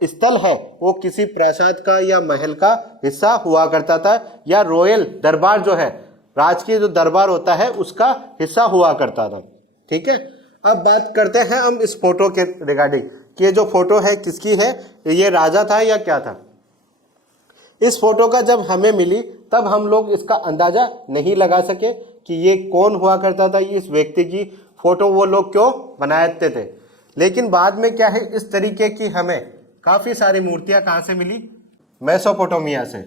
स्थल है वो किसी प्रासाद का या महल का हिस्सा हुआ करता था, या रॉयल दरबार जो है, राजकीय जो दरबार होता है, उसका हिस्सा हुआ करता था। ठीक है, अब बात करते हैं हम इस फोटो के रिगार्डिंग कि ये जो फोटो है किसकी है, ये राजा था या क्या था। इस फोटो का जब हमें मिली तब हम लोग इसका अंदाजा नहीं लगा सके कि ये कौन हुआ करता था, इस व्यक्ति की फोटो वो लोग क्यों बनाते थे। लेकिन बाद में क्या है, इस तरीके की हमें काफ़ी सारी मूर्तियां कहाँ से मिली, मेसोपोटामिया से।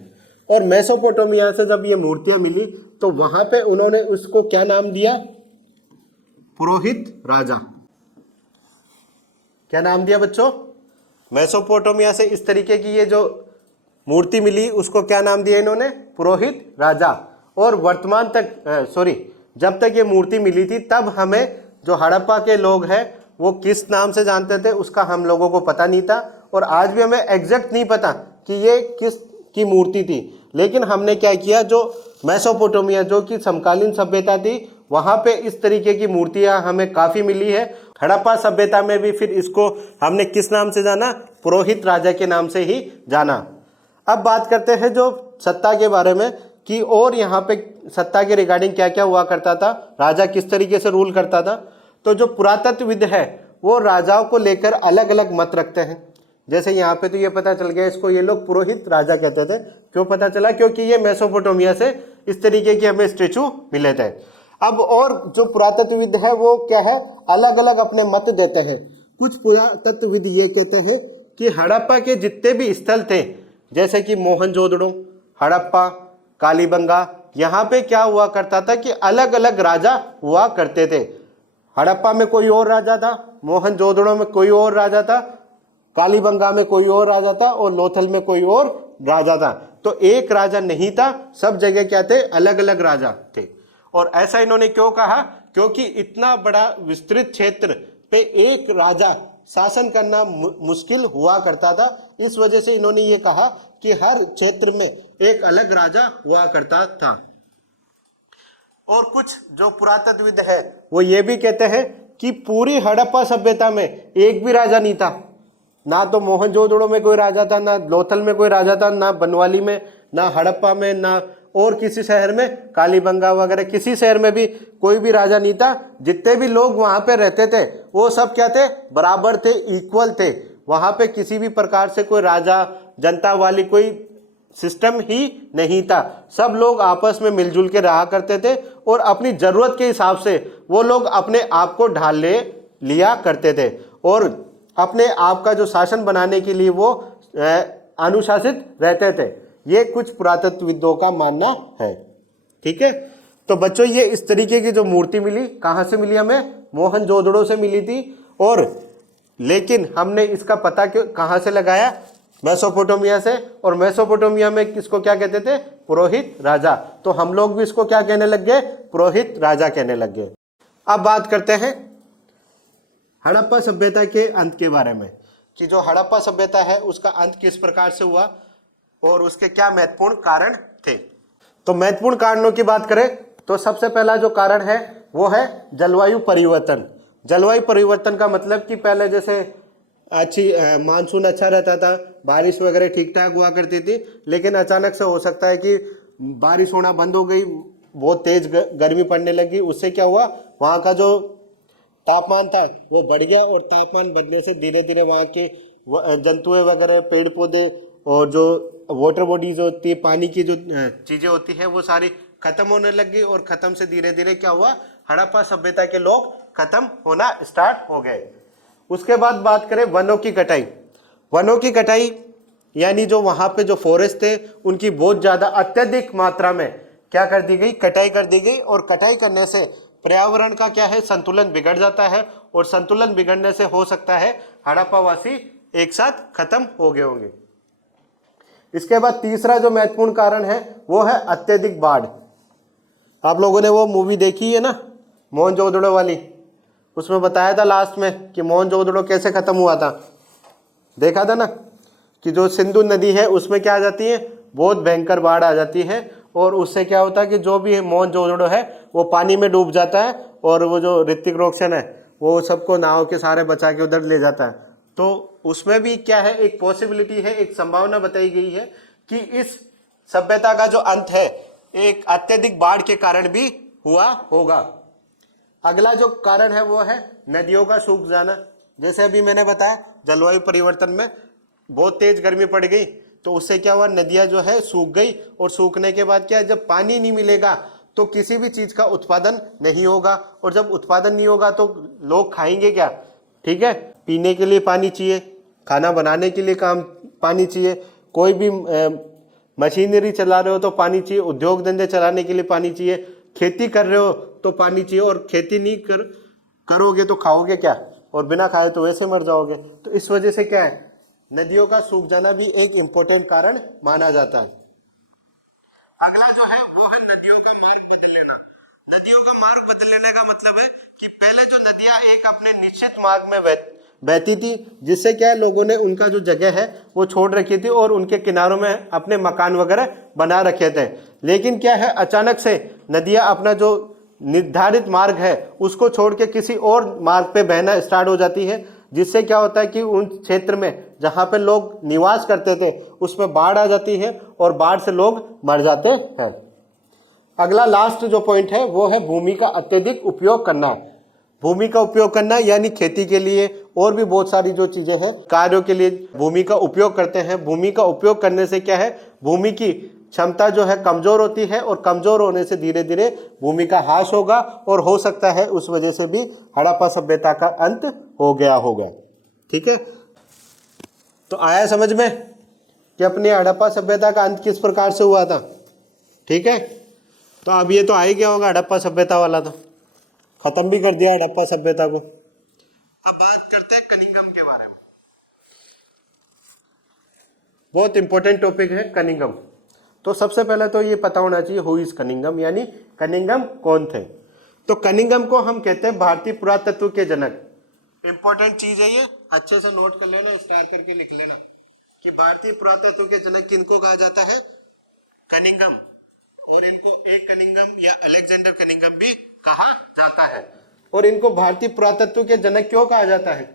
और मेसोपोटामिया से जब ये मूर्तियां मिली तो वहाँ पे उन्होंने उसको क्या नाम दिया, पुरोहित राजा। क्या नाम दिया बच्चों, मेसोपोटामिया से इस तरीके की ये जो मूर्ति मिली उसको क्या नाम दिया इन्होंने, पुरोहित राजा। और वर्तमान तक जब तक ये मूर्ति मिली थी तब हमें जो हड़प्पा के लोग हैं वो किस नाम से जानते थे उसका हम लोगों को पता नहीं था। और आज भी हमें एग्जैक्ट नहीं पता कि ये किस की मूर्ति थी। लेकिन हमने क्या किया, जो मेसोपोटामिया जो कि समकालीन सभ्यता थी वहां पे इस तरीके की मूर्तियां हमें काफी मिली है। हड़प्पा सभ्यता में भी फिर इसको हमने किस नाम से जाना, पुरोहित राजा के नाम से ही जाना। अब बात करते हैं जो सत्ता के बारे में कि और यहाँ पे सत्ता के रिगार्डिंग क्या क्या हुआ करता था, राजा किस तरीके से रूल करता था। तो जो पुरातत्वविद है वो राजाओं को लेकर अलग अलग मत रखते हैं। जैसे यहाँ पे तो ये पता चल गया, इसको ये लोग पुरोहित राजा कहते थे। क्यों पता चला? क्योंकि ये मेसोपोटामिया से इस तरीके के हमें स्टेचू मिले थे। अब और जो पुरातत्वविद है वो क्या है, अलग अलग अपने मत देते हैं। कुछ पुरातत्वविद ये कहते हैं कि हड़प्पा के जितने भी स्थल थे, जैसे कि मोहनजोदड़ो, हड़प्पा, कालीबंगा, यहाँ पे क्या हुआ करता था कि अलग अलग राजा हुआ करते थे। हड़प्पा में कोई और राजा था, मोहनजोदड़ो में कोई और राजा था, कालीबंगा में कोई और राजा था और लोथल में कोई और राजा था। तो एक राजा नहीं था, सब जगह क्या थे, अलग अलग राजा थे। और ऐसा इन्होंने क्यों कहा? क्योंकि इतना बड़ा विस्तृत क्षेत्र पे एक राजा शासन करना मुश्किल हुआ करता था। इस वजह से इन्होंने ये कहा कि हर क्षेत्र में एक अलग राजा हुआ करता था। और कुछ जो पुरातत्वविद है वो ये भी कहते हैं कि पूरी हड़प्पा सभ्यता में एक भी राजा नहीं था। ना तो मोहनजोदड़ो में कोई राजा था, ना लोथल में कोई राजा था, ना बनवाली में, ना हड़प्पा में, ना और किसी शहर में, कालीबंगा वगैरह किसी शहर में भी कोई भी राजा नहीं था। जितने भी लोग वहां पे रहते थे वो सब क्या थे, बराबर थे, इक्वल थे। वहां पे किसी भी प्रकार से कोई राजा जनता वाली कोई सिस्टम ही नहीं था। सब लोग आपस में मिलजुल के रहा करते थे और अपनी जरूरत के हिसाब से वो लोग अपने आप को ढाल लिया करते थे और अपने आप का जो शासन बनाने के लिए वो अनुशासित रहते थे। ये कुछ पुरातत्वविदों का मानना है। ठीक है, तो बच्चों ये इस तरीके की जो मूर्ति मिली, कहाँ से मिली हमें? मोहनजोदड़ो से मिली थी। और लेकिन हमने इसका पता कहाँ से लगाया? मेसोपोटामिया से। और मेसोपोटामिया में किसको क्या कहते थे? पुरोहित राजा। तो हम लोग भी इसको क्या कहने लग गए? पुरोहित राजा कहने लग गए। अब बात करते हैं हड़प्पा सभ्यता के अंत के बारे में कि जो हड़प्पा सभ्यता है उसका अंत किस प्रकार से हुआ और उसके क्या महत्वपूर्ण कारण थे। तो महत्वपूर्ण कारणों की बात करें तो सबसे पहला जो कारण है वो है जलवायु परिवर्तन। जलवायु परिवर्तन का मतलब कि पहले जैसे अच्छी मानसून अच्छा रहता था, बारिश वगैरह ठीक ठाक हुआ करती थी, लेकिन अचानक से हो सकता है कि बारिश होना बंद हो गई, बहुत तेज गर्मी पड़ने लगी। उससे क्या हुआ, वहाँ का जो तापमान था वो बढ़ गया और तापमान बढ़ने से धीरे धीरे वहाँ के जंतुएं वगैरह, पेड़ पौधे और जो वाटर बॉडीज होती है, पानी की जो चीजें होती है वो सारी खत्म होने लगी। और खत्म से धीरे धीरे क्या हुआ, हड़प्पा सभ्यता के लोग खत्म होना स्टार्ट हो गए। उसके बाद बात करें वनों की कटाई। वनों की कटाई यानी जो वहां पे जो फॉरेस्ट थे उनकी बहुत ज्यादा अत्यधिक मात्रा में क्या कर दी गई, कटाई कर दी गई। और कटाई करने से पर्यावरण का क्या है, संतुलन बिगड़ जाता है। और संतुलन बिगड़ने से हो सकता है हड़प्पावासी एक साथ खत्म हो गए होंगे। इसके बाद तीसरा जो महत्वपूर्ण कारण है वो है अत्यधिक बाढ़। आप लोगों ने वो मूवी देखी है ना, मोहनजोदड़ो वाली? उसमें बताया था लास्ट में कि मोहनजोदड़ो कैसे खत्म हुआ था। देखा था ना कि जो सिंधु नदी है उसमें क्या आ जाती है, बहुत भयंकर बाढ़ आ जाती है। और उससे क्या होता है कि जो भी मोहनजोदड़ो है वो पानी में डूब जाता है और वो जो ऋतिक रोशन है वो सबको नाव के सहारे बचा के उधर ले जाता है। तो उसमें भी क्या है, एक पॉसिबिलिटी है, एक संभावना बताई गई है कि इस सभ्यता का जो अंत है एक अत्यधिक बाढ़ के कारण भी हुआ होगा। अगला जो कारण है वो है नदियों का सूख जाना। जैसे अभी मैंने बताया जलवायु परिवर्तन में बहुत तेज गर्मी पड़ गई तो उससे क्या हुआ, नदियां जो है सूख गई। और सूखने के बाद क्या है, जब पानी नहीं मिलेगा तो किसी भी चीज का उत्पादन नहीं होगा। और जब उत्पादन नहीं होगा तो लोग खाएंगे क्या? ठीक है, पीने के लिए पानी चाहिए, खाना बनाने के लिए पानी चाहिए, कोई भी मशीनरी चला रहे हो तो पानी चाहिए, उद्योग धंधे चलाने के लिए पानी चाहिए, खेती कर रहे हो तो पानी चाहिए। और खेती नहीं करोगे तो खाओगे क्या? और बिना खाए तो वैसे मर जाओगे। तो इस वजह से क्या है, नदियों का सूख जाना भी एक इम्पोर्टेंट कारण माना जाता है। अगला जो है वो है नदियों का मार्ग बदल लेना। नदियों का मार्ग बदल लेने का मतलब है कि पहले जो नदियां एक अपने निश्चित मार्ग में बहती थी, जिससे क्या है लोगों ने उनका जो जगह है वो छोड़ रखी थी और उनके किनारों में अपने मकान वगैरह बना रखे थे। लेकिन क्या है, अचानक से नदियां अपना जो निर्धारित मार्ग है उसको छोड़ के किसी और मार्ग पे बहना स्टार्ट हो जाती है, जिससे क्या होता है कि उन क्षेत्र में जहाँ पे लोग निवास करते थे उसमें बाढ़ आ जाती है और बाढ़ से लोग मर जाते हैं। अगला लास्ट जो पॉइंट है वो है भूमि का अत्यधिक उपयोग करना। भूमि का उपयोग करना यानी खेती के लिए और भी बहुत सारी जो चीजें हैं कार्यों के लिए भूमि का उपयोग करते हैं। भूमि का उपयोग करने से क्या है, भूमि की क्षमता जो है कमजोर होती है और कमजोर होने से धीरे धीरे भूमि का ह्रास होगा और हो सकता है उस वजह से भी हड़प्पा सभ्यता का अंत हो गया होगा। ठीक है, तो आया समझ में कि अपनी हड़प्पा सभ्यता का अंत किस प्रकार से हुआ था। ठीक है, तो अब ये तो आ ही गया होगा हड़प्पा सभ्यता वाला, तो खत्म भी कर दिया हड़प्पा सभ्यता को। अब बात करते हैं कनिंगम के बारे में। बहुत इंपॉर्टेंट टॉपिक है कनिंगम। तो सबसे पहले तो ये पता होना चाहिए हु इज कनिंगम, यानी कनिंगम कौन थे। तो कनिंगम को हम कहते हैं भारतीय पुरातत्व के जनक। इंपॉर्टेंट चीज है ये, अच्छे से नोट कर लेना, स्टार करके लिख लेना कि भारतीय पुरातत्व के जनक किनको कहा जाता है, कनिंगम। और इनको एक कनिंगम या अलेक्जेंडर कनिंगम भी कहा जाता है। और इनको भारतीय पुरातत्व के जनक क्यों कहा जाता है,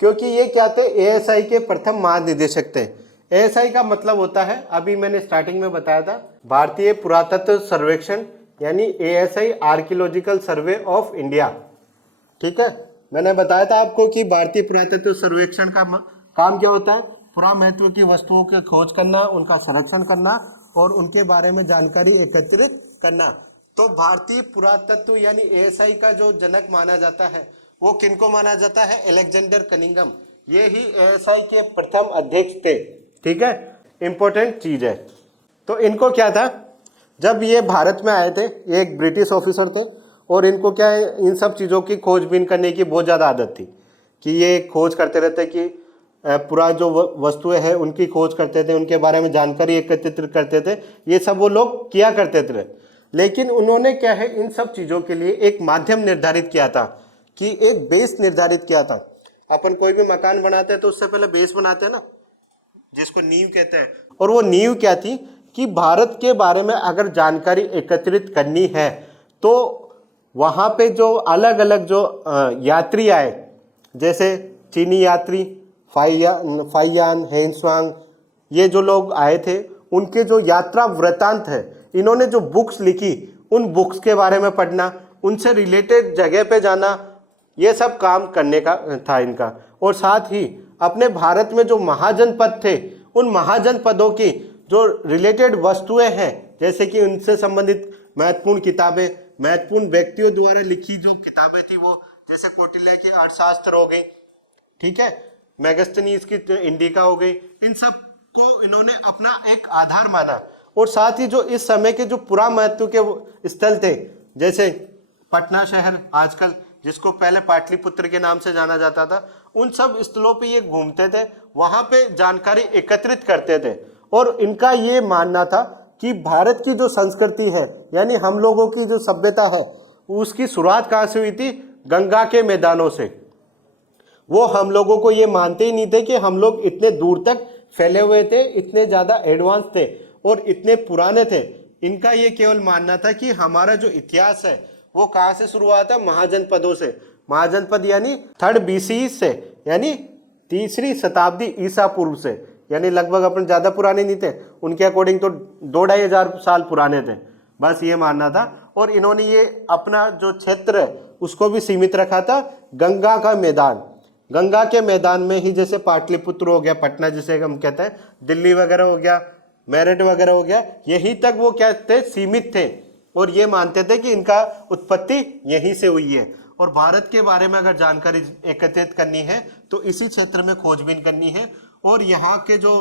क्योंकि ये क्या थे, एएसआई के प्रथम महानिदेशक थे। एएसआई का मतलब होता है, अभी मैंने स्टार्टिंग में बताया था, भारतीय पुरातत्व सर्वेक्षण यानी ASI archaeological survey of India. ठीक है, मैंने बताया था आपको कि भारतीय पुरातत्व सर्वेक्षण का काम क्या होता है, पुरामहत्व की वस्तुओं की खोज करना, उनका संरक्षण करना और उनके बारे में जानकारी एकत्रित करना। तो भारतीय पुरातत्व यानी एएसआई का जो जनक माना जाता है वो किनको माना जाता है, अलेक्जेंडर कनिंगम। ये ही एएसआई के प्रथम अध्यक्ष थे। ठीक है, इंपॉर्टेंट चीज है। तो इनको क्या था, जब ये भारत में आए थे, ये एक ब्रिटिश ऑफिसर थे और इनको क्या है, इन सब चीज़ों की खोजबीन करने की बहुत ज़्यादा आदत थी कि ये खोज करते रहते कि पूरा जो वस्तुएं हैं उनकी खोज करते थे, उनके बारे में जानकारी एकत्रित करते थे, ये सब वो लोग किया करते थे। लेकिन उन्होंने क्या है, इन सब चीज़ों के लिए एक माध्यम निर्धारित किया था कि एक बेस निर्धारित किया था। अपन कोई भी मकान बनाते हैं तो उससे पहले बेस बनाते हैं ना, जिसको नींव कहते हैं। और वो नींव क्या थी कि भारत के बारे में अगर जानकारी एकत्रित करनी है तो वहाँ पे जो अलग अलग जो यात्री आए, जैसे चीनी यात्री फाइयान, हेनस्वांग, ये जो लोग आए थे, उनके जो यात्रा वृतांत है, इन्होंने जो बुक्स लिखी उन बुक्स के बारे में पढ़ना, उनसे रिलेटेड जगह पे जाना, ये सब काम करने का था इनका। और साथ ही अपने भारत में जो महाजनपद थे, उन महाजनपदों की जो रिलेटेड वस्तुएं हैं, जैसे कि उनसे संबंधित महत्वपूर्ण किताबें, महत्वपूर्ण व्यक्तियों द्वारा लिखी जो किताबें थी वो, जैसे कौटिल्य की अर्थशास्त्र हो गई, ठीक है, मैगस्थनीज की इंडिका हो गई, इन सब को इन्होंने अपना एक आधार माना। और साथ ही जो इस समय के जो पुरामहत्व के स्थल थे, जैसे पटना शहर आजकल जिसको पहले पाटलिपुत्र के नाम से जाना जाता था, उन सब स्थलों पे ये घूमते थे, वहां पे जानकारी एकत्रित करते थे। और इनका ये मानना था कि भारत की जो संस्कृति है, यानी हम लोगों की जो सभ्यता है, उसकी शुरुआत कहाँ से हुई थी, गंगा के मैदानों से। वो हम लोगों को ये मानते ही नहीं थे कि हम लोग इतने दूर तक फैले हुए थे, इतने ज्यादा एडवांस थे और इतने पुराने थे। इनका ये केवल मानना था कि हमारा जो इतिहास है वो कहाँ से शुरुआत है, महाजनपदों से। महाजनपद यानी 3rd BC से, यानी 3री शताब्दी ईसा पूर्व से, यानी लगभग अपन ज्यादा पुराने नहीं थे, उनके अकॉर्डिंग तो 2-2.5 साल पुराने थे, बस ये मानना था। और इन्होंने ये अपना जो क्षेत्र है उसको भी सीमित रखा था गंगा का मैदान। गंगा के मैदान में ही, जैसे पाटलिपुत्र हो गया, पटना जिसे हम कहते हैं, दिल्ली वगैरह हो गया, मेरठ वगैरह हो गया, यहीं तक वो क्या थे, सीमित थे। और ये मानते थे कि इनका उत्पत्ति यहीं से हुई है। और भारत के बारे में अगर जानकारी एकत्रित करनी है तो इसी क्षेत्र में खोजबीन करनी है। और यहाँ के जो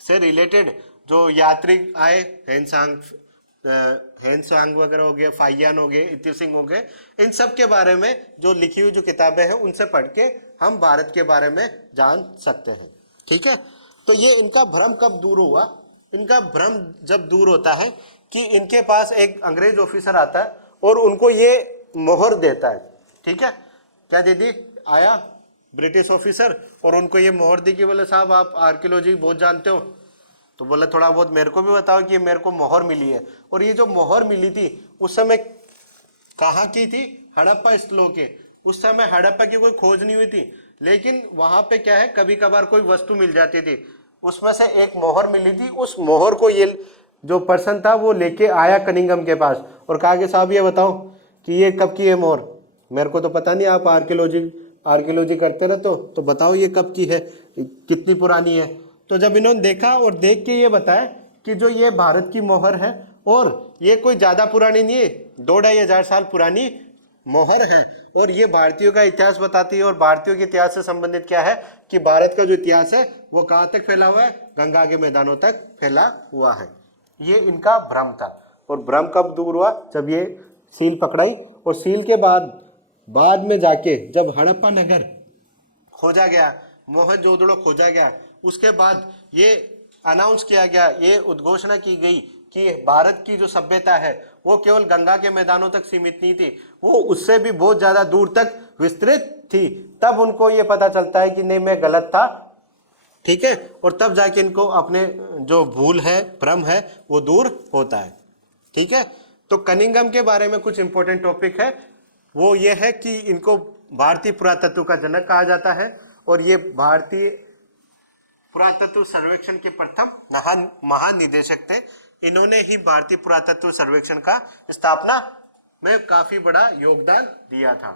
से रिलेटेड जो यात्री आए, हेनसांग वगैरह हो गए, फाइयान हो गए, इत्य सिंह हो गए, इन सब के बारे में जो लिखी हुई जो किताबें हैं उनसे पढ़ के हम भारत के बारे में जान सकते हैं। ठीक है, तो ये इनका भ्रम कब दूर हुआ, इनका भ्रम जब दूर होता है कि इनके पास एक अंग्रेज ऑफिसर आता है और उनको ये मोहर देता है। ठीक है, क्या दे दी, आया ब्रिटिश ऑफिसर और उनको ये मोहर दी कि बोले साहब आप आर्कियोलॉजी बहुत जानते हो, तो बोला थोड़ा बहुत मेरे को भी बताओ कि ये मेरे को मोहर मिली है। और ये जो मोहर मिली थी उस समय कहाँ की थी? हड़प्पा स्थलों के। उस समय हड़प्पा की कोई खोज नहीं हुई थी, लेकिन वहां पे क्या है, कभी कभार कोई वस्तु मिल जाती थी, उसमें से एक मोहर मिली थी। उस मोहर को ये जो पर्सन था वो लेके आया कनिंघम के पास और कहा कि साहब ये बताओ कि ये कब की है मोहर? मेरे को तो पता नहीं, आप आर्कियोलॉजी करते रहते हो, तो बताओ ये कब की है, कितनी पुरानी है। तो जब इन्होंने देखा और देख के ये बताया कि जो ये भारत की मोहर है और ये कोई ज़्यादा पुरानी नहीं है, 2-2.5 साल पुरानी मोहर है, और ये भारतीयों का इतिहास बताती है। और भारतीयों के इतिहास से संबंधित क्या है कि भारत का जो इतिहास है वो कहाँ तक फैला हुआ है? गंगा के मैदानों तक फैला हुआ है। ये इनका भ्रम था। और भ्रम कब दूर हुआ? जब ये सील पकड़ाई, और सील के बाद में जाके जब हड़प्पा नगर खोजा गया, मोहनजोदड़ो खोजा गया, उसके बाद ये अनाउंस किया गया, ये उद्घोषणा की गई कि भारत की जो सभ्यता है वो केवल गंगा के मैदानों तक सीमित नहीं थी, वो उससे भी बहुत ज्यादा दूर तक विस्तृत थी। तब उनको ये पता चलता है कि नहीं, मैं गलत था, ठीक है, और तब जाके इनको अपने जो भूल है, भ्रम है, वो दूर होता है। ठीक है, तो कनिंघम के बारे में कुछ इंपॉर्टेंट टॉपिक है, वो ये है कि इनको भारतीय पुरातत्व का जनक कहा जाता है, और ये भारतीय पुरातत्व सर्वेक्षण के प्रथम महानिदेशक थे। इन्होंने ही भारतीय पुरातत्व सर्वेक्षण का स्थापना में काफी बड़ा योगदान दिया था।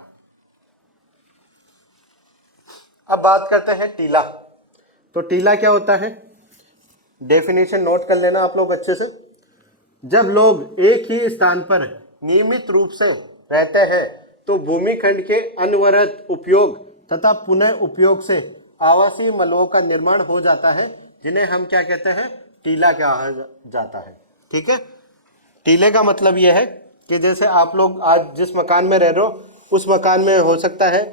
अब बात करते हैं टीला। तो टीला क्या होता है? डेफिनेशन नोट कर लेना आप लोग अच्छे से। जब लोग एक ही स्थान पर नियमित रूप से रहते हैं तो भूमिखंड के अनवरत उपयोग तथा पुनः उपयोग से आवासीय मलबों का निर्माण हो जाता है, जिन्हें हम क्या कहते हैं? टीला कहा जाता है। ठीक है, टीले का मतलब यह है कि जैसे आप लोग आज जिस मकान में रह रहे हो, उस मकान में हो सकता है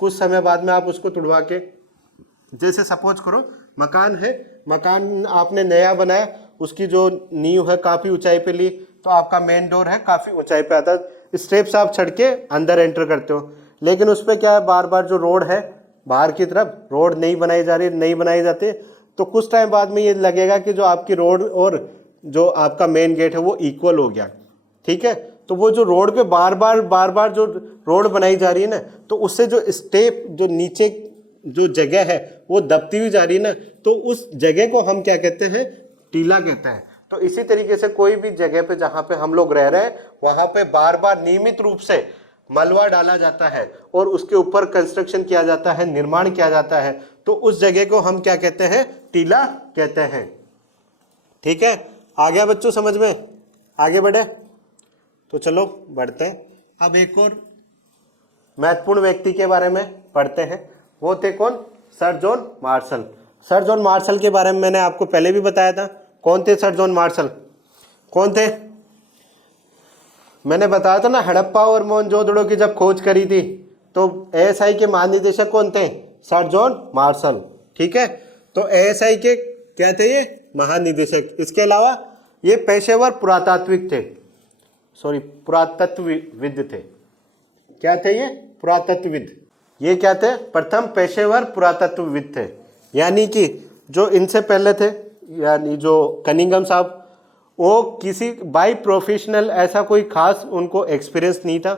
कुछ समय बाद में आप उसको तुड़वा के, जैसे सपोज करो मकान है, मकान आपने नया बनाया, उसकी जो नींव है काफ़ी ऊंचाई पे ली, तो आपका मेन डोर है काफ़ी ऊंचाई पे आता है, स्टेप्स आप चढ़ के अंदर एंटर करते हो, लेकिन उस पर क्या है, बार बार जो रोड है बाहर की तरफ रोड नहीं बनाई जा रही, नहीं बनाई जाती, तो कुछ टाइम बाद में ये लगेगा कि जो आपकी रोड और जो आपका मेन गेट है वो इक्वल हो गया। ठीक है, तो वो जो रोड पे बार बार जो रोड बनाई जा रही है ना, तो उससे जो स्टेप, जो नीचे जो जगह है वो दबती हुई जा रही है ना, तो उस जगह को हम क्या कहते हैं? टीला कहते हैं। तो इसी तरीके से कोई भी जगह पे जहाँ पे हम लोग रह रहे हैं वहाँ पे बार बार नियमित रूप से मलबा डाला जाता है और उसके ऊपर कंस्ट्रक्शन किया जाता है, निर्माण किया जाता है, तो उस जगह को हम क्या कहते हैं? टीला कहते हैं। ठीक है, आ गया बच्चों समझ में? आगे बढ़े तो चलो बढ़ते हैं। अब एक और महत्वपूर्ण व्यक्ति के बारे में पढ़ते हैं। वो थे कौन? Sir John Marshall. Sir John Marshall के बारे में मैंने आपको पहले भी बताया था। कौन थे सर जॉन मार्शल? कौन थे? मैंने बताया था ना, हड़प्पा और मोहनजोदड़ो की जब खोज करी थी तो एएसआई के महानिदेशक कौन थे? Sir John Marshall. ठीक है, तो एएसआई के क्या थे? ये महानिदेशक। इसके अलावा ये पेशेवर पुरातात्विक थे, सॉरी पुरातत्वविद थे। क्या थे ये? पुरातत्वविद। ये क्या थे? प्रथम पेशेवर पुरातत्वविद थे। यानी कि जो इनसे पहले थे, यानी जो कनिंघम साहब, वो किसी बाई प्रोफेशनल ऐसा कोई खास उनको एक्सपीरियंस नहीं था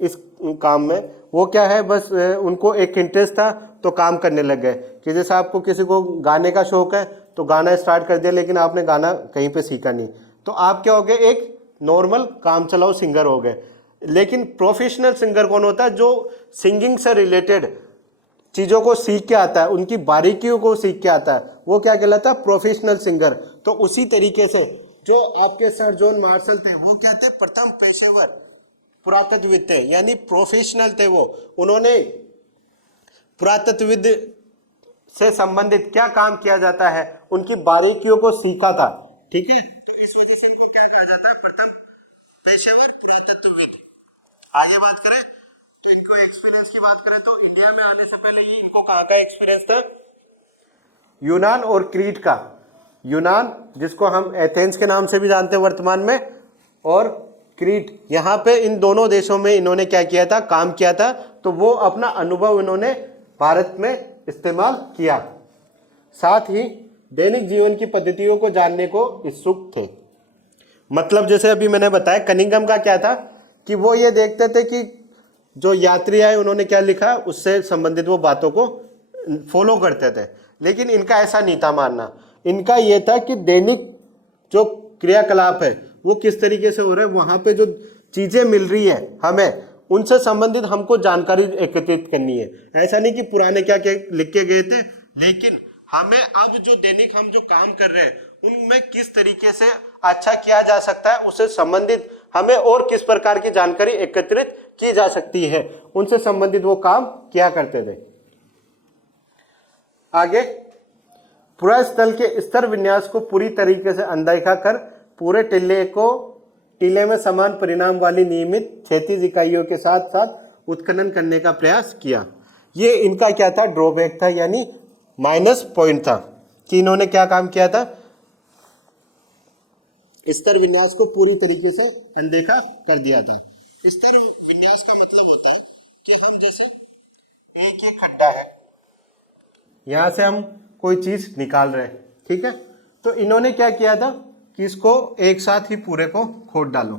इस काम में। वो क्या है, बस उनको एक इंटरेस्ट था तो काम करने लग गए। कि जैसे आपको किसी को गाने का शौक है तो गाना स्टार्ट कर दिया, लेकिन आपने गाना कहीं पे सीखा नहीं, तो आप क्या हो गए? एक नॉर्मल काम चलाओ सिंगर हो गए। लेकिन प्रोफेशनल सिंगर कौन होता है? जो सिंगिंग से रिलेटेड चीज़ों को सीख के आता है, उनकी बारीकियों को सीख के आता है, वो क्या कहलाता है? Professional singer. तो उसी तरीके से जो आपके सर जॉन मार्शल थे वो क्या थे? प्रथम पेशेवर पुरातत्वविद थे, यानी प्रोफेशनल थे वो। उन्होंने पुरातत्वविद से संबंधित क्या काम किया जाता है उनकी बारीकियों को सीखा था। ठीक है, तो इस वजह से इनको क्या कहा जाता है? प्रथम पेशेवर पुरातत्वविद। आगे बात करें तो इनको एक्सपीरियंस की बात करें तो इंडिया में आने से पहले ये इनको कहाँ का एक्सपीरियंस था? यूनान और क्रीट का। यूनान जिसको हम एथेंस के नाम से भी जानते हैं वर्तमान में, और क्रीट, यहाँ पे इन दोनों देशों में इन्होंने क्या किया था? काम किया था। तो वो अपना अनुभव इन्होंने भारत में इस्तेमाल किया। साथ ही दैनिक जीवन की पद्धतियों को जानने को इच्छुक थे। मतलब जैसे अभी मैंने बताया कनिंघम का क्या था कि वो ये देखते थे कि जो यात्री आए उन्होंने क्या लिखा उससे संबंधित वो बातों को फॉलो करते थे। लेकिन इनका ऐसा नहीं था मानना, इनका ये था कि दैनिक जो क्रियाकलाप है वो किस तरीके से हो रहा है, वहां पे जो चीजें मिल रही है हमें उनसे संबंधित हमको जानकारी एकत्रित करनी है। ऐसा नहीं कि पुराने क्या क्या लिख के गए थे, लेकिन हमें अब जो दैनिक हम जो काम कर रहे हैं उनमें किस तरीके से अच्छा किया जा सकता है, उससे संबंधित हमें और किस प्रकार की जानकारी एकत्रित की जा सकती है, उनसे संबंधित वो काम किया करते थे। आगे, पूरा स्थल के स्तर विन्यास को पूरी तरीके से अनदेखा कर पूरे टीले में समान परिणाम वाली नियमित क्षैतिज इकाइयों के साथ साथ उत्खनन करने का प्रयास किया। ये इनका क्या था, ड्रॉबैक था, यानी माइनस पॉइंट था कि इन्होंने क्या काम किया था, स्तर विन्यास को पूरी तरीके से अनदेखा कर दिया था। स्तर विन्यास का मतलब होता है कि हम जैसे एक ये खड्डा है, यहां से हम कोई चीज निकाल रहे हैं, ठीक है, तो इन्होंने क्या किया था कि इसको एक साथ ही पूरे को खोद डालो।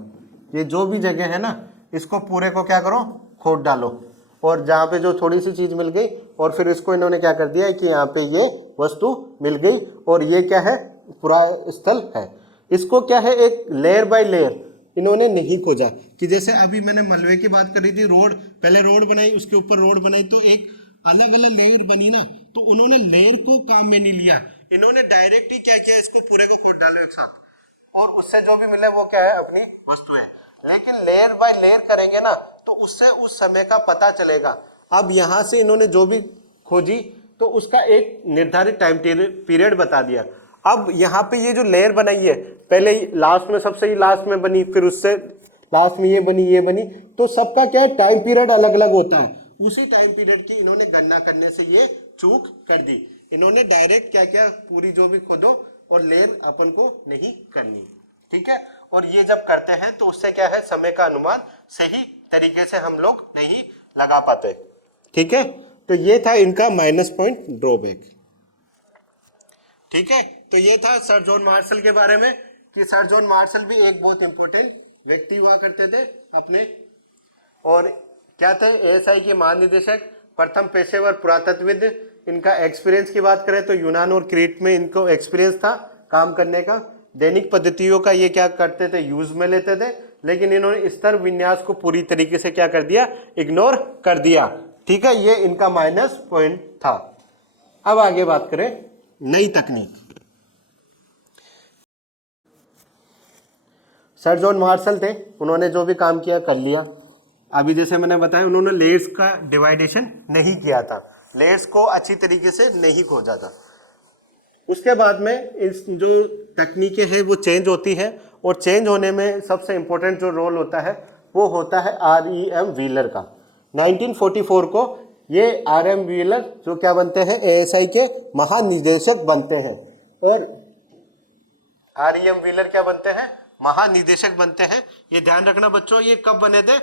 ये जो भी जगह है ना, इसको पूरे को क्या करो, खोद डालो, और जहाँ पे जो थोड़ी सी चीज मिल गई और फिर इसको इन्होंने क्या कर दिया कि यहाँ पे ये वस्तु मिल गई और ये क्या है, पूरा स्थल है। इसको क्या है, एक लेयर बाय लेयर इन्होंने नहीं खोजा कि जैसे अभी मैंने मलबे की बात करी थी, रोड पहले रोड बनाई, उसके ऊपर रोड बनाई, तो एक अलग अलग लेयर बनी ना, तो उन्होंने लेयर को काम में नहीं लिया, इन्होंने डायरेक्ट ही क्या किया, इसको पूरे को खोद डालो एक साथ और उससे जो भी मिले वो क्या है, अपनी वस्तु है। लेकिन लेयर बाय लेयर करेंगे ना तो उससे उस समय का पता चलेगा। अब यहां से इन्होंने जो भी खोजी तो उसका एक निर्धारित टाइम पीरियड बता दिया। अब यहाँ पे ये जो लेयर बनाई है, पहले लास्ट में सबसे ही लास्ट में बनी, फिर उससे लास्ट में ये बनी, तो सबका क्या है, टाइम पीरियड अलग अलग होता है। उसी टाइम पीरियड की इन्होंने गणना करने से ये चूक कर दी। इन्होंने डायरेक्ट क्या क्या, पूरी जो भी खोदो और लेयर अपन को नहीं करनी, ठीक है। और ये जब करते हैं तो उससे क्या है, समय का अनुमान सही तरीके से हम लोग नहीं लगा पाते, ठीक है। तो ये था इनका माइनस पॉइंट, ड्रॉबैक, ठीक है। तो ये था सर जॉन मार्शल के बारे में कि सर जॉन मार्शल भी एक बहुत इंपॉर्टेंट व्यक्ति हुआ करते थे अपने, और क्या थे, एएसआई के महानिदेशक, प्रथम पेशेवर पुरातत्वविद। इनका एक्सपीरियंस की बात करें तो यूनान और क्रीट में इनको एक्सपीरियंस था काम करने का। दैनिक पद्धतियों का ये क्या करते थे, यूज में लेते थे, लेकिन इन्होंने स्तर विन्यास को पूरी तरीके से क्या कर दिया, इग्नोर कर दिया, ठीक है। ये इनका माइनस पॉइंट था। अब आगे बात करें नई तकनीक। सर जॉन मार्शल थे, उन्होंने जो भी काम किया कर लिया। अभी जैसे मैंने बताया, उन्होंने लेयर्स का डिवाइडेशन नहीं किया था, लेयर्स को अच्छी तरीके से नहीं खोजा था। उसके बाद में इस जो तकनीकें हैं वो चेंज होती है, और चेंज होने में सबसे इंपॉर्टेंट जो रोल होता है वो होता है REM व्हीलर का। 1944 को ये RM व्हीलर जो क्या बनते हैं, ASI के महानिदेशक बनते हैं। और REM व्हीलर क्या बनते हैं, महानिदेशक बनते हैं। ये ध्यान रखना बच्चों, ये कब बने थे,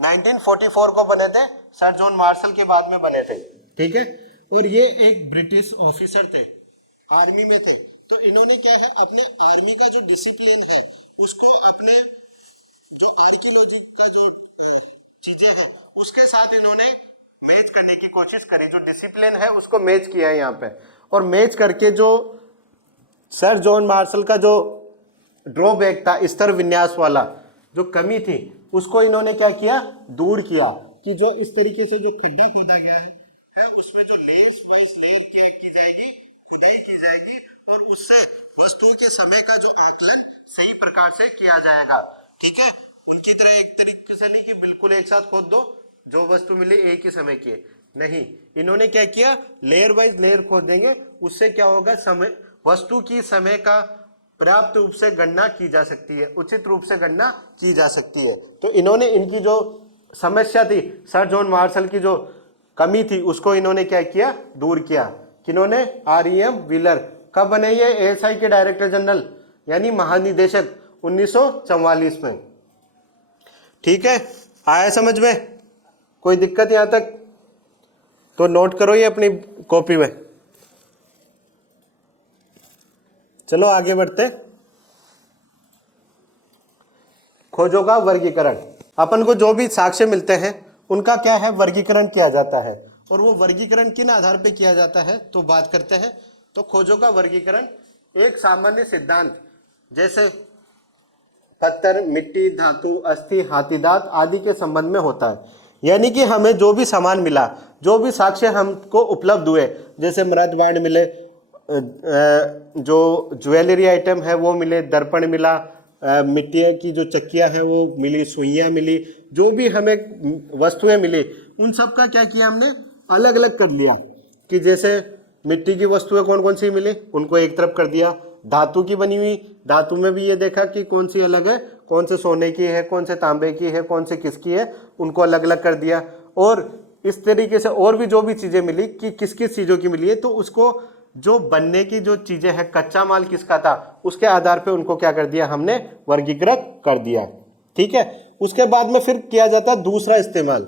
1944 को बने थे, सर जॉन मार्शल के बाद में बने थे, ठीक है। और ये एक ब्रिटिश ऑफिसर थे, आर्मी में थे। तो इन्होंने क्या है, अपने आर्मी का जो डिसिप्लिन है उसको अपने जो आर्कियोलॉजी का जो चीजें हैं उसके साथ इन्होंने मैच करने की कोशिश करी। जो डिसिप्लिन है उसको मैच किया है यहाँ पे, और मैच करके जो सर जॉन मार्शल का जो ड्रॉबैक था, स्तर विन्यास वाला जो कमी थी, उसको इन्होंने क्या किया, दूर किया। कि जो इस तरीके से जो खड्डा खोदा गया है उसमें जो लेयर वाइज लेयर की जाएगी, खुदाई की जाएगी, और उससे वस्तुओं के समय का जो आकलन सही प्रकार से किया जाएगा, ठीक है। उनकी तरह एक तरीके से नहीं कि बिल्कुल एक साथ खोद दो, जो वस्तु मिली एक ही समय की, नहीं। इन्होंने क्या किया, लेयर वाइज लेयर खोद देंगे, उससे क्या होगा, समय वस्तु की समय का पर्याप्त रूप से गणना की जा सकती है, उचित रूप से गणना की जा सकती है। तो इन्होंने इनकी जो समस्या थी, सर जॉन मार्शल की जो कमी थी, उसको इन्होंने क्या किया, दूर किया। किन्होंने, REM व्हीलर। कब बने ये, ASI के डायरेक्टर जनरल यानी महानिदेशक 1944 में, ठीक है। आया समझ में, कोई दिक्कत यहां तक तो नोट करो ये अपनी कॉपी में। चलो आगे बढ़ते। खोजों का वर्गीकरण। अपन को जो भी साक्ष्य मिलते हैं उनका क्या है, वर्गीकरण किया जाता है। और वो वर्गीकरण किन आधार पे किया जाता है तो बात करते हैं। तो खोजों का वर्गीकरण एक सामान्य सिद्धांत जैसे पत्थर, मिट्टी, धातु, अस्थि, हाथीदांत आदि के संबंध में होता है। यानी कि हमें जो भी सामान मिला, जो भी साक्ष्य हमको उपलब्ध हुए, जैसे मृद भांड मिले, जो ज्वेलरी आइटम है वो मिले, दर्पण मिला, मिट्टी की जो चक्कियाँ हैं वो मिली, सुइयाँ मिली, जो भी हमें वस्तुएं मिली उन सब का क्या किया हमने, अलग अलग कर लिया। कि जैसे मिट्टी की वस्तुएं कौन कौन सी मिली उनको एक तरफ कर दिया। धातु की बनी हुई, धातु में भी ये देखा कि कौन सी अलग है, कौन से सोने की है, कौन से तांबे की है, कौन से किसकी है, उनको अलग अलग कर दिया। और इस तरीके से और भी जो भी चीज़ें मिली कि किस किस चीज़ों की मिली है, तो उसको जो बनने की जो चीज़ें हैं, कच्चा माल किसका था, उसके आधार पे उनको क्या कर दिया हमने, वर्गीकृत कर दिया। ठीक है। उसके बाद में फिर किया जाता है दूसरा इस्तेमाल।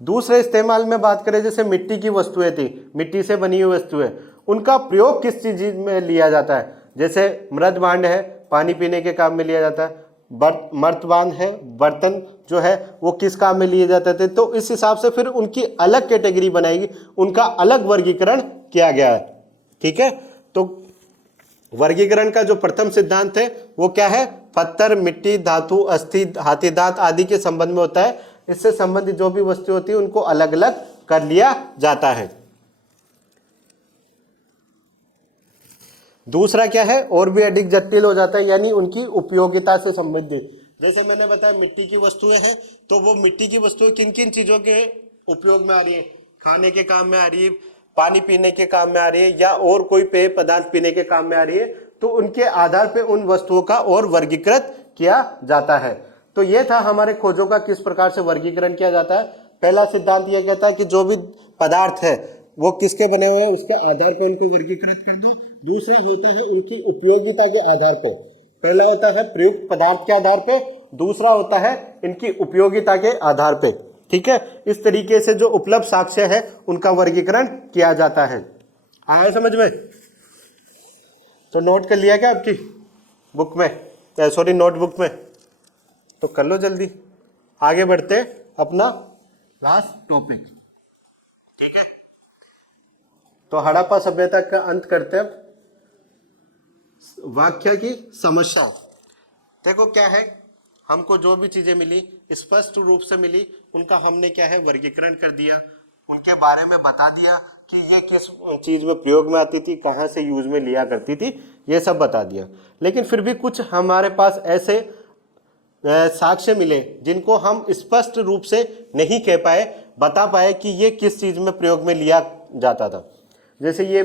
दूसरे इस्तेमाल में बात करें, जैसे मिट्टी की वस्तुएं थी, मिट्टी से बनी हुई वस्तुएं, उनका प्रयोग किस चीज में लिया जाता है। जैसे मृद भांड है, पानी पीने के काम में लिया जाता है। मर्तबान है, बर्तन जो है वो किस काम में लिए जाते थे। तो इस हिसाब से फिर उनकी अलग कैटेगरी बनाएगी, उनका अलग वर्गीकरण किया गया है। ठीक है। तो वर्गीकरण का जो प्रथम सिद्धांत है वो क्या है, पत्थर, मिट्टी, धातु, अस्थि, हाथीदांत आदि के संबंध में होता है। इससे संबंधित जो भी वस्तु होती है उनको अलग अलग कर लिया जाता है। दूसरा क्या है, और भी अधिक जटिल हो जाता है, यानी उनकी उपयोगिता से संबंधित। जैसे मैंने बताया मिट्टी की वस्तुएं हैं, तो वो मिट्टी की वस्तुएं किन किन चीजों के उपयोग में आ रही है, खाने के काम में आ रही है, पानी पीने के काम में आ रही है, या और कोई पेय पदार्थ पीने के काम में आ रही है, तो उनके आधार पर उन वस्तुओं का और वर्गीकृत किया जाता है। तो ये था हमारे खोजों का किस प्रकार से वर्गीकरण किया जाता है। पहला सिद्धांत यह कहता है कि जो भी पदार्थ है वो किसके बने हुए हैं उसके आधार पर उनको वर्गीकृत कर दो। दूसरा होता है उनकी उपयोगिता के आधार पे। पहला होता है प्रयुक्त पदार्थ के आधार पे, दूसरा होता है इनकी उपयोगिता के आधार पे। ठीक है। इस तरीके से जो उपलब्ध साक्ष्य है उनका वर्गीकरण किया जाता है। आया समझ में? तो नोट कर लिया क्या आपकी बुक में, सॉरी नोटबुक में? तो कर लो जल्दी। आगे बढ़ते अपना लास्ट टॉपिक। ठीक है। तो हड़प्पा सभ्यता का अंत करते हैं। वाक्य की समस्या। देखो क्या है, हमको जो भी चीजें मिली स्पष्ट रूप से मिली, उनका हमने क्या है वर्गीकरण कर दिया, उनके बारे में बता दिया कि ये किस चीज में प्रयोग में आती थी, कहाँ से यूज में लिया करती थी, ये सब बता दिया। लेकिन फिर भी कुछ हमारे पास ऐसे साक्ष्य मिले जिनको हम स्पष्ट रूप से नहीं कह पाए, बता पाए कि ये किस चीज में प्रयोग में लिया जाता था। जैसे ये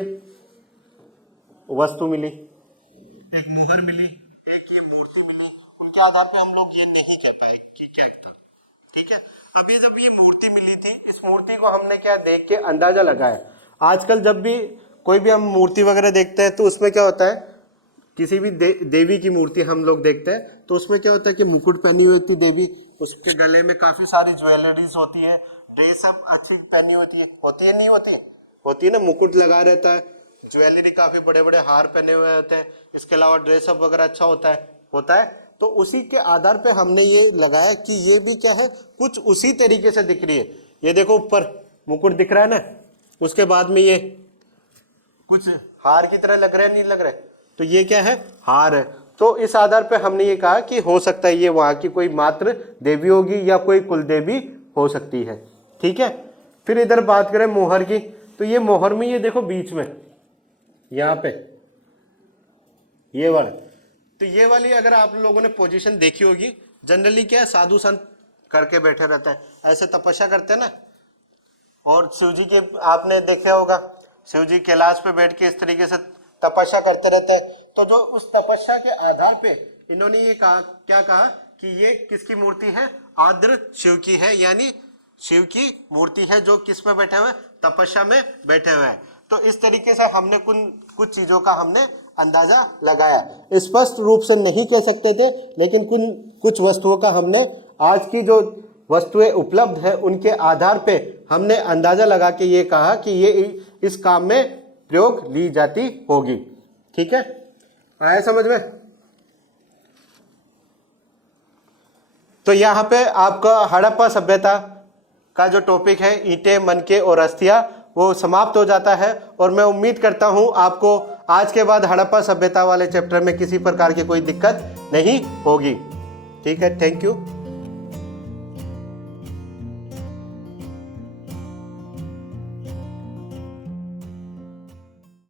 वस्तु मिली, एक मोहर मिली, एक ये मूर्ति मिली, उनके आधार पे हम लोग ये नहीं कह पाए कि क्या था। ठीक है। अभी जब ये मूर्ति मिली थी, इस मूर्ति को हमने क्या देख के अंदाजा लगाया। आजकल जब भी कोई भी हम मूर्ति वगैरह देखते हैं तो उसमें क्या होता है, किसी भी देवी की मूर्ति हम लोग देखते हैं तो उसमें क्या होता है कि मुकुट पहनी हुई होती देवी, उसके गले में काफी सारी ज्वेलरीज होती है, ड्रेस सब अच्छी पहनी होती है नहीं होती, होती है ना, मुकुट लगा रहता है, ज्वेलरी काफी बड़े बड़े हार पहने हुए होते हैं, इसके अलावा ड्रेसअप वगैरह अच्छा होता है। तो उसी के आधार पे हमने ये लगाया कि ये भी क्या है, कुछ उसी तरीके से दिख रही है। ये देखो ऊपर मुकुट दिख रहा है ना, उसके बाद में ये कुछ हार की तरह लग रहा है, नहीं लग रहा है, तो ये क्या है, हार है। तो इस आधार पे हमने ये कहा कि हो सकता है ये वहां की कोई मात्र देवी होगी या कोई कुल देवी हो सकती है। ठीक है। फिर इधर बात करें मोहर की, तो ये मोहर में ये देखो बीच में यहाँ पे ये वाला, तो ये वाली अगर आप लोगों ने पोजीशन देखी होगी, जनरली क्या है, साधु संत करके बैठे रहते हैं, ऐसे तपस्या करते हैं ना। और शिव जी के आपने देखा होगा, शिव जी कैलाश पे बैठ के इस तरीके से तपस्या करते रहते हैं। तो जो उस तपस्या के आधार पे इन्होंने ये कहा, क्या कहा कि ये किसकी मूर्ति है, आर्द्र शिव की है, यानी शिव की मूर्ति है जो किस में बैठे हुए, तपस्या में बैठे हुए हैं। तो इस तरीके से हमने कुछ चीजों का हमने अंदाजा लगाया। स्पष्ट रूप से नहीं कह सकते थे, लेकिन कुछ वस्तुओं का हमने, आज की जो वस्तुएं उपलब्ध है उनके आधार पे हमने अंदाजा लगा के ये कहा कि ये इस काम में प्रयोग ली जाती होगी। ठीक है। आया समझ में? तो यहाँ पे आपका हड़प्पा सभ्यता का जो टॉपिक है ईंटें, मनके और अस्थियां, वो समाप्त हो जाता है। और मैं उम्मीद करता हूँ आपको आज के बाद हड़प्पा सभ्यता वाले चैप्टर में किसी प्रकार की कोई दिक्कत नहीं होगी। ठीक है, थैंक यू।